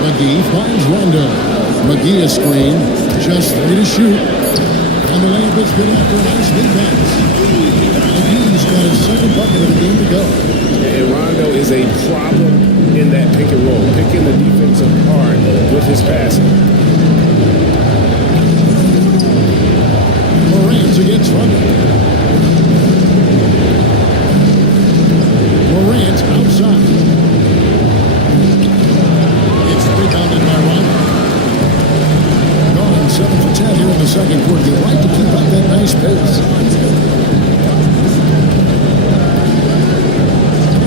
McGee finds Rondo. McGee a screen. Just 3 to shoot. And the layup is good after a nice mid pass. McGee's got his second bucket of the game to go. And Rondo is a problem in that pick and roll, picking the defense apart with his passing. Barnes against Runner. Morant outside. It's rebounded by Runner. Gone 7 for 10 here in the second quarter. They like to keep up that nice pace.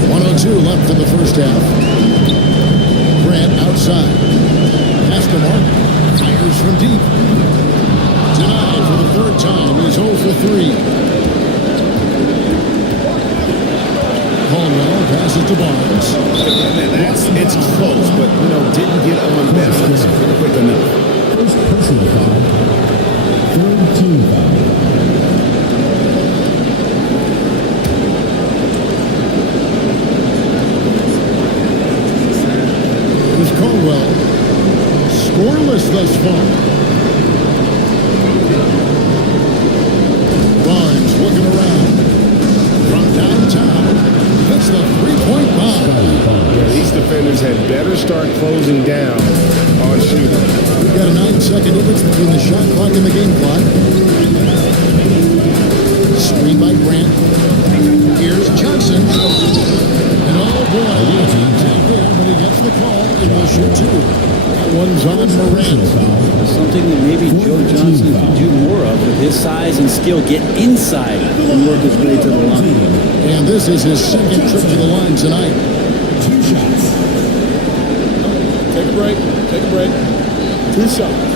1:02 left in the first half. Grant outside. Pass to Martin. Fires from deep. Denied for the third time. He's 0 for 3. Caldwell passes to Barnes. It's close, but, didn't get on balance quick enough. First personal foul. Third team foul. Here's Caldwell. Scoreless thus far. Barnes looking around. From downtown, hits the three-point bomb. These defenders had better start closing down on shooting. We've got a 9-second difference between the shot clock and the game clock. Screen by Grant. Here's Johnson. And oh boy, out there, but he gets the call and will shoot 2. That one's on Morant. Something that maybe Joe Johnson can do more of with his size and skill. Get inside and work his way to the line. And this is his second trip to the line tonight. 2 shots. Take a break. Take a break. 2 shots.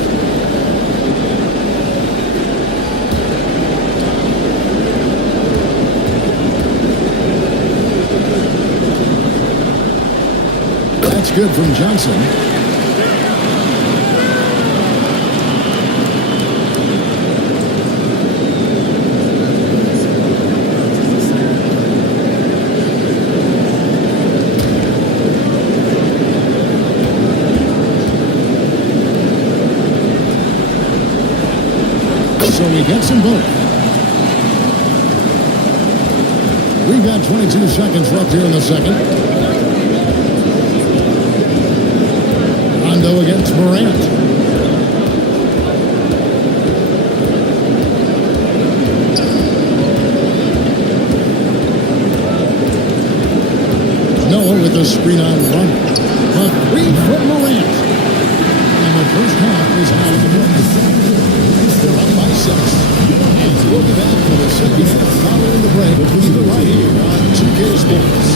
That's good from Johnson. So he gets them both. We've got 22 seconds left here in the second. Rondo against Morant. Noah with the screen on run. A 3 from Morant. And the first half is out of the book. They're up by 6. And we'll be back for the second half following the break. We'll be right here on 2K Sports.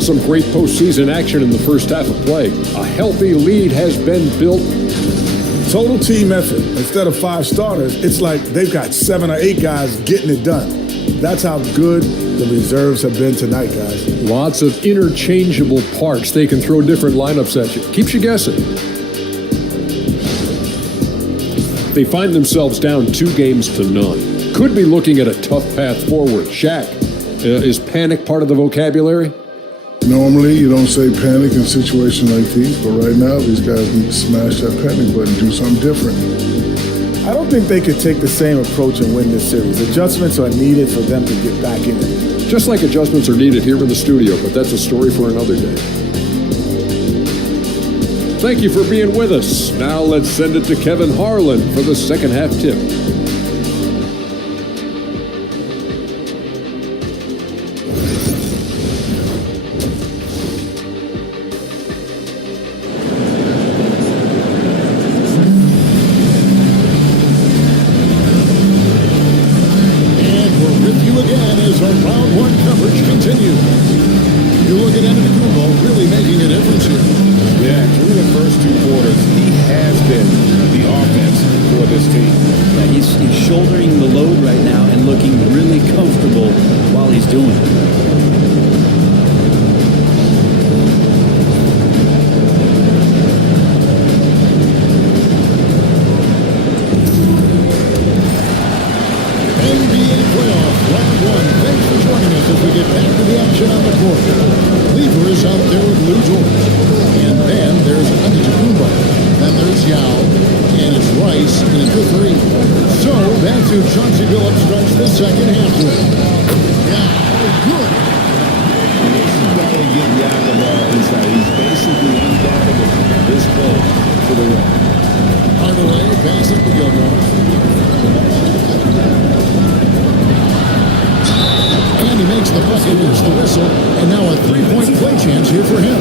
Some great postseason action in the first half of play. A healthy lead has been built. Total team effort. Instead of 5 starters, it's like they've got 7 or 8 guys getting it done. That's how good the reserves have been tonight, guys. Lots of interchangeable parts. They can throw different lineups at you. Keeps you guessing. They find themselves down 2 games to none. Could be looking at a tough path forward. Shaq, is panic part of the vocabulary? Normally, you don't say panic in situations like these, but right now, these guys need to smash that panic button, do something different. I don't think they could take the same approach and win this series. Adjustments are needed for them to get back in it. Just like adjustments are needed here in the studio, but that's a story for another day. Thank you for being with us. Now let's send it to Kevin Harlan for the second half tip. Back to the action on the court. Lever is out there with Lou George. And then there's Antetokounmpo. Then there's Yao. And it's Rice in the three. So that's who Chauncey Billups starts the second half with. Yao, good. This is why they get Yao the ball inside. He's basically unguardable this close to the rim. Hardaway passes to Gilmore. And he makes the bucket, gets the whistle, and now a three-point play chance here for him.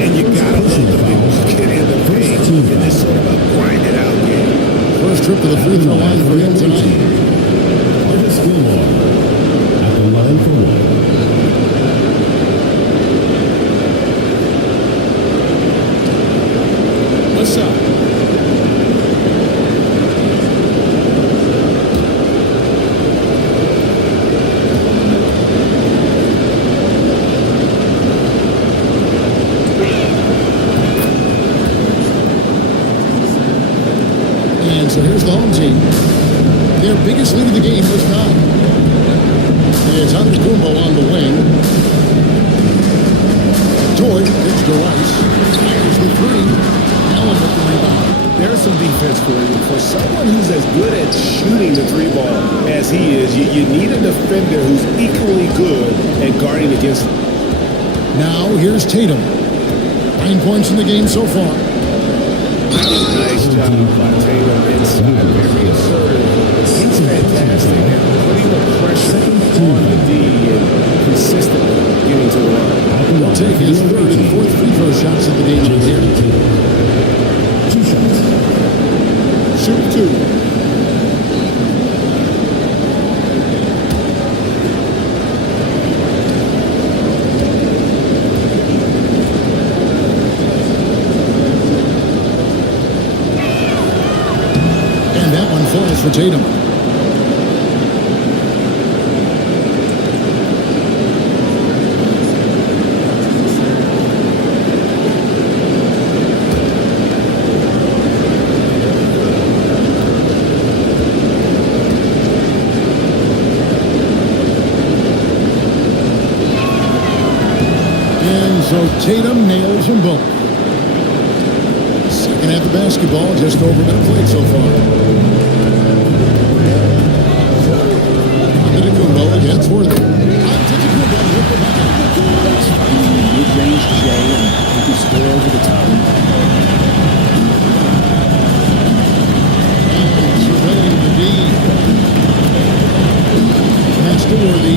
And you gotta love the big bucket in the paint in this sort of a grinded out game. First trip to the free throw line for him tonight. Dennis Gilmore at the line for one. What's up? And so here's the home team. Their biggest lead of the game was tied. It's Antetokounmpo on the wing. George gets to Rice. Here's the three. Allen with the rebound. There's some defense for you. For someone who's as good at shooting the three ball as he is, you need a defender who's equally good at guarding against him. Now here's Tatum. 9 points in the game so far. Nice job by Tatum inside. Very assertive. He's fantastic at putting the pressure on the D and consistently getting to the line. He'll take his third and fourth free throw shots of the game here. 2 shots. Shoot two. And that one falls for Tatum. So Tatum nails them both. Second half of basketball, just over minute played so far. Antetokounmpo against Worthy. Antetokounmpo with the bucket. Mid-range Jay, and he can score over the top. And surveying the D. That's to Worthy.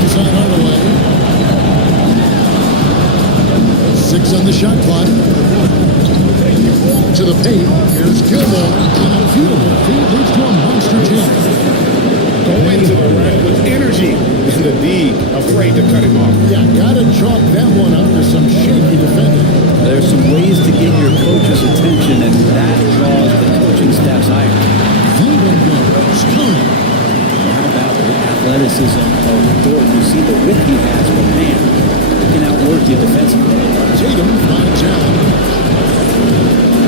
Inside Hardaway. 6 on the shot clock. To the paint. Here's Gilmore. And a beautiful feed leads to a monster jam. Going to the rack with energy. And the D afraid to cut him off. Yeah, gotta chalk that one up to some shaky defending. There's some ways to get your coach's attention, and that draws the coaching staff's ire. How about the athleticism of Dort? You see the width he has, but man, he can outwork you defensively. Tatum finds Allen.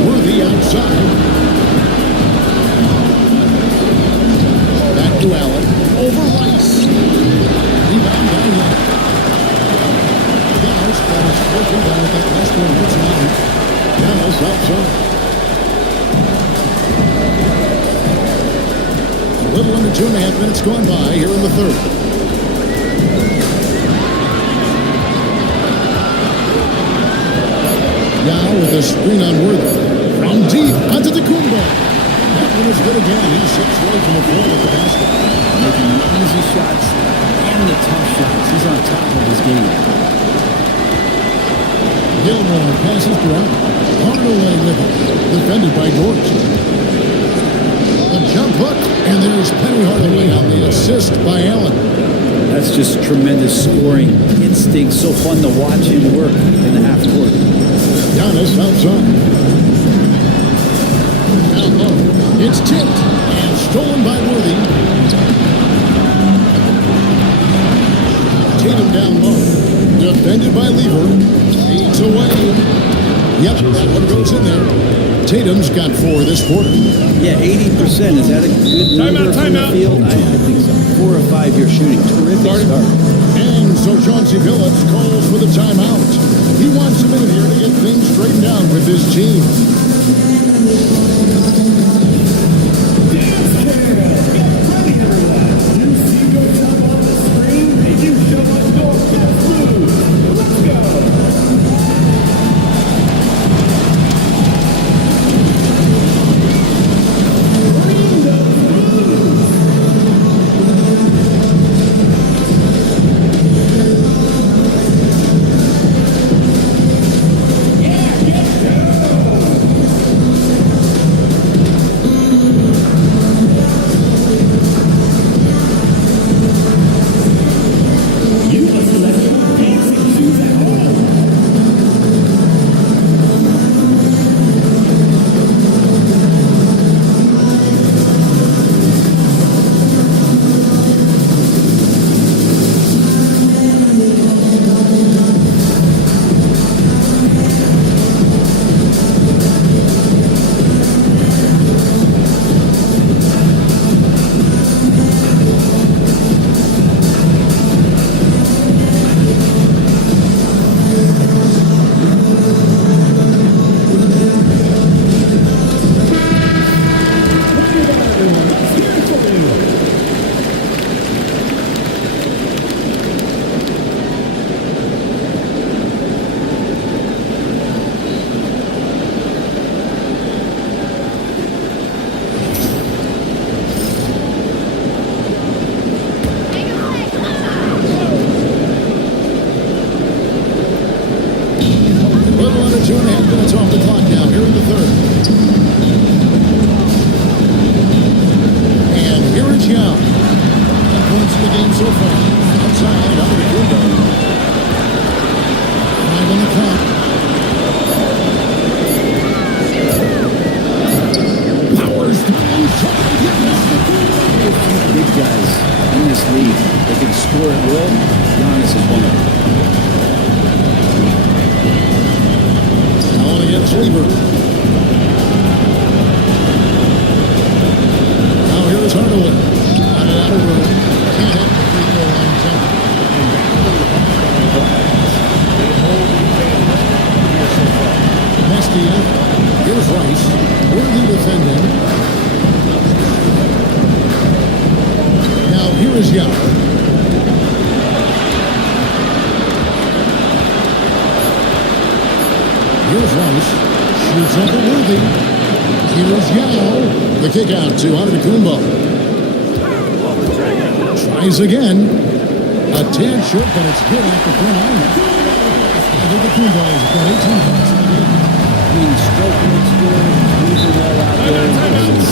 Worthy outside. Back to Allen. Over Rice. Rebound by Young. Dallas got his fourth rebound with that last one hits tonight. Dallas outside. A little under 2.5 minutes gone by here in the third. Now with a screen on Worthy. From deep onto the Antetokounmpo. That one is good again. He sits right from the floor with the basket. Making the easy shots and the tough shots. He's on top of his game. Gilmore passes to Allen. Hardaway with it. Defended by George. A jump hook. And there's Penny Hardaway on the assist by Allen. That's just tremendous scoring instinct. So fun to watch him work in the half court. Giannis outside. Down low. It's tipped and stolen by Worthy. Tatum down low. Defended by Lever. Feeds away. Yep, that one goes in there. Tatum's got 4 this quarter. Yeah, 80%. Is that a good number from the field? I think so. 4 of 5 you're shooting. Terrific start. And so Chauncey Billups calls for the timeout. He wants a minute here to get things straightened out with his team. Kick out to Antetokounmpo. Tries again. A tad short, but it's good off the front iron. Antetokounmpo has got 18 points in the game. Stroke looks good. Moving well out there.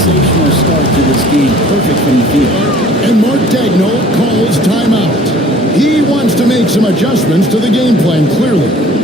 Sensational start to this game. Perfect from the field. And Mark Daigneault calls timeout. He wants to make some adjustments to the game plan, clearly.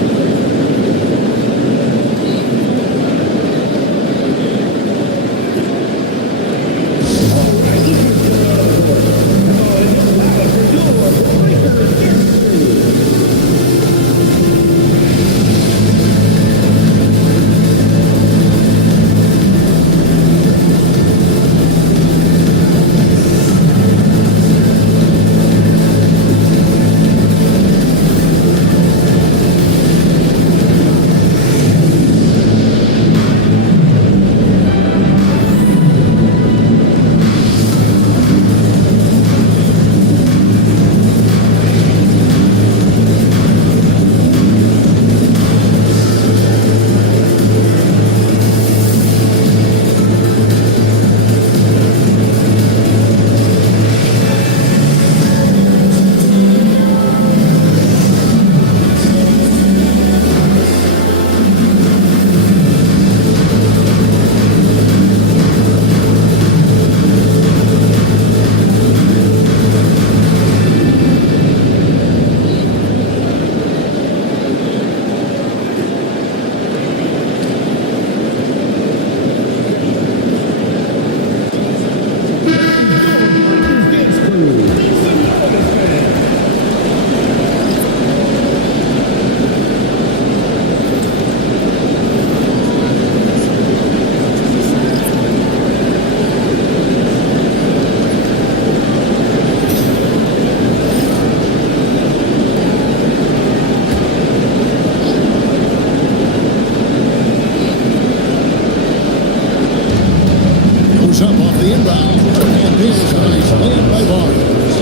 goes up off the inbound. And this nice layup by Barnes.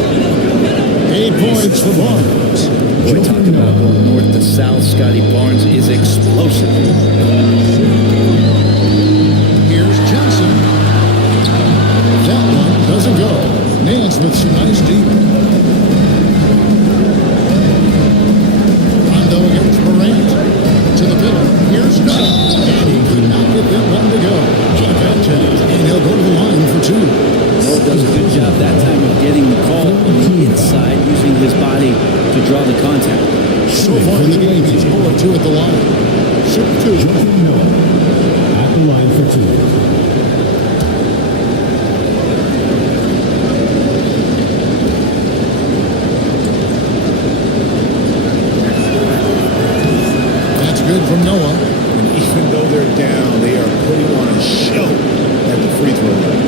8 points for Barnes. Boy, talking about going north to south, Scotty Barnes is explosive. Here's Johnson. That one doesn't go. Nance with some nice deep. Rondo against Morant. To the middle. Here's Noah. And he could not get that one to go. Contact. And he'll go to the line for 2. Noah does a good job that time of getting the call on the inside, using his body to draw the contact. So far in the game, he's 0 of 2 at the line. Shoot 2. Joakim Noah at the line for 2. Good from Noah. And even though they're down, they are putting on a show at the free throw line.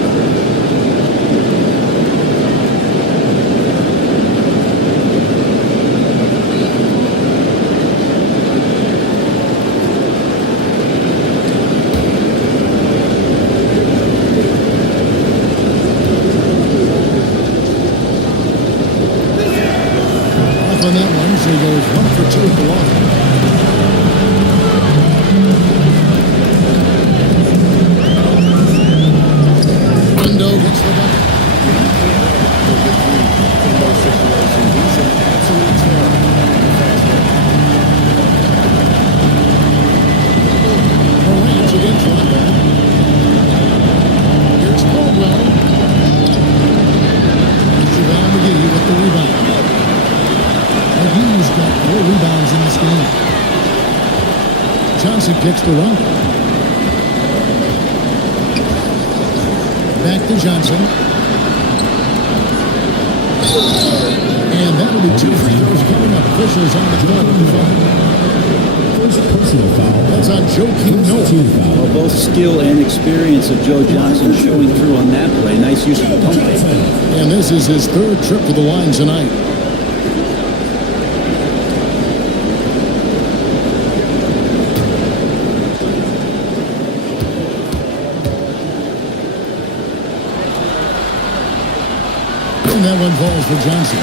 Off on that one, so he goes 1 for 2 at the line. Gets the bucket. In those situations, he's an absolute terror. Morant against Rondo. Here's Caldwell. Javon McGee with the rebound. McGee's got 4 rebounds in this game. Johnson kicks to Rondo. Back to Johnson. And that'll be 2 free throws coming up. Officials on the floor with the foul. First personal foul. That's on Joakim Noah. Well, both skill and experience of Joe Johnson showing through on that play. Nice use of the pump fake. And this is his 3rd trip to the line tonight. And that one falls for Johnson.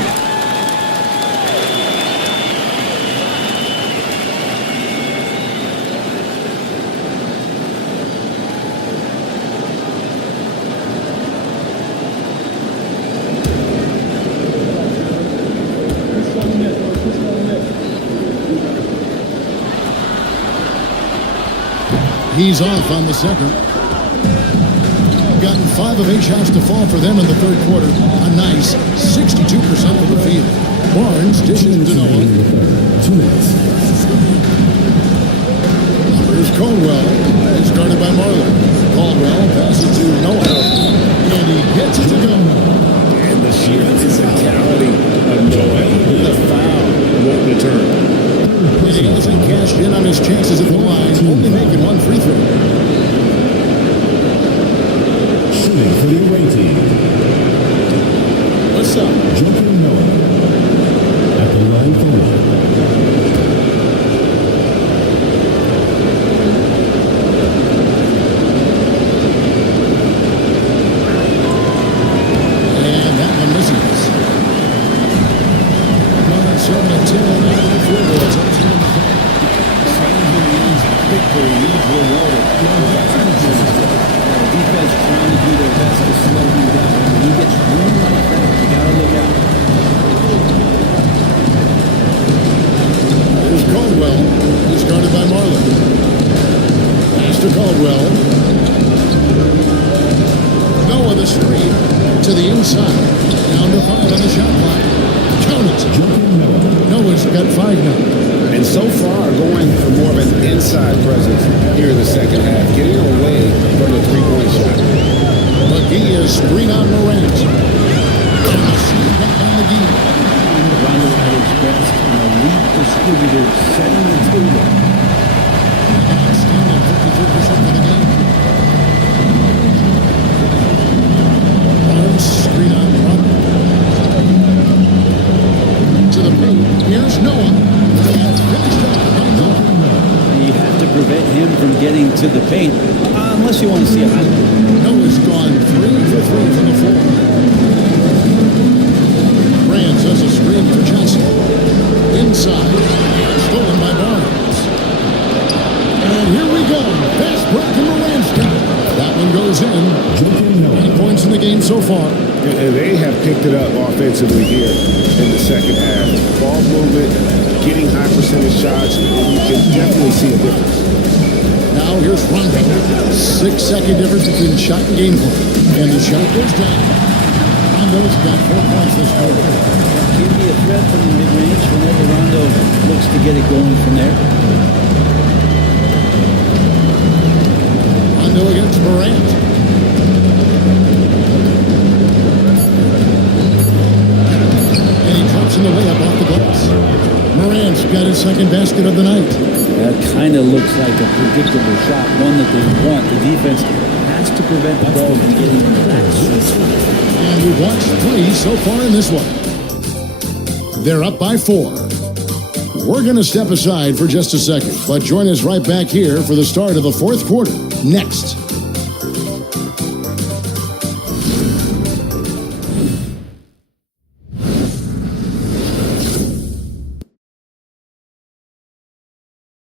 He's off on the second. Gotten 5 of 8 shots to fall for them in the 3rd quarter. A nice 62% of the field. Barnes dishes to Noah. 2 minutes. Here's Caldwell. It's guarded by Marlon. Caldwell passes to Noah. And he gets it to go. And the sheer physicality of Noah. The foul won't return. He hasn't cashed in on his chances at the line, only making 1 free throw. Shooting for the away team. What's up? Joakim Noah at the line for 1. And that one misses. 7-10 out of the field goal. It's up to him. Victory is rewarded. Defense trying to do their best to slow him down. When he gets room like that, you gotta look out. Here's Caldwell. He's guarded by Marlon. Pass to Caldwell. Noah the screen to the inside. Down to 5 on the shot clock. Count it. Noah's got 5 now. And so far, going for more of an inside presence here in the second half, getting away from the 3-point shot. McGee is screen on Morant. And the screen back on McGee. Rondo at his best, an elite distributor, setting the table. Standing 53% for the game. Barnes screen on Rondo. To the paint. Here's Noah. You have to prevent him from getting to the paint, unless you want to see a highlight. Noah's gone 3 9 points in the game so far. And they have picked it up offensively here in the second half. Ball movement, getting high percentage shots, and you can definitely see a difference. Now here's Rondo. 6-second difference between shot and game point. And the shot goes down. Rondo's got 4 points this quarter. Can be a threat from the mid-range whenever Rondo looks to get it going from there. Rondo against Morant. And he drops in the layup off the glass. Morant's got his second basket of the night. That kind of looks like a predictable shot, one that they want. The defense has to prevent the ball from getting into that sweet spot. And we've watched 3 so far in this one. They're up by 4. We're going to step aside for just a second, but join us right back here for the start of the fourth quarter. Next.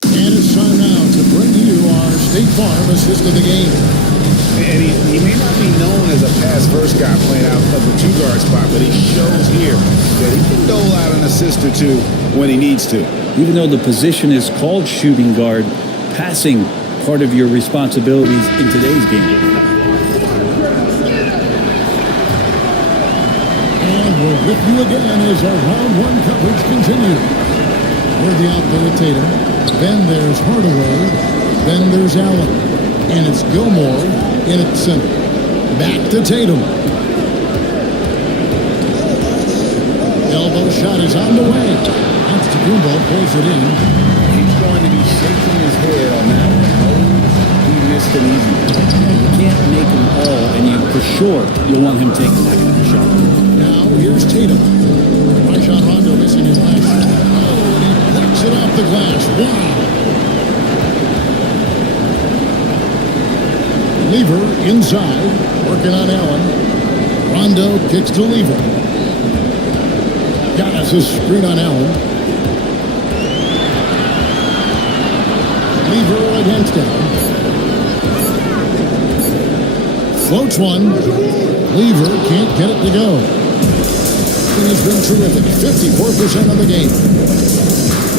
And it's time now to bring you our State Farm assist of the game. And he may not be known as a pass-first guy playing out of the two-guard spot, but he shows here that he can dole out an assist or two when he needs to. Even though the position is called shooting guard, passing part of your responsibilities in today's game. And we're with you again as our round 1 coverage continues. We're the out there with Tatum. Then there's Hardaway. Then there's Allen. And it's Gilmore in at center. Back to Tatum. Elbow shot is on the way. Antetokounmpo pulls it in. He's going to be shaking his head on that one. He missed an easy one. You can't make them all, and you for sure you'll want him taking that kind of shot. Now here's Tatum. Rajon Rondo missing his last shot. Oh, and he knocks it off the glass. Wow. Lever inside, working on Allen. Rondo kicks to Lever. Giannis is screen on Allen. Lever against Allen. Floats one. Lever can't get it to go. And he's been terrific. 54% of the game.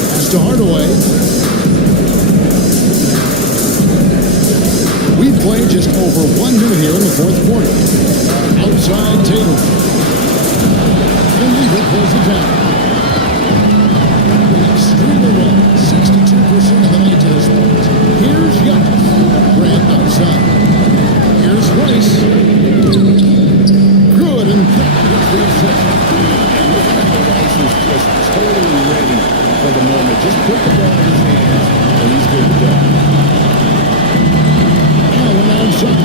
Pass to Hardaway. We've played just over 1 minute here in the fourth quarter. Outside Tatum. And Lever pulls it down. Extremely well. 62% of the night to this point. Here's Giannis. Grant outside. Here's Rice. Good and Rice is just totally ready for the moment. Just put the ball in his hands and he's good to go. Allen outside.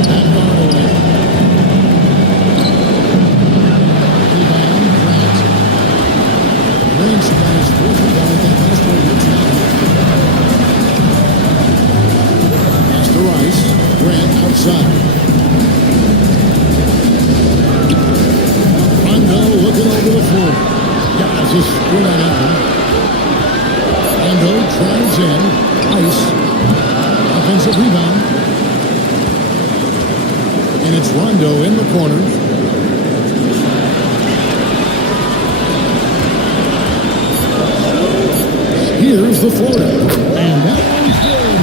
Back Hardaway. Rebound, Grant. Grant's got his first rebound with that last one. Pass to Rice. Grant outside. Rondo looking over the floor. Giannis is screwed on Allen. Rondo drives in. Ice. Offensive rebound. And it's Rondo in the corner. Here's the floater. And that one's good.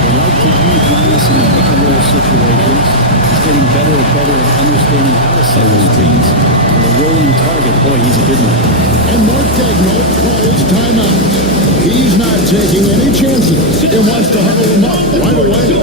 They like to use Giannis in pick-and-roll situations. He's getting better and better at understanding how to set the screens. And a rolling target, boy, he's a good one. And Mark Daigneault calls timeout. He's not taking any chances and wants to huddle them up right away.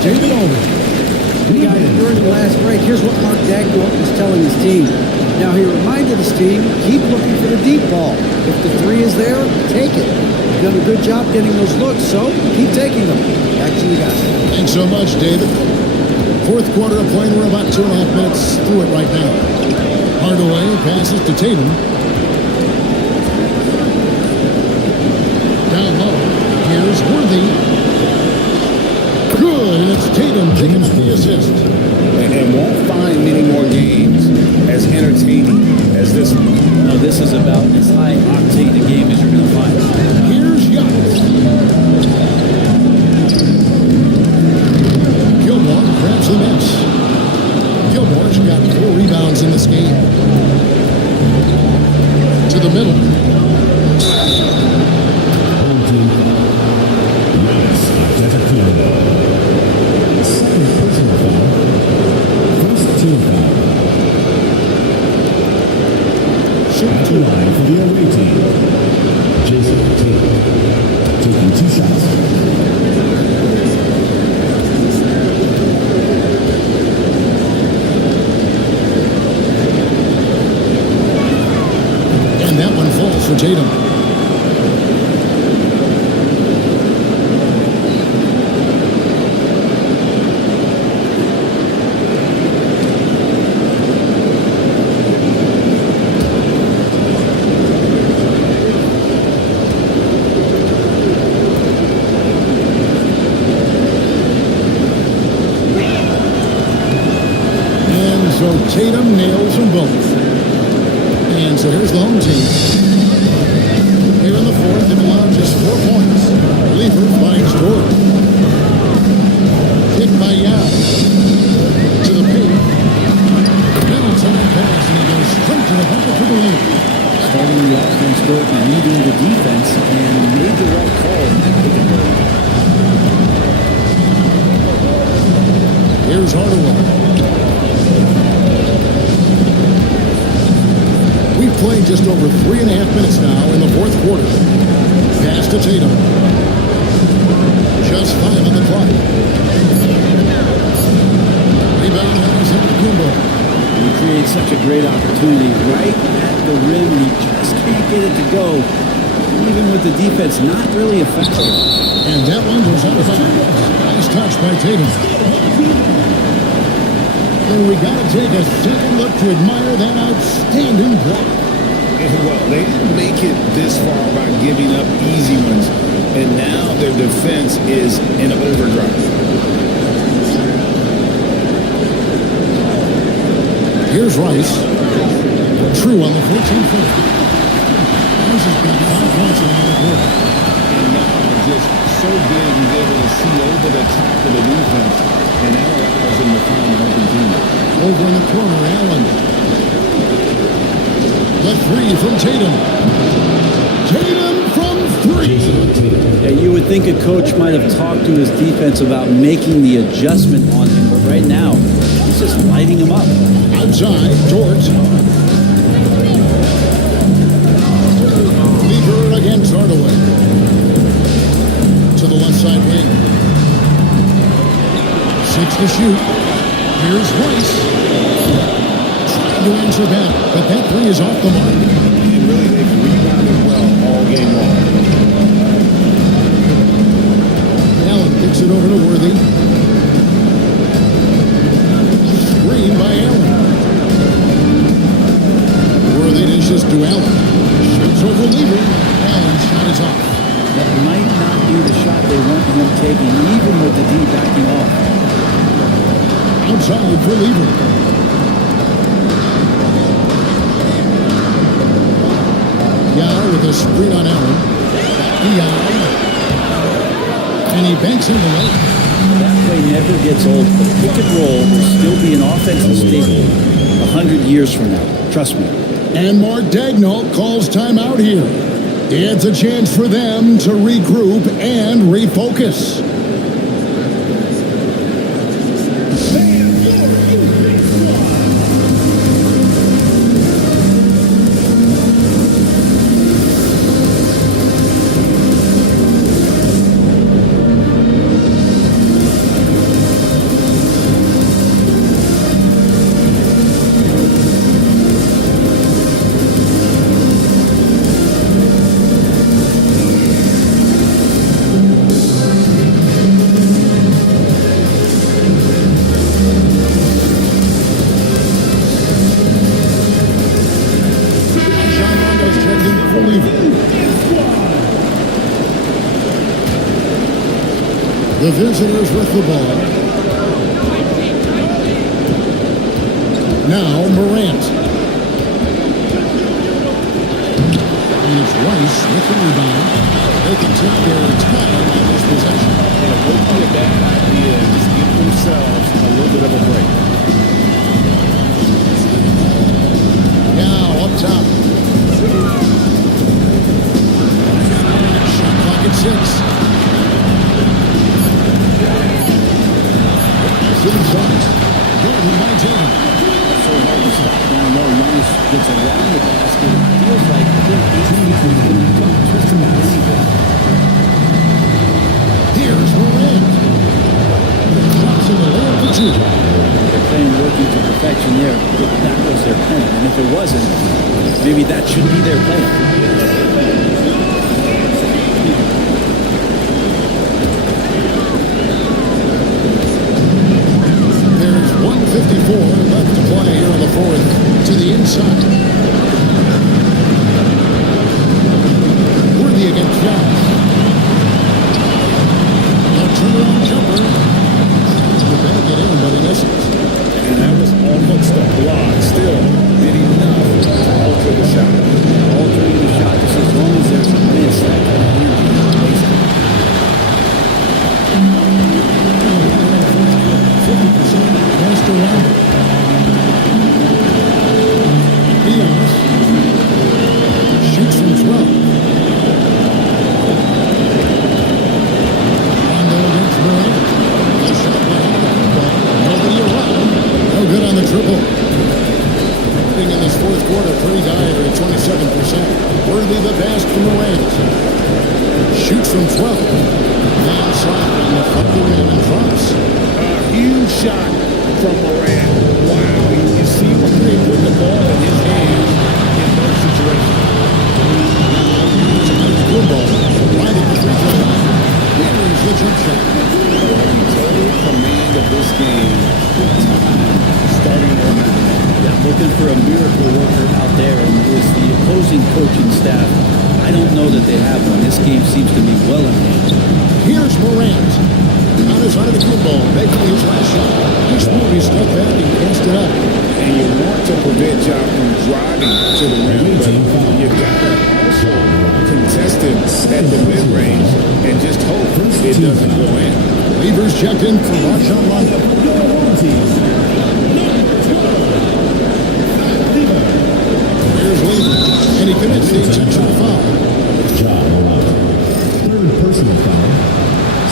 David Aldridge. Hey guys, during the last break, here's what Mark Daigneault is telling his team. Now he reminded his team, keep looking for the deep ball. If the three is there, take it. You've done a good job getting those looks, so keep taking them. Back to you guys. Thanks so much, David. Fourth quarter of play. We're about 2.5 minutes through it right now. Hardaway passes to Tatum. Down low. Here's Worthy. Good. And it's Tatum picking up the assist. And won't find many more games as entertaining as this one. No, this is about as high octane a game as you're going to find. Here's Giannis. Gilmore grabs the miss. Gilmore's got 4 rebounds in this game. To the middle. At the line for the away team, Jason Kidd, taking 2 shots. And that one falls for Tatum. So Tatum nails them both. And so here's the home team. Here in the fourth, they've allowed just 4 points. Lever finds Jordan. Kick by Yao. To the paint. Middleton pass, and he goes straight to the bucket for the lead. Starting the offense, though, and leading the defense, and made the right call. Here's Hardaway. We've played just over 3.5 minutes now in the fourth quarter. Pass to Tatum. Just 5 on the clock. Rebound has Antetokounmpo. He creates such a great opportunity right at the rim, and he just can't get it to go, even with the defense not really effective. And that one goes out of bounds. Nice touch by Tatum. And we got to take a second look to admire that outstanding block. Well, they didn't make it this far by giving up easy ones, and now their defense is in overdrive. Here's Rice. True on the 14th. Rice has got 5 points in the quarter. And now just so big he's able to see over the top of the defense, and that allows him to find an open team. Over in the corner, Allen. The 3 from Tatum. Tatum from 3. Yeah, you would think a coach might have talked to his defense about making the adjustment on him, but right now, he's just lighting him up. Outside, Dort. Lever against Hardaway. To the left side wing. 6 to shoot. Here's Rice. To answer back, but that 3 is off the mark. And really, they've rebounded well all game long. Allen kicks it over to Worthy. Screen by Allen. Worthy dishes to Allen. Shoots over Lever. Allen's shot is off. That might not be the shot they want him taking, even with the D backing off. Outside for Lever. Yao with a screen on Allen. Yao. And he banks in the lane. That play never gets old, but pick and roll will still be an offensive staple 100 years from now. Trust me. And Mark Daigneault calls timeout here. It's a chance for them to regroup and refocus. The visitors with the ball. Now Morant. And it's Rice with the rebound. They can take their time on this possession. It would be a bad idea to just give themselves a little bit of a break. Now up top. Shot clock at 6. Inside. Golden by 10. So hard to stop down low. Giannis gets around the basket. It feels like twist him out anything. Here's Morant. Drops in the layup for 2. They're playing working to perfection there. If that was their plan. And if it wasn't, maybe that should be their plan. There's 1:54 left to play here in the fourth. To the inside. Worthy against Giannis. A turnaround jumper. You better get in, but he misses. And that was almost a block. Still did enough to alter the shot. Altering the shot just as long as there's a miss, that kind of energy is wasted. 50% passed around. Giannis shoots from 12. Rondo against Morant. A shot behind the ball. Nobody around. No good on the triple. In this fourth quarter, pretty dire at 27%. Worthy the pass from Morant. Shoots from 12. Man side on the front of the rim and drops. A huge shot from Morant. Wow, you see what they put the ball in his hand in those situations. Good ball. Right at the free-throw line. Here's the jump shot. Total command of this game. Time starting right now. Yeah, looking for a miracle worker out there, and is the opposing coaching staff. I don't know that they have one. This game seems to be well in hand. Here's Morant. On his side of the good ball, making his last shot. He's moved his step back and cast it up. And you want to prevent Ja from driving to the rim, but you gotta also contest it at the mid-range and just hope it doesn't go in. Leavers checked in for Rajon Rondo. Here's Lever, and he commits the intentional foul. Third personal foul.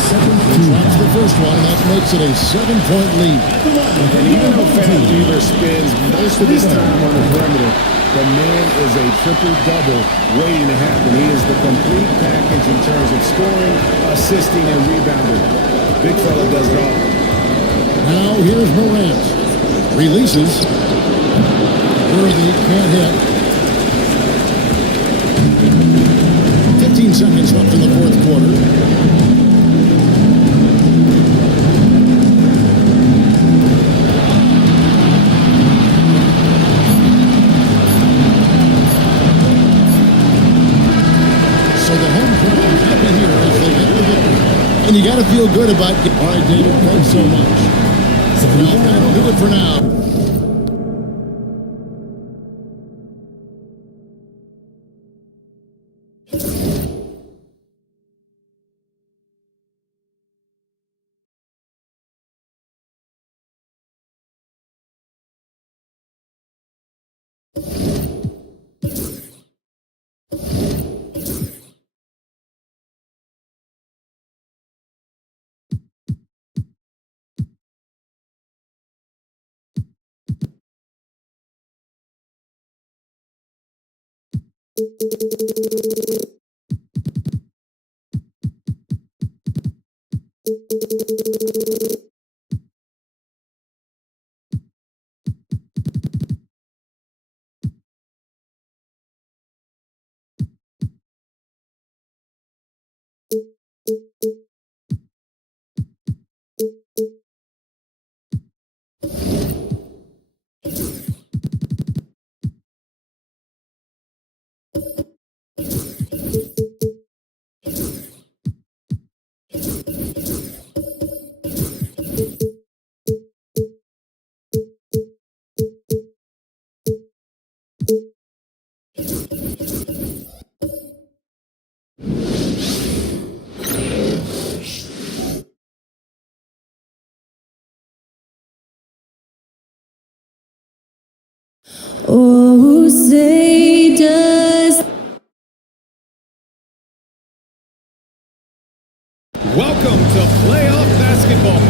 He drops the first one, and that makes it a 7-point lead. And even though Fat Lever spends most of his time on the perimeter, the man is a triple-double waiting to happen. He is the complete package in terms of scoring, assisting, and rebounding. Big fella does it all. Now here's Morant. Releases. Worthy can't hit. 15 seconds left in the fourth quarter. So the home crowd happy here as they get the victory. And you got to feel good about it. All right, David, thanks so much. Well, that'll do it for now. Oh, say does. Welcome to playoff basketball.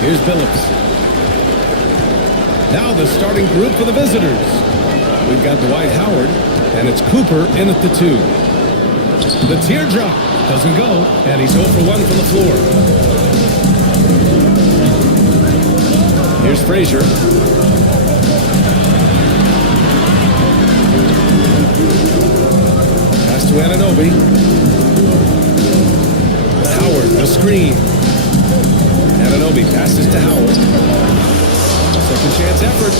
Here's Billups. Now the starting group for the visitors. We've got Dwight Howard, and it's Cooper in at the 2. The teardrop doesn't go, and he's 0 for 1 from the floor. Here's Frazier. Pass to Anunoby. Howard, the screen. Anunoby passes to Howard. Second chance effort.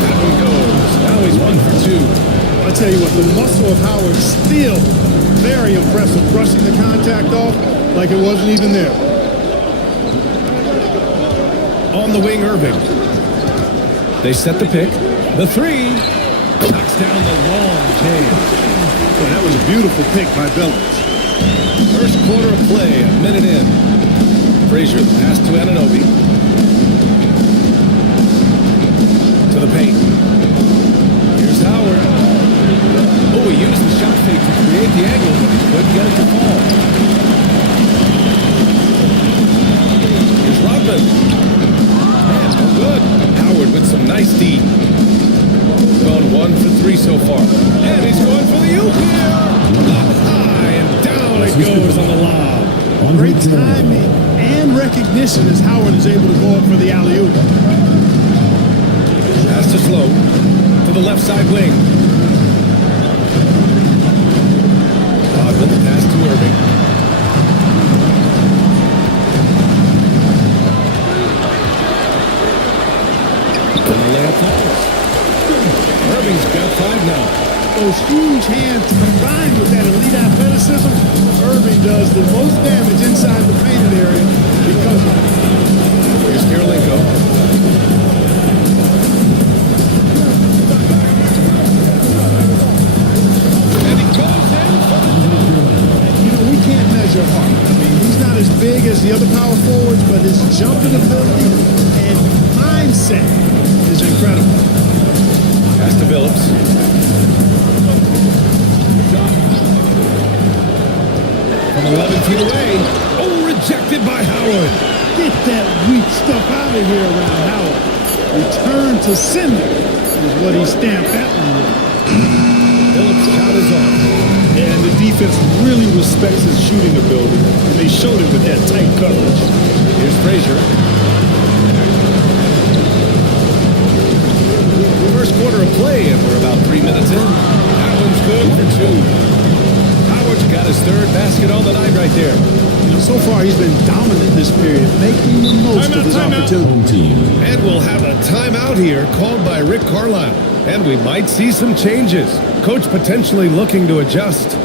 That one goes. Now he's 1 for 2. I tell you what, the muscle of Howard still very impressive, brushing the contact off like it wasn't even there. On the wing, Irving. They set the pick. The 3. Knocks down the long jam. Boy, that was a beautiful pick by Billups. First quarter of play, a minute in. Frazier, the pass to Anunoby. To the paint. Here's Howard. Oh, he used the shot fake to create the angle, but he couldn't get it to fall. Here's Rodman. Man, no good. Howard with some nice D. Gone 1 for 3 so far. And he's going for the oop here. Up high and down it goes on the lob. Great timing and recognition as Howard is able to go up for the alley-oop. Pass to Slow to the left side wing. With the pass to Irving. And the layup falls. Irving's got 5 now. Those huge hands combined with that elite athleticism, Irving does the most damage inside the painted area because of it. Here's Karolinko. And he goes in for the You know, we can't measure Hart. I mean, he's not as big as the other power forwards, but his jumping ability and mindset is incredible. Pass to Billups. From 11 feet away. Oh, rejected by Howard. Get that weak stuff out of here around Howard. Return to sender is what he stamped that one with. Billups' shot is on. And the defense really respects his shooting ability, and they showed it with that tight coverage. Here's Frazier. First quarter of play, and we're about 3 minutes in. That one's good for 2. Howard's got his 3rd basket on the night right there. You know, so far he's been dominant this period, making the most of his opportunity. And we'll have a timeout here called by Rick Carlisle. And we might see some changes. Coach potentially looking to adjust.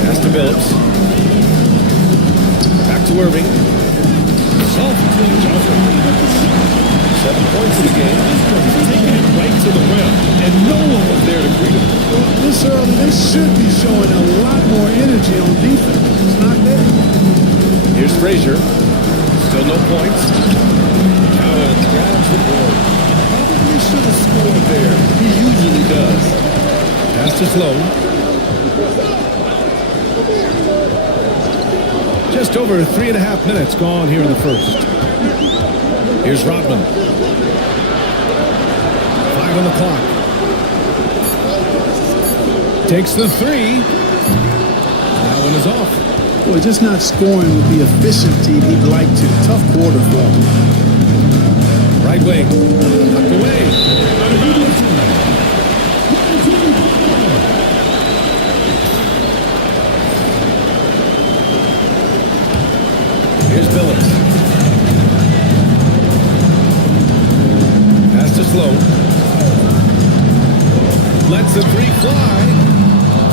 Pass to Billups. Back to Irving. off Clay Johnson. 7 points in the game. Taking it right to the rim, and no one was there to greet him. Well, this early, they should be showing a lot more energy on defense. It's not there. Here's Frazier. Still no points. Cowan grabs the board. Probably should have scored there. He usually does. Pass to Sloan. Just over 3.5 minutes gone here in the first. Here's Rodman. 5 on the clock. Takes the 3. That one is off. Boy, just not scoring with the efficiency he'd like to. Tough quarter for him. Right wing. Tucked away. Here's Billups. Pass to Sloan. Lets the 3 fly.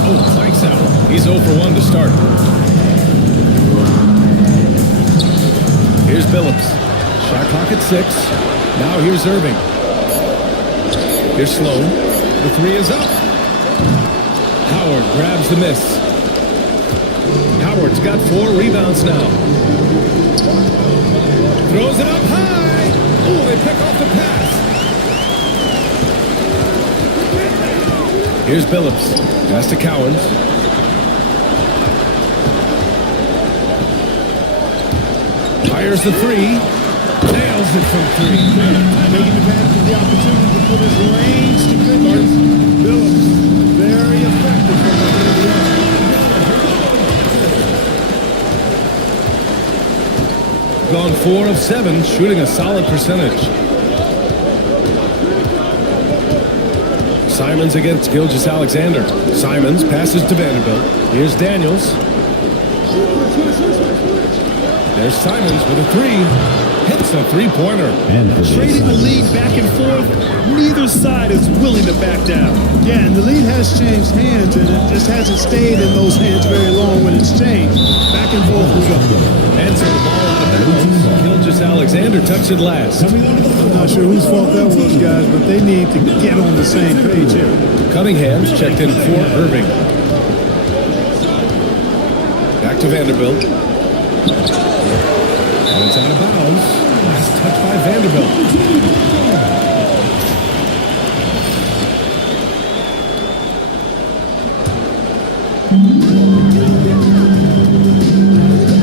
Oh, clanks out. He's 0 for 1 to start. Here's Billups. Shot clock at 6. Now here's Irving. Here's Sloan. The 3 is up. Howard grabs the miss. Howard's got 4 rebounds now. Throws it up high. Oh, they pick off the pass. Here's Billups. Pass to Cowens. Fires the 3. Nails it from 3. Taking advantage of the opportunity to put his range to good use. Billups, very effective from the end. Gone 4 of 7, shooting a solid percentage. Simons against Gilgeous-Alexander. Simons passes to Vanderbilt. Here's Daniels. There's Simons with a 3. Hits a 3-pointer. Trading the lead back and forth, neither side is willing to back down. Yeah, and the lead has changed hands, and it just hasn't stayed in those hands very long when it's changed. Back and forth we go. And so the ball out of bounds. Gilgeous-Alexander touched it last. I'm not sure whose fault that was, guys, but they need to get on the same page here. Cunningham's checked in for Irving. Back to Vanderbilt. And it's out of bounds. Last touch by Vanderbilt.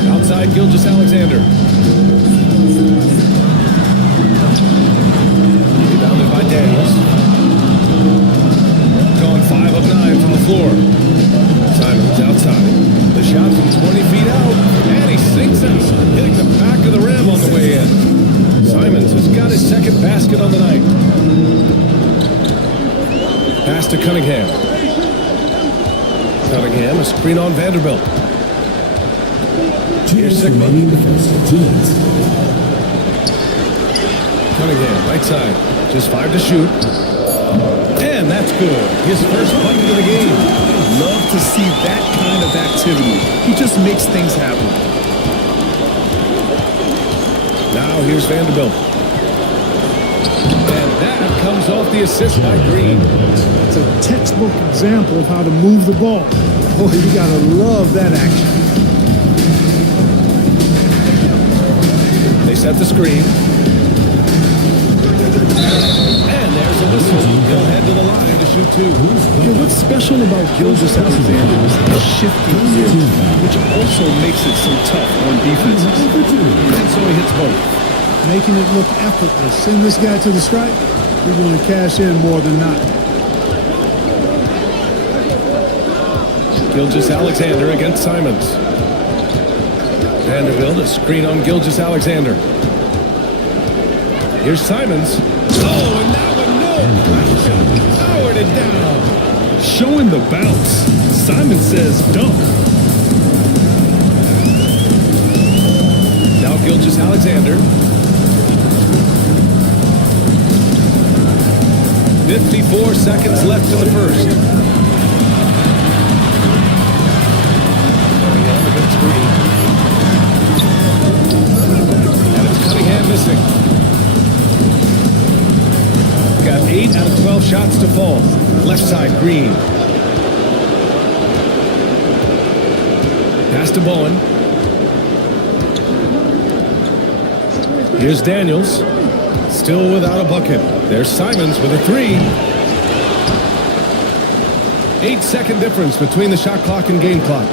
Outside Gilgeous-Alexander. Rebounded by Daniels. Gone 5 of 9 from the floor. Simons outside. The shot from 20 feet out. And he sinks out, hitting the back of the rim on the way in. Simons has got his second basket on the night. Pass to Cunningham. Cunningham, a screen on Vanderbilt. Here's Sigma. Cunningham, right side. Just 5 to shoot. And that's good. His first bucket of the game. Love to see that kind of activity. He just makes things happen. Now here's Vanderbilt. And that comes off the assist by Green. It's a textbook example of how to move the ball. Boy, you gotta love that action. They set the screen. And there's a whistle. He'll head to the line to shoot 2. Yeah, what's special about Gilgeous-Alexander is the shifting here, which also makes it so tough on defenses. And so he hits both. Making it look effortless. Send this guy to the stripe, you're going to cash in more than not. Gilgeous-Alexander against Simons. Vanderbilt, a screen on Gilgeous-Alexander. Here's Simons. Oh, and that one, no! Powered it down. Showing the bounce. Simon says dunk. Now Gilgeous-Alexander. 54 seconds left in the first. And it's shots to fall. Left side, Green. Pass to Bowen. Here's Daniels. Still without a bucket. There's Simons with a three. 8-second difference between the shot clock and game clock.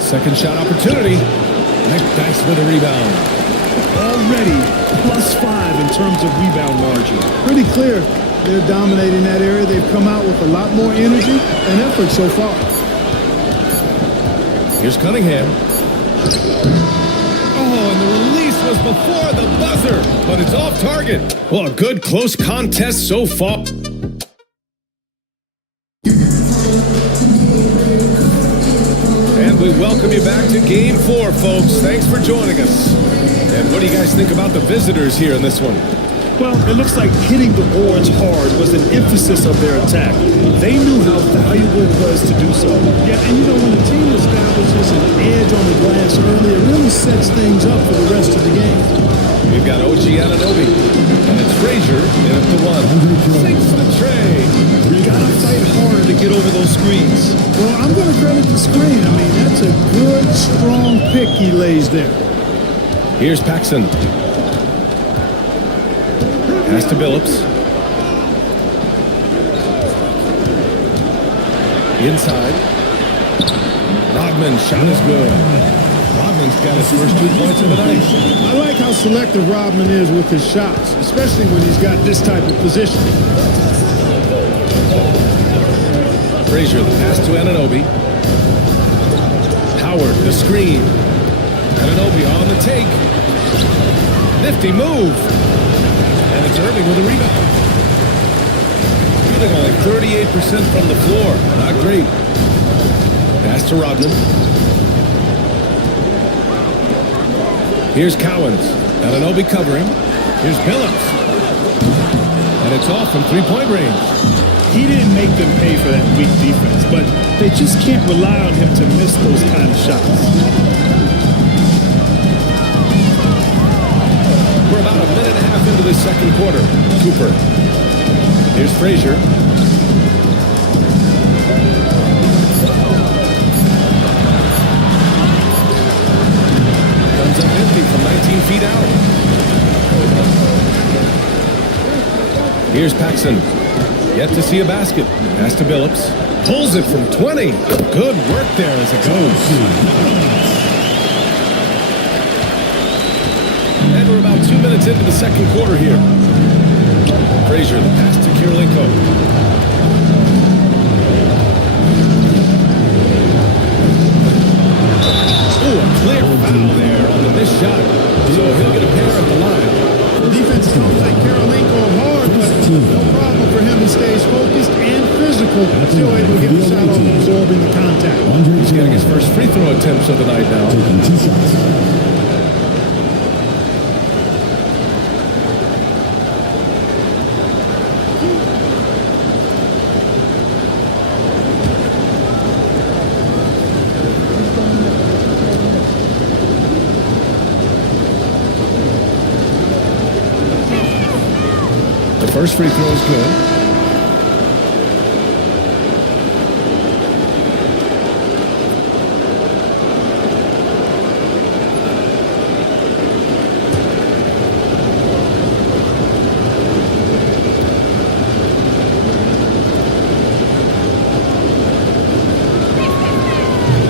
Second shot opportunity. McDyess with a rebound. Already +5 in terms of rebound margin. Pretty clear they're dominating that area. They've come out with a lot more energy and effort so far. Here's Cunningham. Oh, and the release was before the buzzer, but it's off target. Well, a good close contest so far. And we welcome you back to Game 4, folks. Thanks for joining us. And what do you guys think about the visitors here in this one? Well, it looks like hitting the boards hard was an emphasis of their attack. They knew how valuable it was to do so. Yeah, and you know, when a team establishes an edge on the glass early, it really sets things up for the rest of the game. We've got OG Anunoby, and it's Frazier in at the one. Sinks the tray. You gotta fight harder to get over those screens. Well, I'm going to credit the screen. I mean, that's a good, strong pick he lays there. Here's Paxson. Pass to Billups. Inside. Rodman, shot is good. Rodman's got his first 2 points of the night. I like how selective Rodman is with his shots, especially when he's got this type of position. Frazier, the pass to Anunoby. Howard, the screen. Anunoby on the take. Nifty move. And it's Irving with a rebound. Shooting only 38% from the floor. Not great. Pass to Rodman. Here's Cowens. Anunoby covering. Here's Billups. And it's off from three-point range. He didn't make them pay for that weak defense, but they just can't rely on him to miss those kind of shots. We're about a minute and a half into the second quarter. Cooper. Here's Frazier. Comes up empty from 19 feet out. Here's Paxson. Yet to see a basket. Pass to Billups. Pulls it from 20. Good work there as it goes. And we're about 2 minutes into the second quarter here. Frazier, the pass to Kirilenko. Oh, a clear foul there on the missed shot. So he'll get a pair at the line. The defense comes like Kirilenko hard, but no problem for him. He stays focused and physical. Still able to get the shot off, absorbing the contact. He's getting his first free throw attempts of the night now. First free throw is good.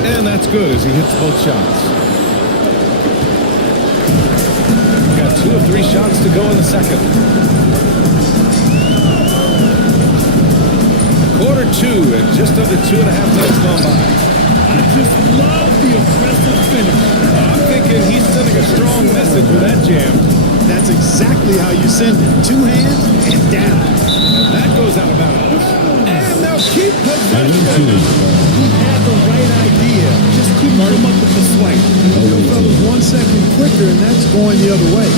And that's good as he hits both shots. Got 2 of 3 shots to go in the second. Quarter 2 and just under 2.5 minutes gone by. I just love the aggressive finish. I'm thinking he's sending a strong message with that jam. That's exactly how you send it. 2 hands and down. And that goes out of bounds. And they'll keep possession. He had the right idea. Just couldn't come up with the swipe. The fellas 1 second quicker, and that's going the other way.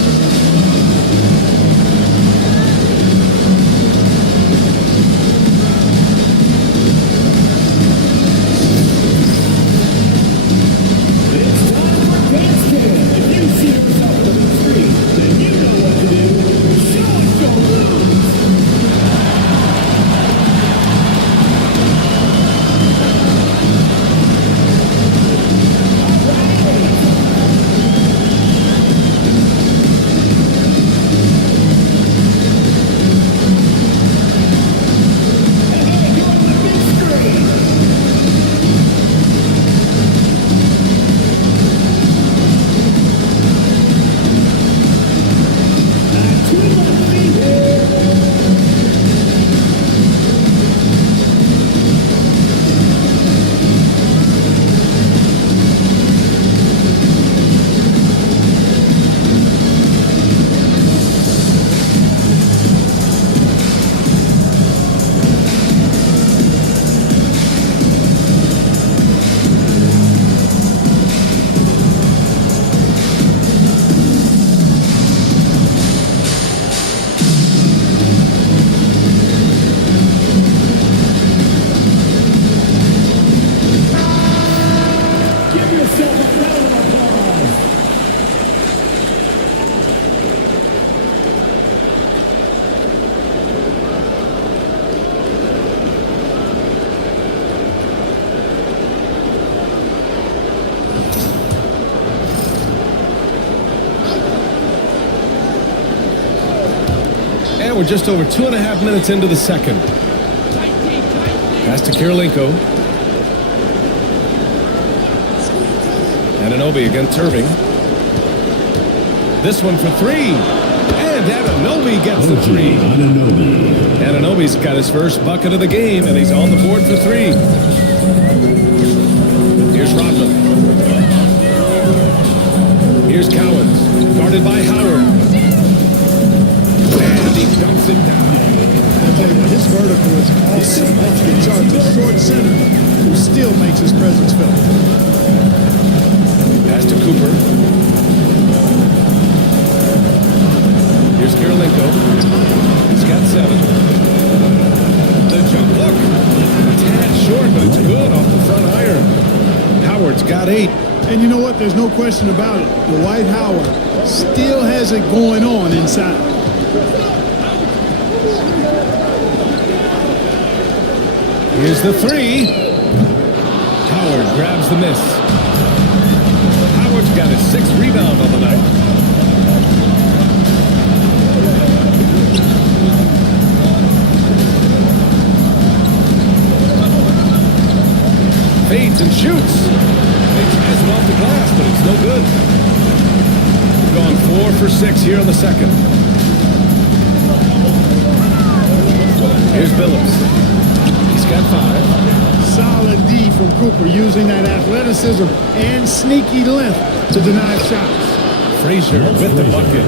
Now we're just over 2.5 minutes into the second. Pass to Kirilenko. Anunoby against Irving. This one for three. And Anunoby gets the three. Anunoby's got his first bucket of the game, and he's on the board for three. Here's Rodman. Here's Cowens, guarded by Howard. And he dumps it down. I'll tell you what, his vertical is awesome off the charts. A short center who still makes his presence felt. Pass to Cooper. Here's Kirilenko. He's got 7. The jump look. A tad short, but it's good off the front iron. Howard's got 8. And you know what? There's no question about it. Dwight Howard still has it going on inside. Here's the 3. Howard grabs the miss. Howard's got his 6th rebound on the night. Fades and shoots. He tries it off the glass, but it's no good. We've gone 4 for 6 here in the second. Here's Billups. He's got 5. Solid D from Cooper, using that athleticism and sneaky length to deny shots. Frazier with the bucket.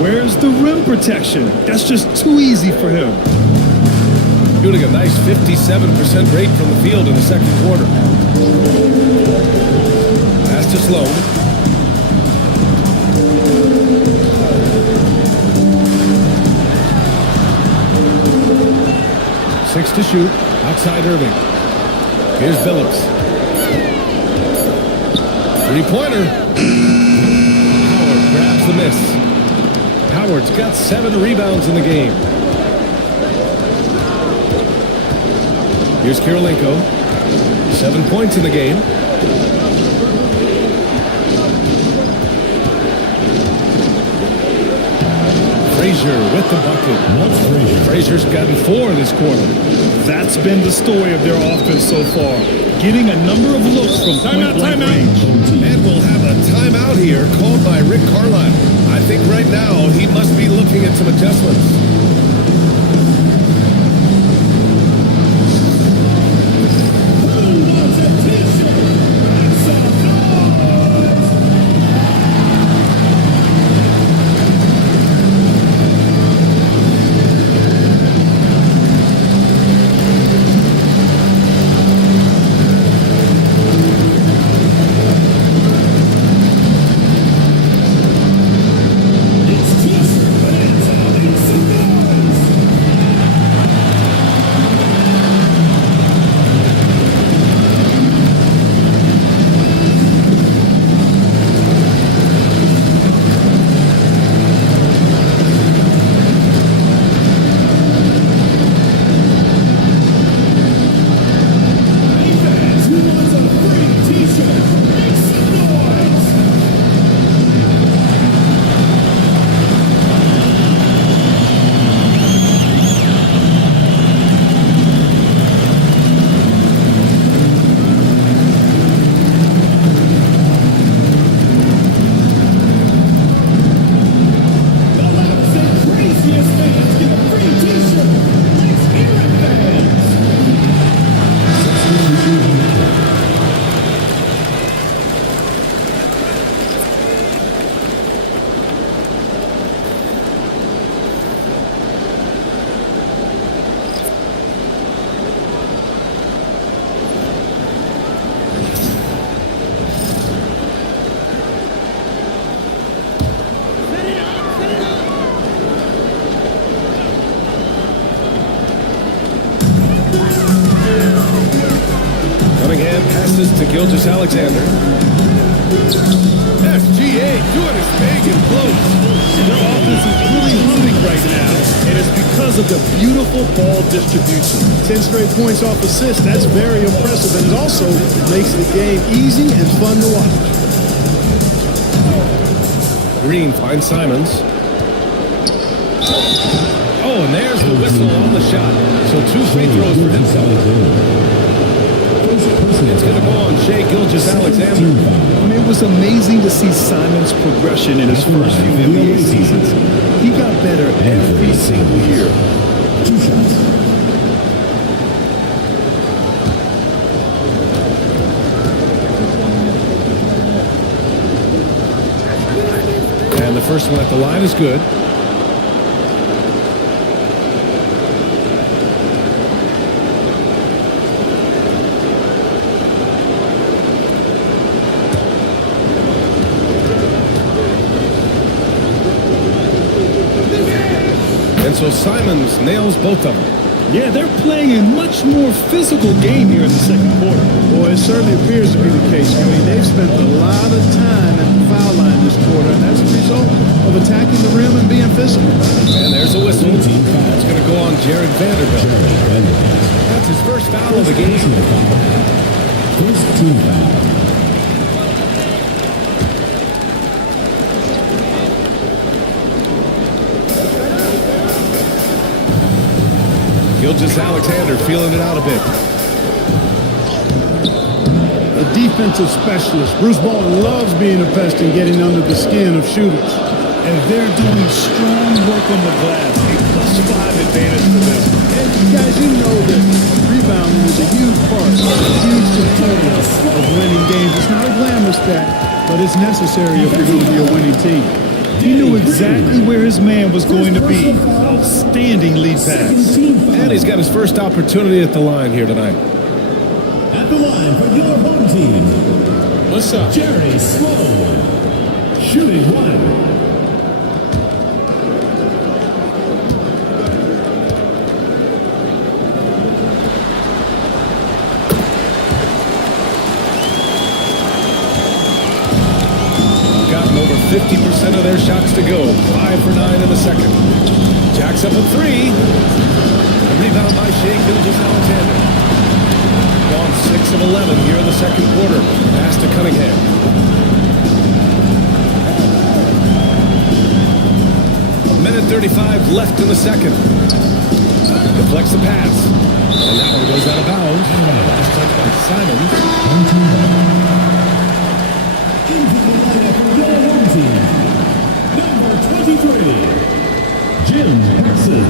Where's the rim protection? That's just too easy for him. Shooting a nice 57% rate from the field in the second quarter. Pass to Sloan. Six to shoot. Outside Irving. Here's Billups. Three-pointer. Howard grabs the miss. Howard's got 7 rebounds in the game. Here's Kirilenko. 7 points in the game. Frazier with the bucket. Frazier's gotten 4 this quarter. That's been the story of their offense so far. Getting a number of looks from point-blank range. And we'll have a timeout here called by Rick Carlisle. I think right now he must be looking at some adjustments. Passes to Gilgeous-Alexander. SGA doing his thing in close. Their offense is really humming right now, and it's because of the beautiful ball distribution. 10 straight points off assists, that's very impressive, and it also makes the game easy and fun to watch. Green finds Simons. Oh, Oh, and there's the whistle on the shot. So 2 free throws for himself. It's going to go on Shai Gilgeous-Alexander. I mean, it was amazing to see Simon's progression in his first few NBA seasons. He got better every single year. 2 shots. And the first one at the line is good. And so Simons nails both of them. Yeah, they're playing a much more physical game here in the second quarter. Boy, it certainly appears to be the case. I mean, they've spent a lot of time at the foul line this quarter, and that's a result of attacking the rim and being physical. And there's a whistle. That's going to go on Jared Vanderbilt. That's his first foul of the game. First team foul. Gilgeous-Alexander feeling it out a bit. A defensive specialist. Bruce Bowen loves being a pest and getting under the skin of shooters. And they're doing strong work on the glass. A +5 advantage for them. And guys, you know that rebounding is a huge part, a huge component of winning games. It's not a glamorous stat, but it's necessary if you're going to be a winning team. He knew exactly where his man was going to be. Outstanding lead pass. And he's got his first opportunity at the line here tonight. At the line for your home team. What's up? Jerry Sloan. Shooting 1. Over 50% of their shots to go. 5 for 9 in the second. Jacks up a 3. A rebound by Shai Gilgeous-Alexander. Gone 6 of 11 here in the second quarter. Pass to Cunningham. A minute 35 left in the second. Deflects the pass. And that one goes out of bounds. Last touch by Simons. Number 23, Jim Paxson.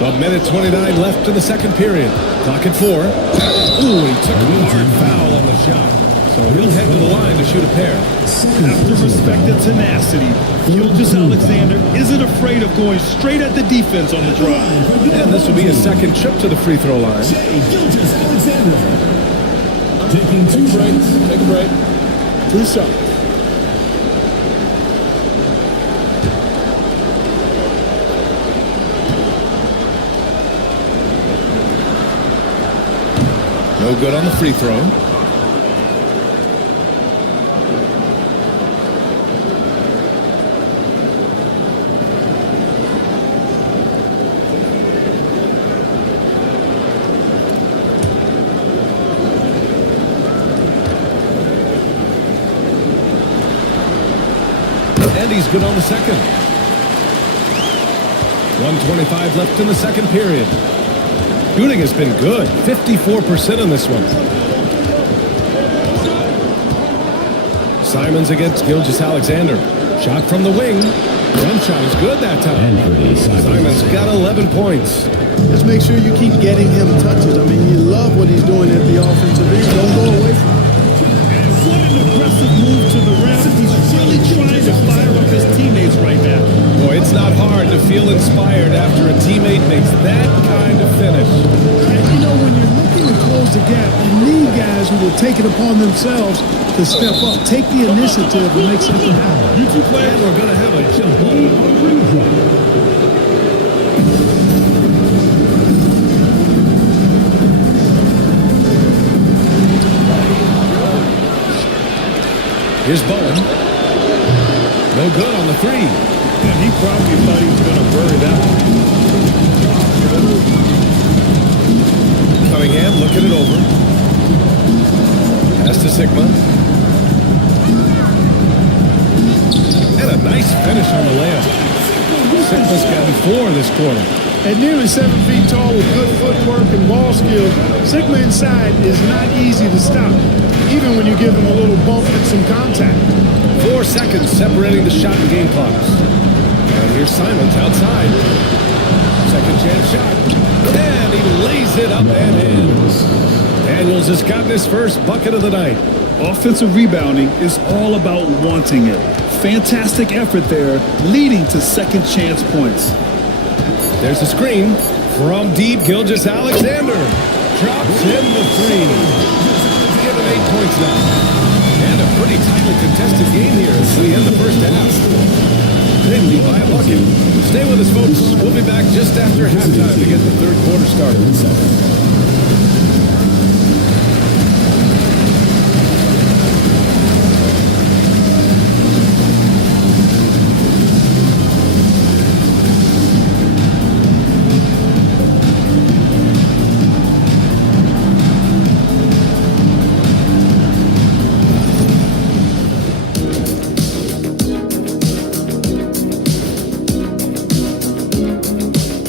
A minute 29 left in the second period. Clock at 4. Ooh, he took a hard foul on the shot. So he'll head to the line to shoot a pair. Have to respect the tenacity. Gilgeous-Alexander isn't afraid of going straight at the defense on the drive. And this will be his second trip to the free throw line. Gilgeous-Alexander. Taking 2 breaks. Take a break. 2 shots. No good on the free throw. And he's good on the second. 1:25 left in the second period. Shooting has been good. 54% in this one. Simons against Gilgeous-Alexander. Shot from the wing. Jump shot is good that time. Simons got 11 points. Just make sure you keep getting him touches. I mean, you love what he's doing at the offensive end. Don't go away from him. And what an aggressive move to the rim. He's really trying to fire up his teammates right now. Boy, it's not hard to feel inspired after a teammate makes that kind of finish. And you know, when you're looking to close the gap, you need guys who will take it upon themselves to step up, take the initiative and make something happen. You two players are going to have a jump ball. Here's Bowen. No good on the 3. And he probably thought he was going to bury that one. Cunningham looking it over. Pass to Sigma. Nice finish on the layup. Sigma's gotten 4 this quarter. At nearly 7 feet tall with good footwork and ball skills, Sigma inside is not easy to stop, even when you give him a little bump and some contact. 4 seconds separating the shot and game clocks. And here's Simons outside. Second chance shot. And he lays it up and in. Daniels has gotten his first bucket of the night. Offensive rebounding is all about wanting it. Fantastic effort there, leading to second chance points. There's a screen from deep. Gilgeous-Alexander drops in the 3. Give him 8 points now. And a pretty tightly contested game here as we end the first half. They lead by a bucket. Stay with us, folks. We'll be back just after halftime to get the third quarter started.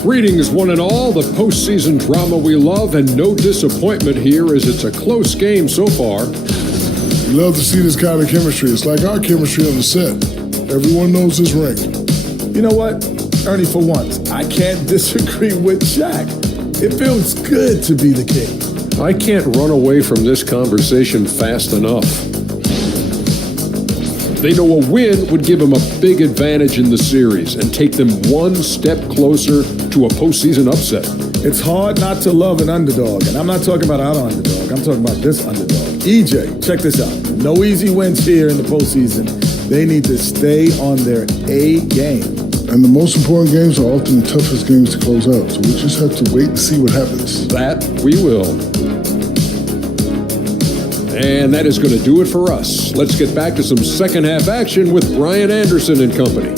Greetings, one and all. The postseason drama we love, and no disappointment here as it's a close game so far. You love to see this kind of chemistry. It's like our chemistry on the set. Everyone knows his ring. You know what, Ernie, for once, I can't disagree with Shaq. It feels good to be the king. I can't run away from this conversation fast enough. They know a win would give them a big advantage in the series and take them one step closer to a postseason upset. It's hard not to love an underdog, and I'm not talking about our underdog. I'm talking about this underdog. EJ, check this out. No easy wins here in the postseason. They need to stay on their A game. And the most important games are often the toughest games to close out, so we just have to wait and see what happens. That we will. And that is going to do it for us. Let's get back to some second half action with Brian Anderson and company.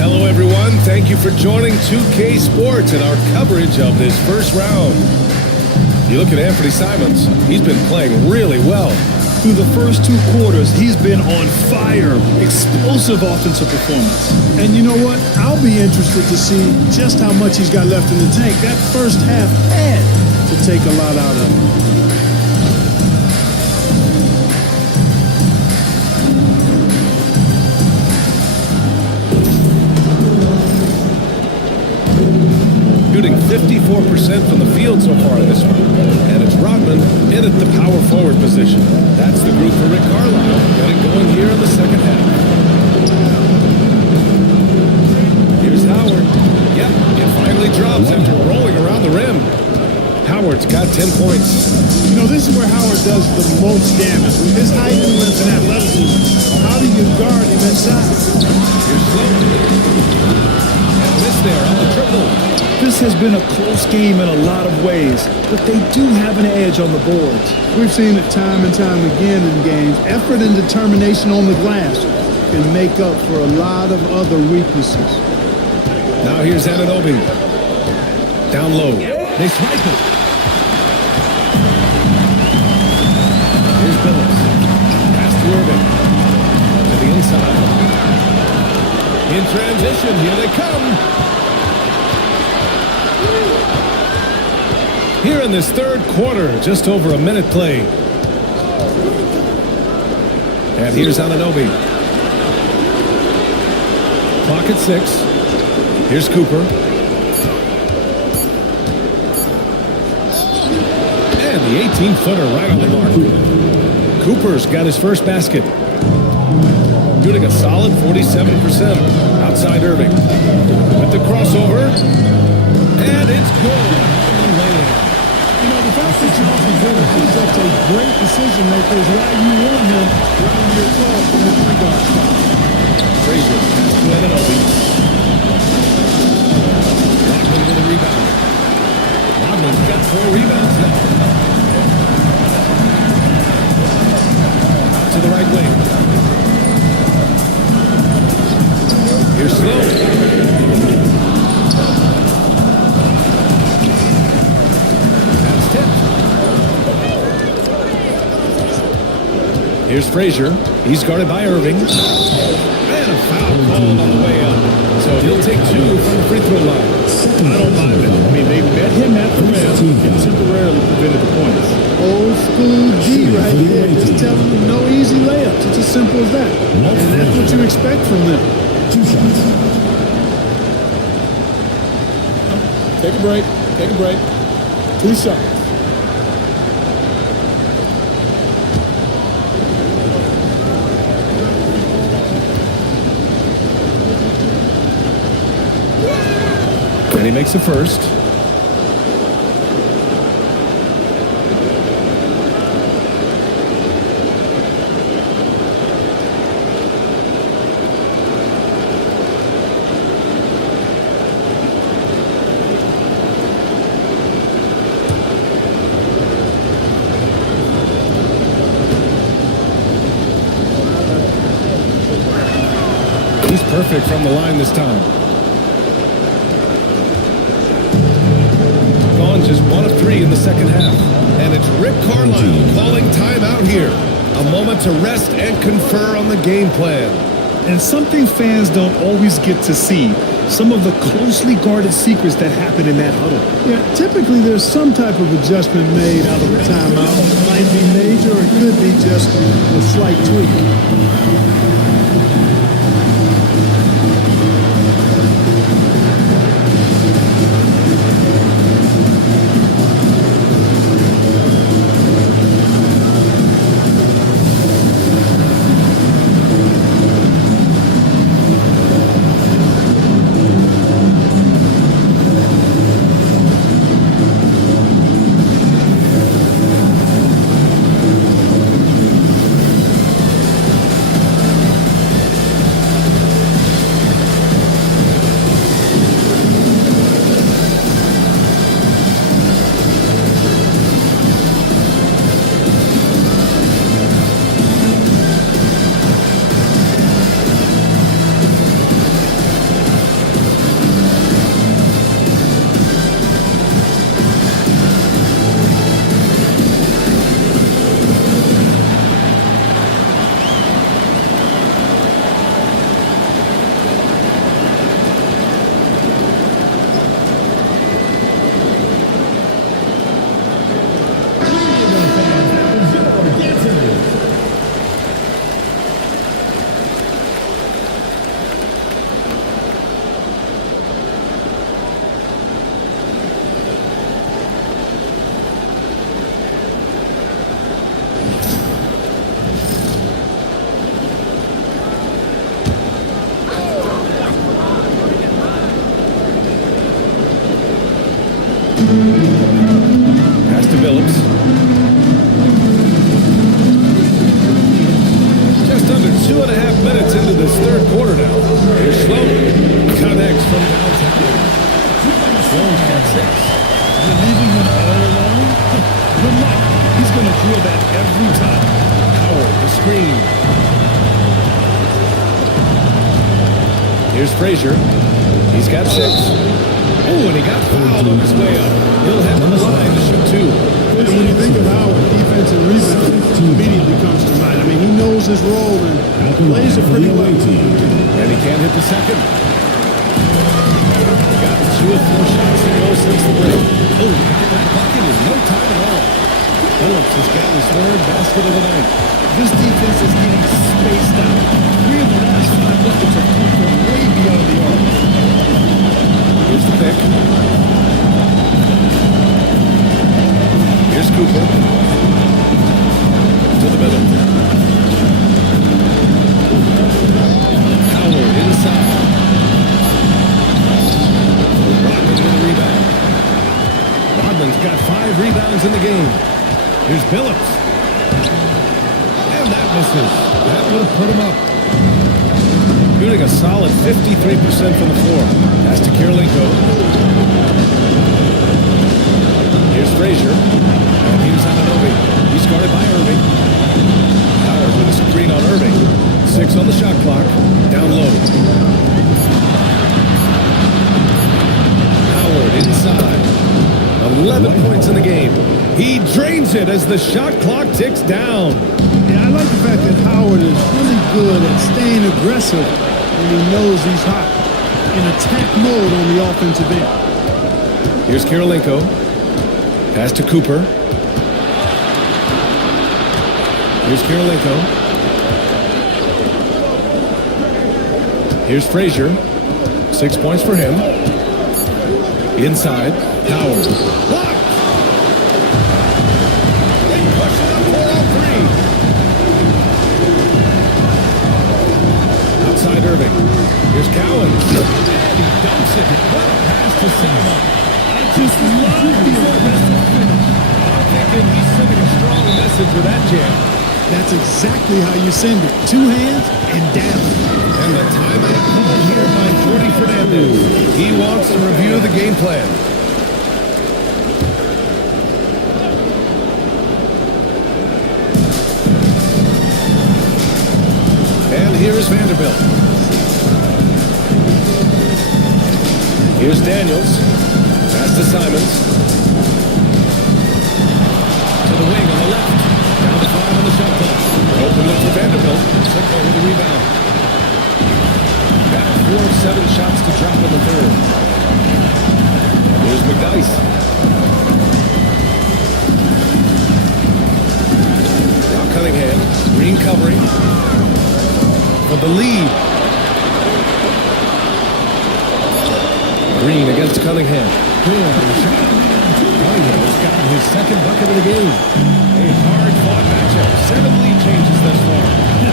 Hello, everyone. Thank you for joining 2K Sports and our coverage of this first round. You look at Anthony Simons, he's been playing really well. Through the first 2 quarters, he's been on fire. Explosive offensive performance. And you know what? I'll be interested to see just how much he's got left in the tank. That first half had to take a lot out of him. Shooting 54% from the field so far in this one. And it's Rodman in at the power forward position. That's the group for Rick Carlisle. Getting going here in the second half. Here's Howard. Yep, it finally drops after rolling around the rim. Howard's got 10 points. You know, this is where Howard does the most damage. With his height and length and athleticism, how do you guard him inside? Here's Sloan. And miss there on the triple. This has been a close game in a lot of ways, but they do have an edge on the boards. We've seen it time and time again in games. Effort and determination on the glass can make up for a lot of other weaknesses. Now here's Anunoby. Down low. They swipe it. Here's Billups. Pass to Irving. To the inside. In transition, here they come. Here in this third quarter, just over a minute played. And here's Anunoby. Clock at 6. Here's Cooper. And the 18-footer right on the mark. Cooper's got his first basket. Shooting a solid 47% outside Irving. With the crossover. And it's good. You know, the fact that Jonathan Bennett is such a great decision maker is why you want him running your club from the point guard spot. Frazier pass to Anunoby. Rodman with a rebound. Rodman's got 4 rebounds now. Out to the right wing. Here's Frazier. He's guarded by Irving. And a foul called on the way up. So he'll take 2 from the free throw line. I don't mind it. I mean, they met him at the rim and temporarily prevented the points. Old school G right there, just telling them no easy layups. It's as simple as that. And that's what you expect from them. 2 shots. Take a break. Take a break. 2 shots. And he makes the first. He's perfect from the line this time. Gone just 1 of 3 in the second half. And it's Rick Carlisle calling timeout here. A moment to rest and confer on the game plan. And something fans don't always get to see, some of the closely guarded secrets that happen in that huddle. Yeah, typically there's some type of adjustment made out of a timeout. It might be major or it could be just a slight tweak. Pass to Phillips. Just under 2.5 minutes into this third quarter now. Here's Sloan. Connects from downtown. Sloan's got 6. You're leaving him all alone? Good luck. He's going to drill that every time. Howard, the screen. Here's Frazier. He's got 6. Oh, and he got fouled on his way up. He'll head to the line to shoot 2. And when you think of Howard, defense and rebounding immediately comes to mind. I mean, he knows his role and plays it pretty well. And he can't hit the second. Got 2 of 4 shots to go since the break. Oh, that bucket in no time at all. Phillips has got his 3rd basket of the night. This defense is getting spaced out. 3 of the last 5 buckets have come from way beyond the arc. Here's the pick. Here's Cooper. To the middle. Howard inside. Rodman with a rebound. Rodman's got 5 rebounds in the game. Here's Phillips. And that misses. That would have put him up. Shooting a solid 53% from the floor. Pass to Kirilenko. Here's Frazier. And he's on Irving. He's guarded by Irving. Howard with a screen on Irving. 6 on the shot clock. Down low. Howard inside. 11 points in the game. He drains it as the shot clock ticks down. Yeah, I like the fact that Howard is really good at staying aggressive when he knows he's hot. In attack mode on the offensive end. Here's Kirilenko. Pass to Cooper. Here's Kirilenko. Here's Frazier. 6 points for him. Inside, Howard. Blocked! They push it up 4-on-3. Outside Irving. Here's Cowan. He dumps it. What a pass to Cinema. I just love the aggressive finish. I'm thinking he's sending a strong message with that jam. That's exactly how you send it. 2 hands and down. And the timeout called here by Jordy Fernandez. He wants to review the game plan. And here's Vanderbilt. Here's Daniels. Pass to Simons. To the wing on the left. Down to 5 on the shot clock. Open look for Vanderbilt. Sicko with the rebound. Got 4 of 7 shots to drop in the third. Here's McDyess. Now Cunningham. Green covering. For the lead. Green against Cunningham. Good on the shot. Cunningham's gotten his second bucket of the game. A hard-fought matchup. 7 lead changes thus far.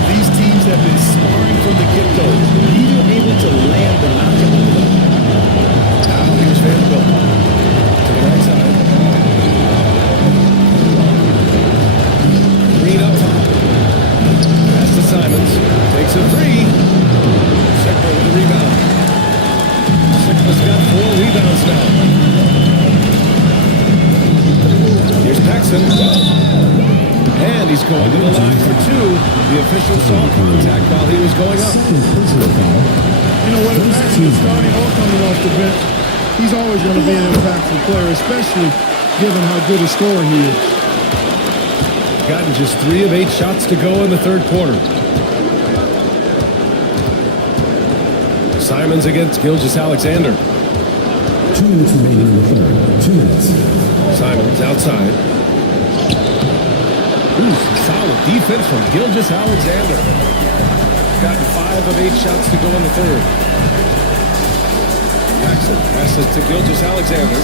These teams have been sparring from the get-go. Neither able to land the knockout. Now here's Vanderbilt. To the right side. Green up top. Pass to Simons. Takes a 3. Sicko with the rebound. Sicko's got 4 rebounds now. Here's Paxson. And he's going to the line for 2. The official saw contact while he was going up. You know what? If Paxson is starting or coming off the bench, he's always going to be an impactful player, especially given how good a scorer he is. Gotten just 3 of 8 shots to go in the third quarter. Simons against Gilgeous-Alexander. 2 minutes remaining in the third. 2 minutes. Simons outside. Ooh, solid defense from Gilgeous-Alexander. Gotten 5 of 8 shots to go in the third. Paxson passes to Gilgeous-Alexander.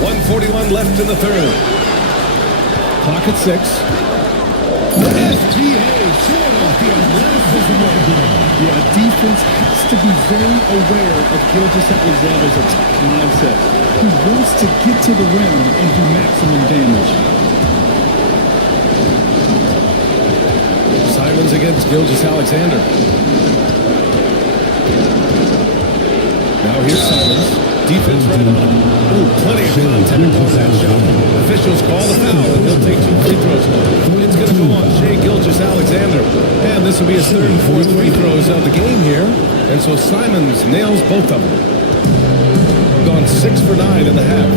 1:41 left in the third. Clock at 6. SGA showing off the athleticism right here. Yeah, defense has to be very aware of Gilgeous-Alexander's attack mindset. He wants to get to the rim and do maximum damage. Simons against Gilgeous-Alexander. Now here's Simons. Defense right on. Ooh, plenty of contact on that shot. Officials call the foul, and he'll take 2 free throws now. It's going to go on Shai Gilgeous-Alexander. And this will be his 3rd and 4th free throws of the game here. And so Simons nails both of them. Gone 6 for 9 in the half.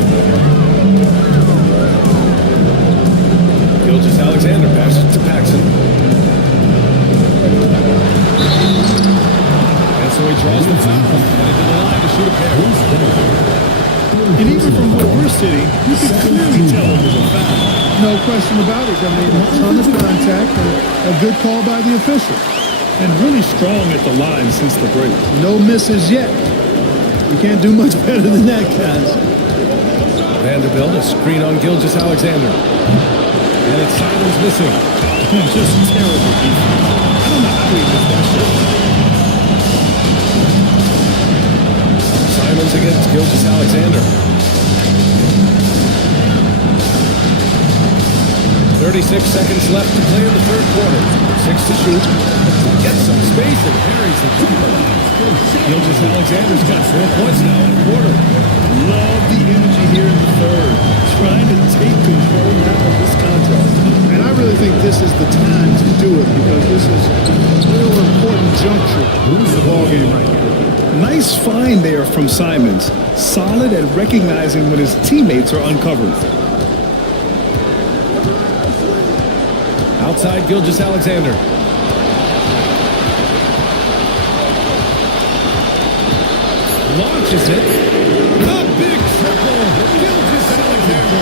Gilgeous-Alexander passes to Paxson. And so he draws the foul. And into the line to shoot a pair. And even from where we're sitting, you can clearly tell it was a foul. No question about it. I mean, a ton of contact and a good call by the official. And really strong at the line since the break. No misses yet. You can't do much better than that, guys. Vanderbilt, a screen on Gilgeous-Alexander. And it's Simons missing. Just terrible defense. I don't know how he missed that shot. Simons against Gilgeous-Alexander. 36 seconds left to play in the third quarter. 6 to shoot. Gets some space and carries the jumper. Gilgeous-Alexander's got 4 points now in the quarter. Love the energy here in the third. Trying to take control now of this contest. And I really think this is the time to do it because this is a real important juncture in the ballgame right here. Nice find there from Simons. Solid at recognizing when his teammates are uncovered. Outside, Gilgeous-Alexander. Launches it. A big triple. Gilgeous-Alexander.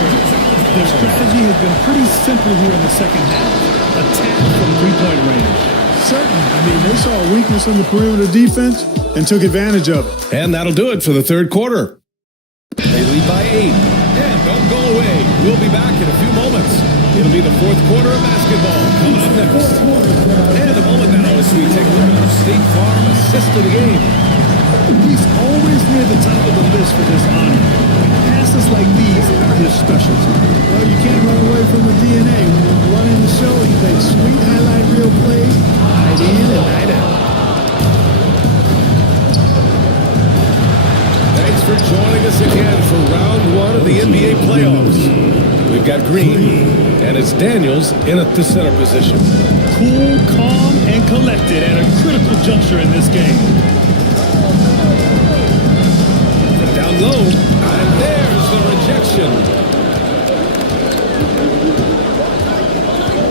Their strategy has been pretty simple here in the second half. Attack from three-point range. Certainly. I mean, they saw a weakness in the perimeter defense and took advantage of it. And that'll do it for the third quarter. They lead by 8. And don't go away. We'll be back in a few moments. It'll be the fourth quarter of basketball coming up next. And a moment now as we take a look at our State Farm assist of the game. He's always near the top of the list for this honor. Passes like these are his specialty. Well, you can't run away from the DNA. When you run in the show, he makes sweet highlight reel plays, night in and night out. Thanks for joining us again for round 1 of the NBA playoffs. We've got Green, and it's Daniels in at the center position. Cool, calm, and collected at a critical juncture in this game. From down low, and there's the rejection.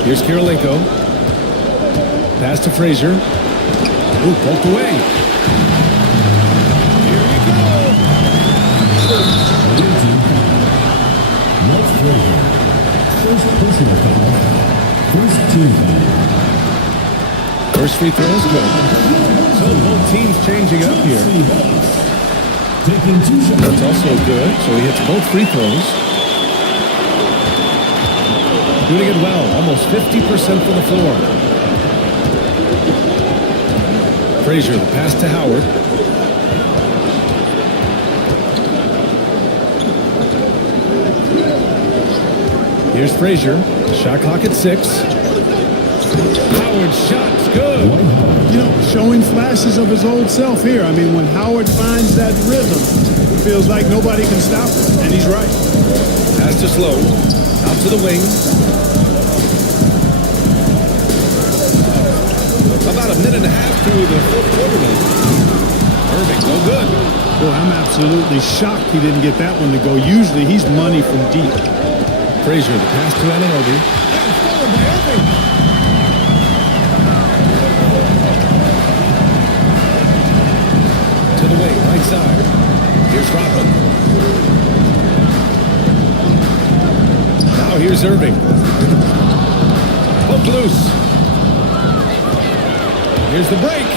Here's Kirilenko. Pass to Frazier. Ooh, poked away. First personal foul. First team foul. First free throw is good. So both teams changing up here. Taking 2 shots. That's also good. So he hits both free throws. Doing it well. Almost 50% for the floor. Frazier, the pass to Howard. Here's Frazier. Shot clock at 6. Howard's shot's good. You know, showing flashes of his old self here. I mean, when Howard finds that rhythm, it feels like nobody can stop him, and he's right. Pass to Slow. Out to the wing. About a minute and a half through the fourth quarter now. Irving, no good. Boy, I'm absolutely shocked he didn't get that one to go. Usually he's money from deep. Frazier, the pass to Anunoby. And followed by Irving. To the wing, right side. Here's Rodman. Now here's Irving. Poke loose. Here's the break.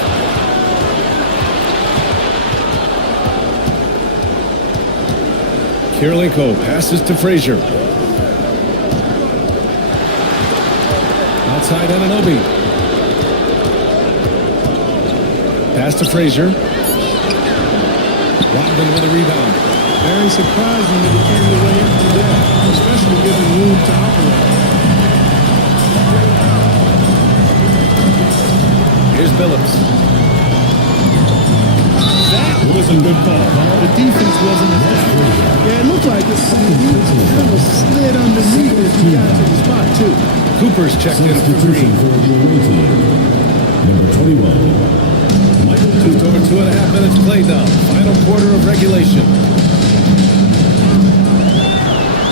Kirilenko passes to Frazier. Outside Anunoby. Pass to Frazier. Rodman with a rebound. Very surprising that he came away empty there, especially given room to operate. Here's Billups. That was a good ball. The defense wasn't as bad. Yeah, it looked like it. I mean, he kind of slid underneath as he got to the spot, too. Cooper's checked in for Green. Number 21. 2.5 minutes played now. Final quarter of regulation.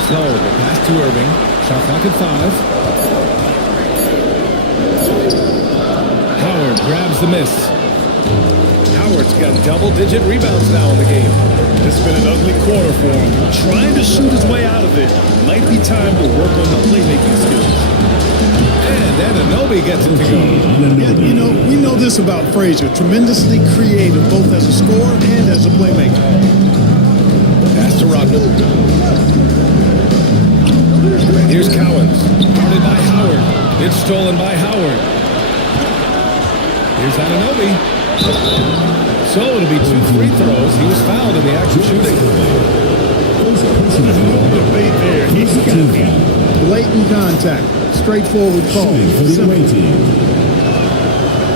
Slow, the pass to Irving. Shot clock at 5. Howard grabs the miss. Howard's got double-digit rebounds now in the game. It's been an ugly quarter for him. Trying to shoot his way out of it. Might be time to work on the playmaking skills. And Anunoby gets it to go. Yeah, you know, we know this about Frazier. Tremendously creative, both as a scorer and as a playmaker. Pass to Rodman. Here's Cowens. Guarded by Howard. It's stolen by Howard. Here's Anunoby. So it'll be 2 free throws. He was fouled in the act of shooting. There's no debate there. He's got to be. Blatant contact. Straightforward call.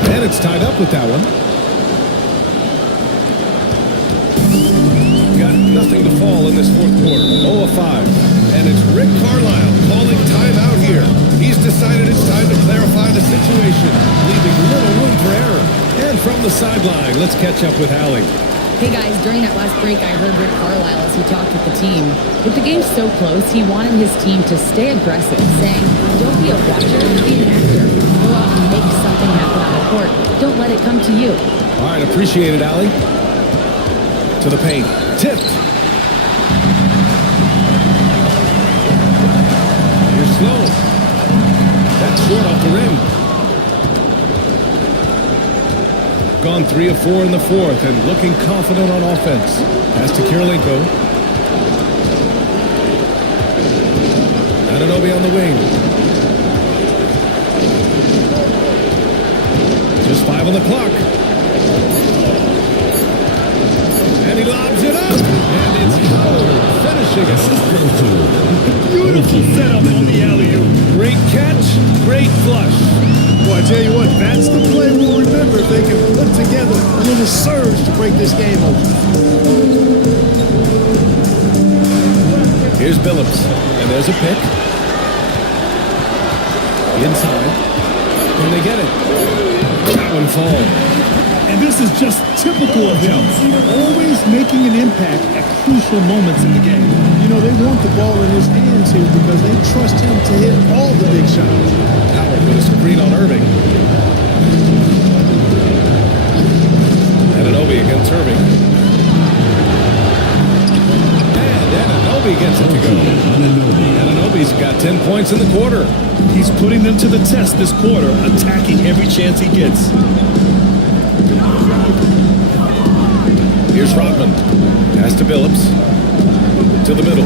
And it's tied up with that one. Got nothing to fall in this fourth quarter. 0 of 5. And it's Rick Carlisle calling timeout here. He's decided it's time to clarify the situation, leaving little room for error. And from the sideline, let's catch up with Allie. Hey guys, during that last break, I heard Rick Carlisle as he talked with the team. With the game so close, he wanted his team to stay aggressive, saying, don't be a watcher, be an actor. Go out and make something happen on the court. Don't let it come to you. All right, appreciate it, Allie. To the paint. Tipped. Here's Sloan. That's short off the rim. Gone 3 of 4 in the fourth and looking confident on offense. Pass to Kirilenko. Anunoby on the wing. Just 5 on the clock. And he lobs it up. And it's Howard finishing it. Beautiful setup on the alley-oop. Great catch, great flush. Boy, I tell you what, that's the play we'll remember if they can put together a little surge to break this game open. Here's Billups, and there's a pick. Inside. Can they get it? That one falls. And this is just typical of him. Always making an impact at crucial moments in the game. You know, they want the ball in his hands here because they trust him to hit all the big shots. Howard with a screen on Irving. Anunoby against Irving. And Anunoby gets it to go. Anunoby's got 10 points in the quarter. He's putting them to the test this quarter, attacking every chance he gets. Here's Rodman. Pass to Billups. To the middle.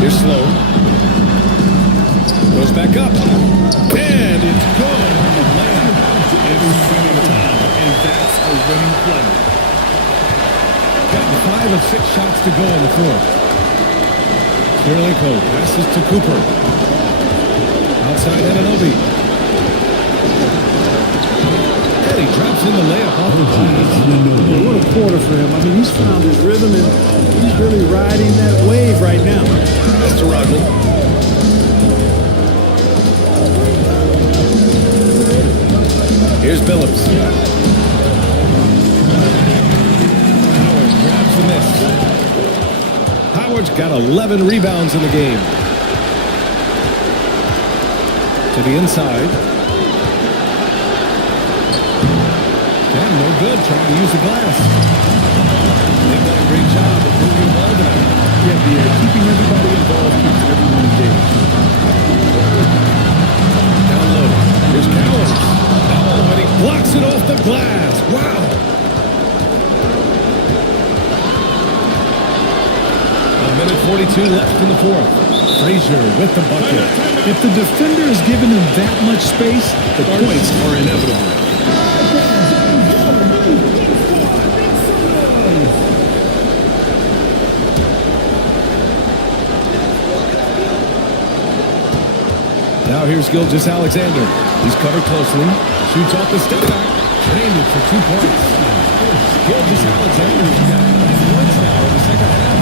Here's Slow. Goes back up. And it's good on the layup. It's winning time, and that's a winning play. Got 5 of 6 shots to go in the fourth. Kirilenko passes to Cooper. Outside Anunoby. He drops in the layup off the glass. What a quarter for him. I mean, he's found his rhythm, and he's really riding that wave right now. That's to Rodman. Here's Billups. Howard grabs the miss. Howard's got 11 rebounds in the game. To the inside. No good trying to use the glass. They've done a great job of moving the ball tonight. Yeah, keeping everybody involved, keeps everyone engaged. Down low. Here's Cowens. Oh, and he blocks it off the glass. Wow. A minute 42 left in the fourth. Frazier with the bucket. If the defender is giving him that much space, the points are inevitable. Now here's Gilgeous-Alexander. He's covered closely. Shoots off the step back. Named it for 2 points. Gilgeous-Alexander's got 9 points now in the second half.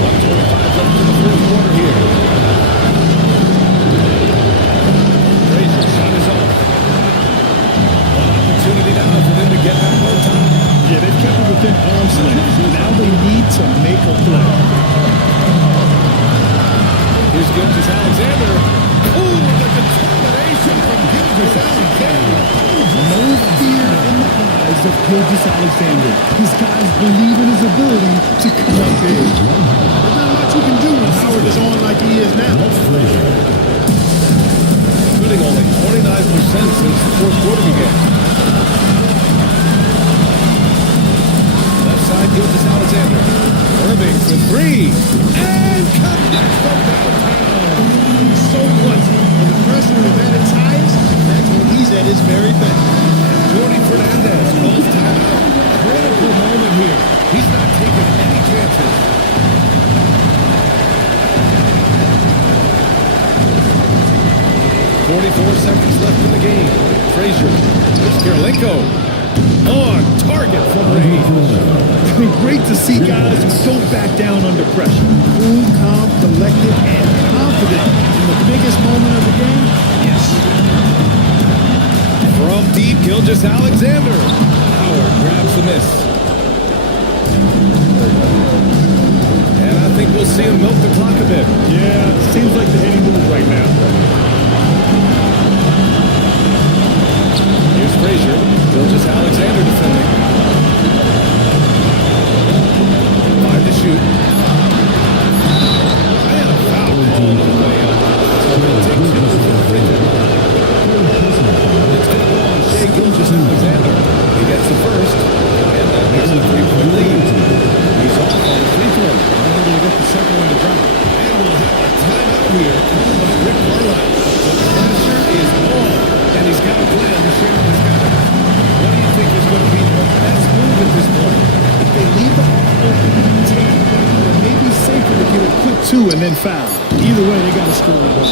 1:25 left in the fourth quarter here. Frazier shot is off. One opportunity now for them to get back on top. Yeah, they've kept it within arm's length. Now they need to make a play. Here's Gilgeous-Alexander. Ooh, the determination from Gilgeous-Alexander. No fear in the eyes of Gilgeous-Alexander. His guys believe in his ability to come up big. There's not much you can do when Howard is on like he is now. Shooting only 29% since the fourth quarter began. Left side, Gilgeous-Alexander. Irving for 3. And connects from downtown. He's so clutch. When the pressure is at its highest, that's when he's at his very best. Jordy Fernandez calls timeout. Critical moment here. He's not taking any chances. .44 seconds left in the game. Frazier. Here's Kirilenko. On target from range. It's been great to see guys who don't back down under pressure. Cool, calm, collected, and confident in the biggest moment of the game? Yes. From deep, Gilgeous-Alexander. Howard grabs the miss. And I think we'll see him milk the clock a bit. Yeah, seems like the heady move right now. Here's Frazier. Gilgeous-Alexander defending. 5 to shoot. And a foul called on the way up. So he'll take 2 for the free throw. It's going to go on Shai Gilgeous-Alexander. He gets the first. And that makes it a 3-point lead. He's off on the free throw. Unable to get the second one to drop. And we'll have a timeout here called by Rick Carlisle. The pressure is on. And he's got a plan to share with his guys. What do you think is going to be the best move at this point? If they leave the ball open, it may be safer to get a quick 2 and then foul. Either way, they got to score the ball.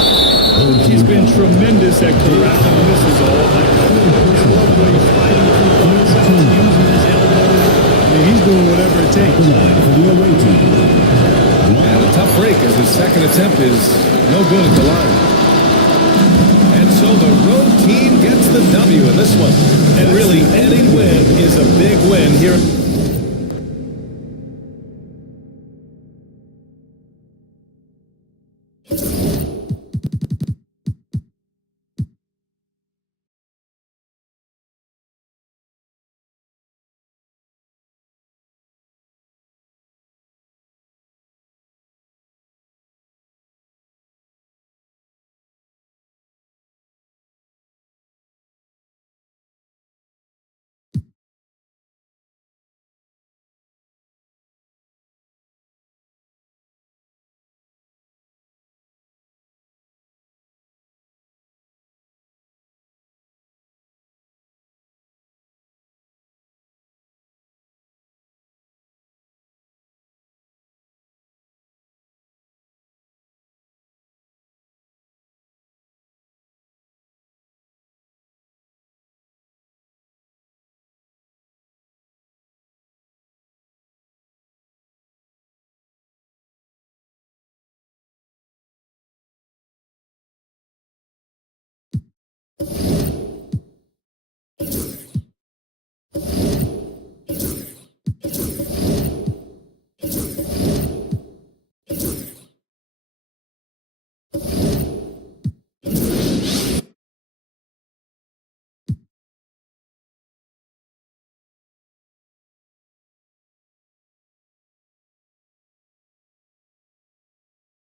He's been tremendous at correcting misses all night long. I love the way he's fighting through concepts, using his elbows. I mean, he's doing whatever it takes. And a tough break as his second attempt is no good at the line. And so the road team gets the W in this one. And really, any win is a big win here.